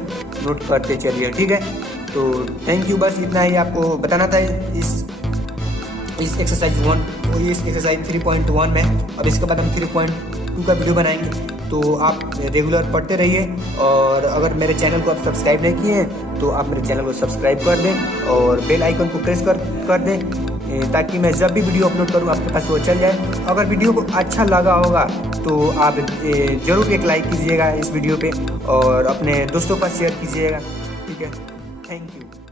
नोट करते चलिए, ठीक है। तो थैंक यू, बस इतना ही आपको बताना था इस एक्सरसाइज 1 तो इस एक्सरसाइज 3.1 में। अब इसके बाद हम 3.2 का वीडियो बनाएंगे। तो आप रेगुलर पढ़ते रहिए और अगर मेरे चैनल को आप सब्सक्राइब नहीं किए हैं तो आप मेरे चैनल को सब्सक्राइब कर दें और बेल आइकन को प्रेस कर दें ताकि मैं जब भी वीडियो अपलोड करूं आपके पास वो चल जाए। अगर वीडियो को अच्छा लगा होगा तो आप ज़रूर एक लाइक कीजिएगा इस वीडियो पे और अपने दोस्तों के पास शेयर कीजिएगा, ठीक है। Thank you.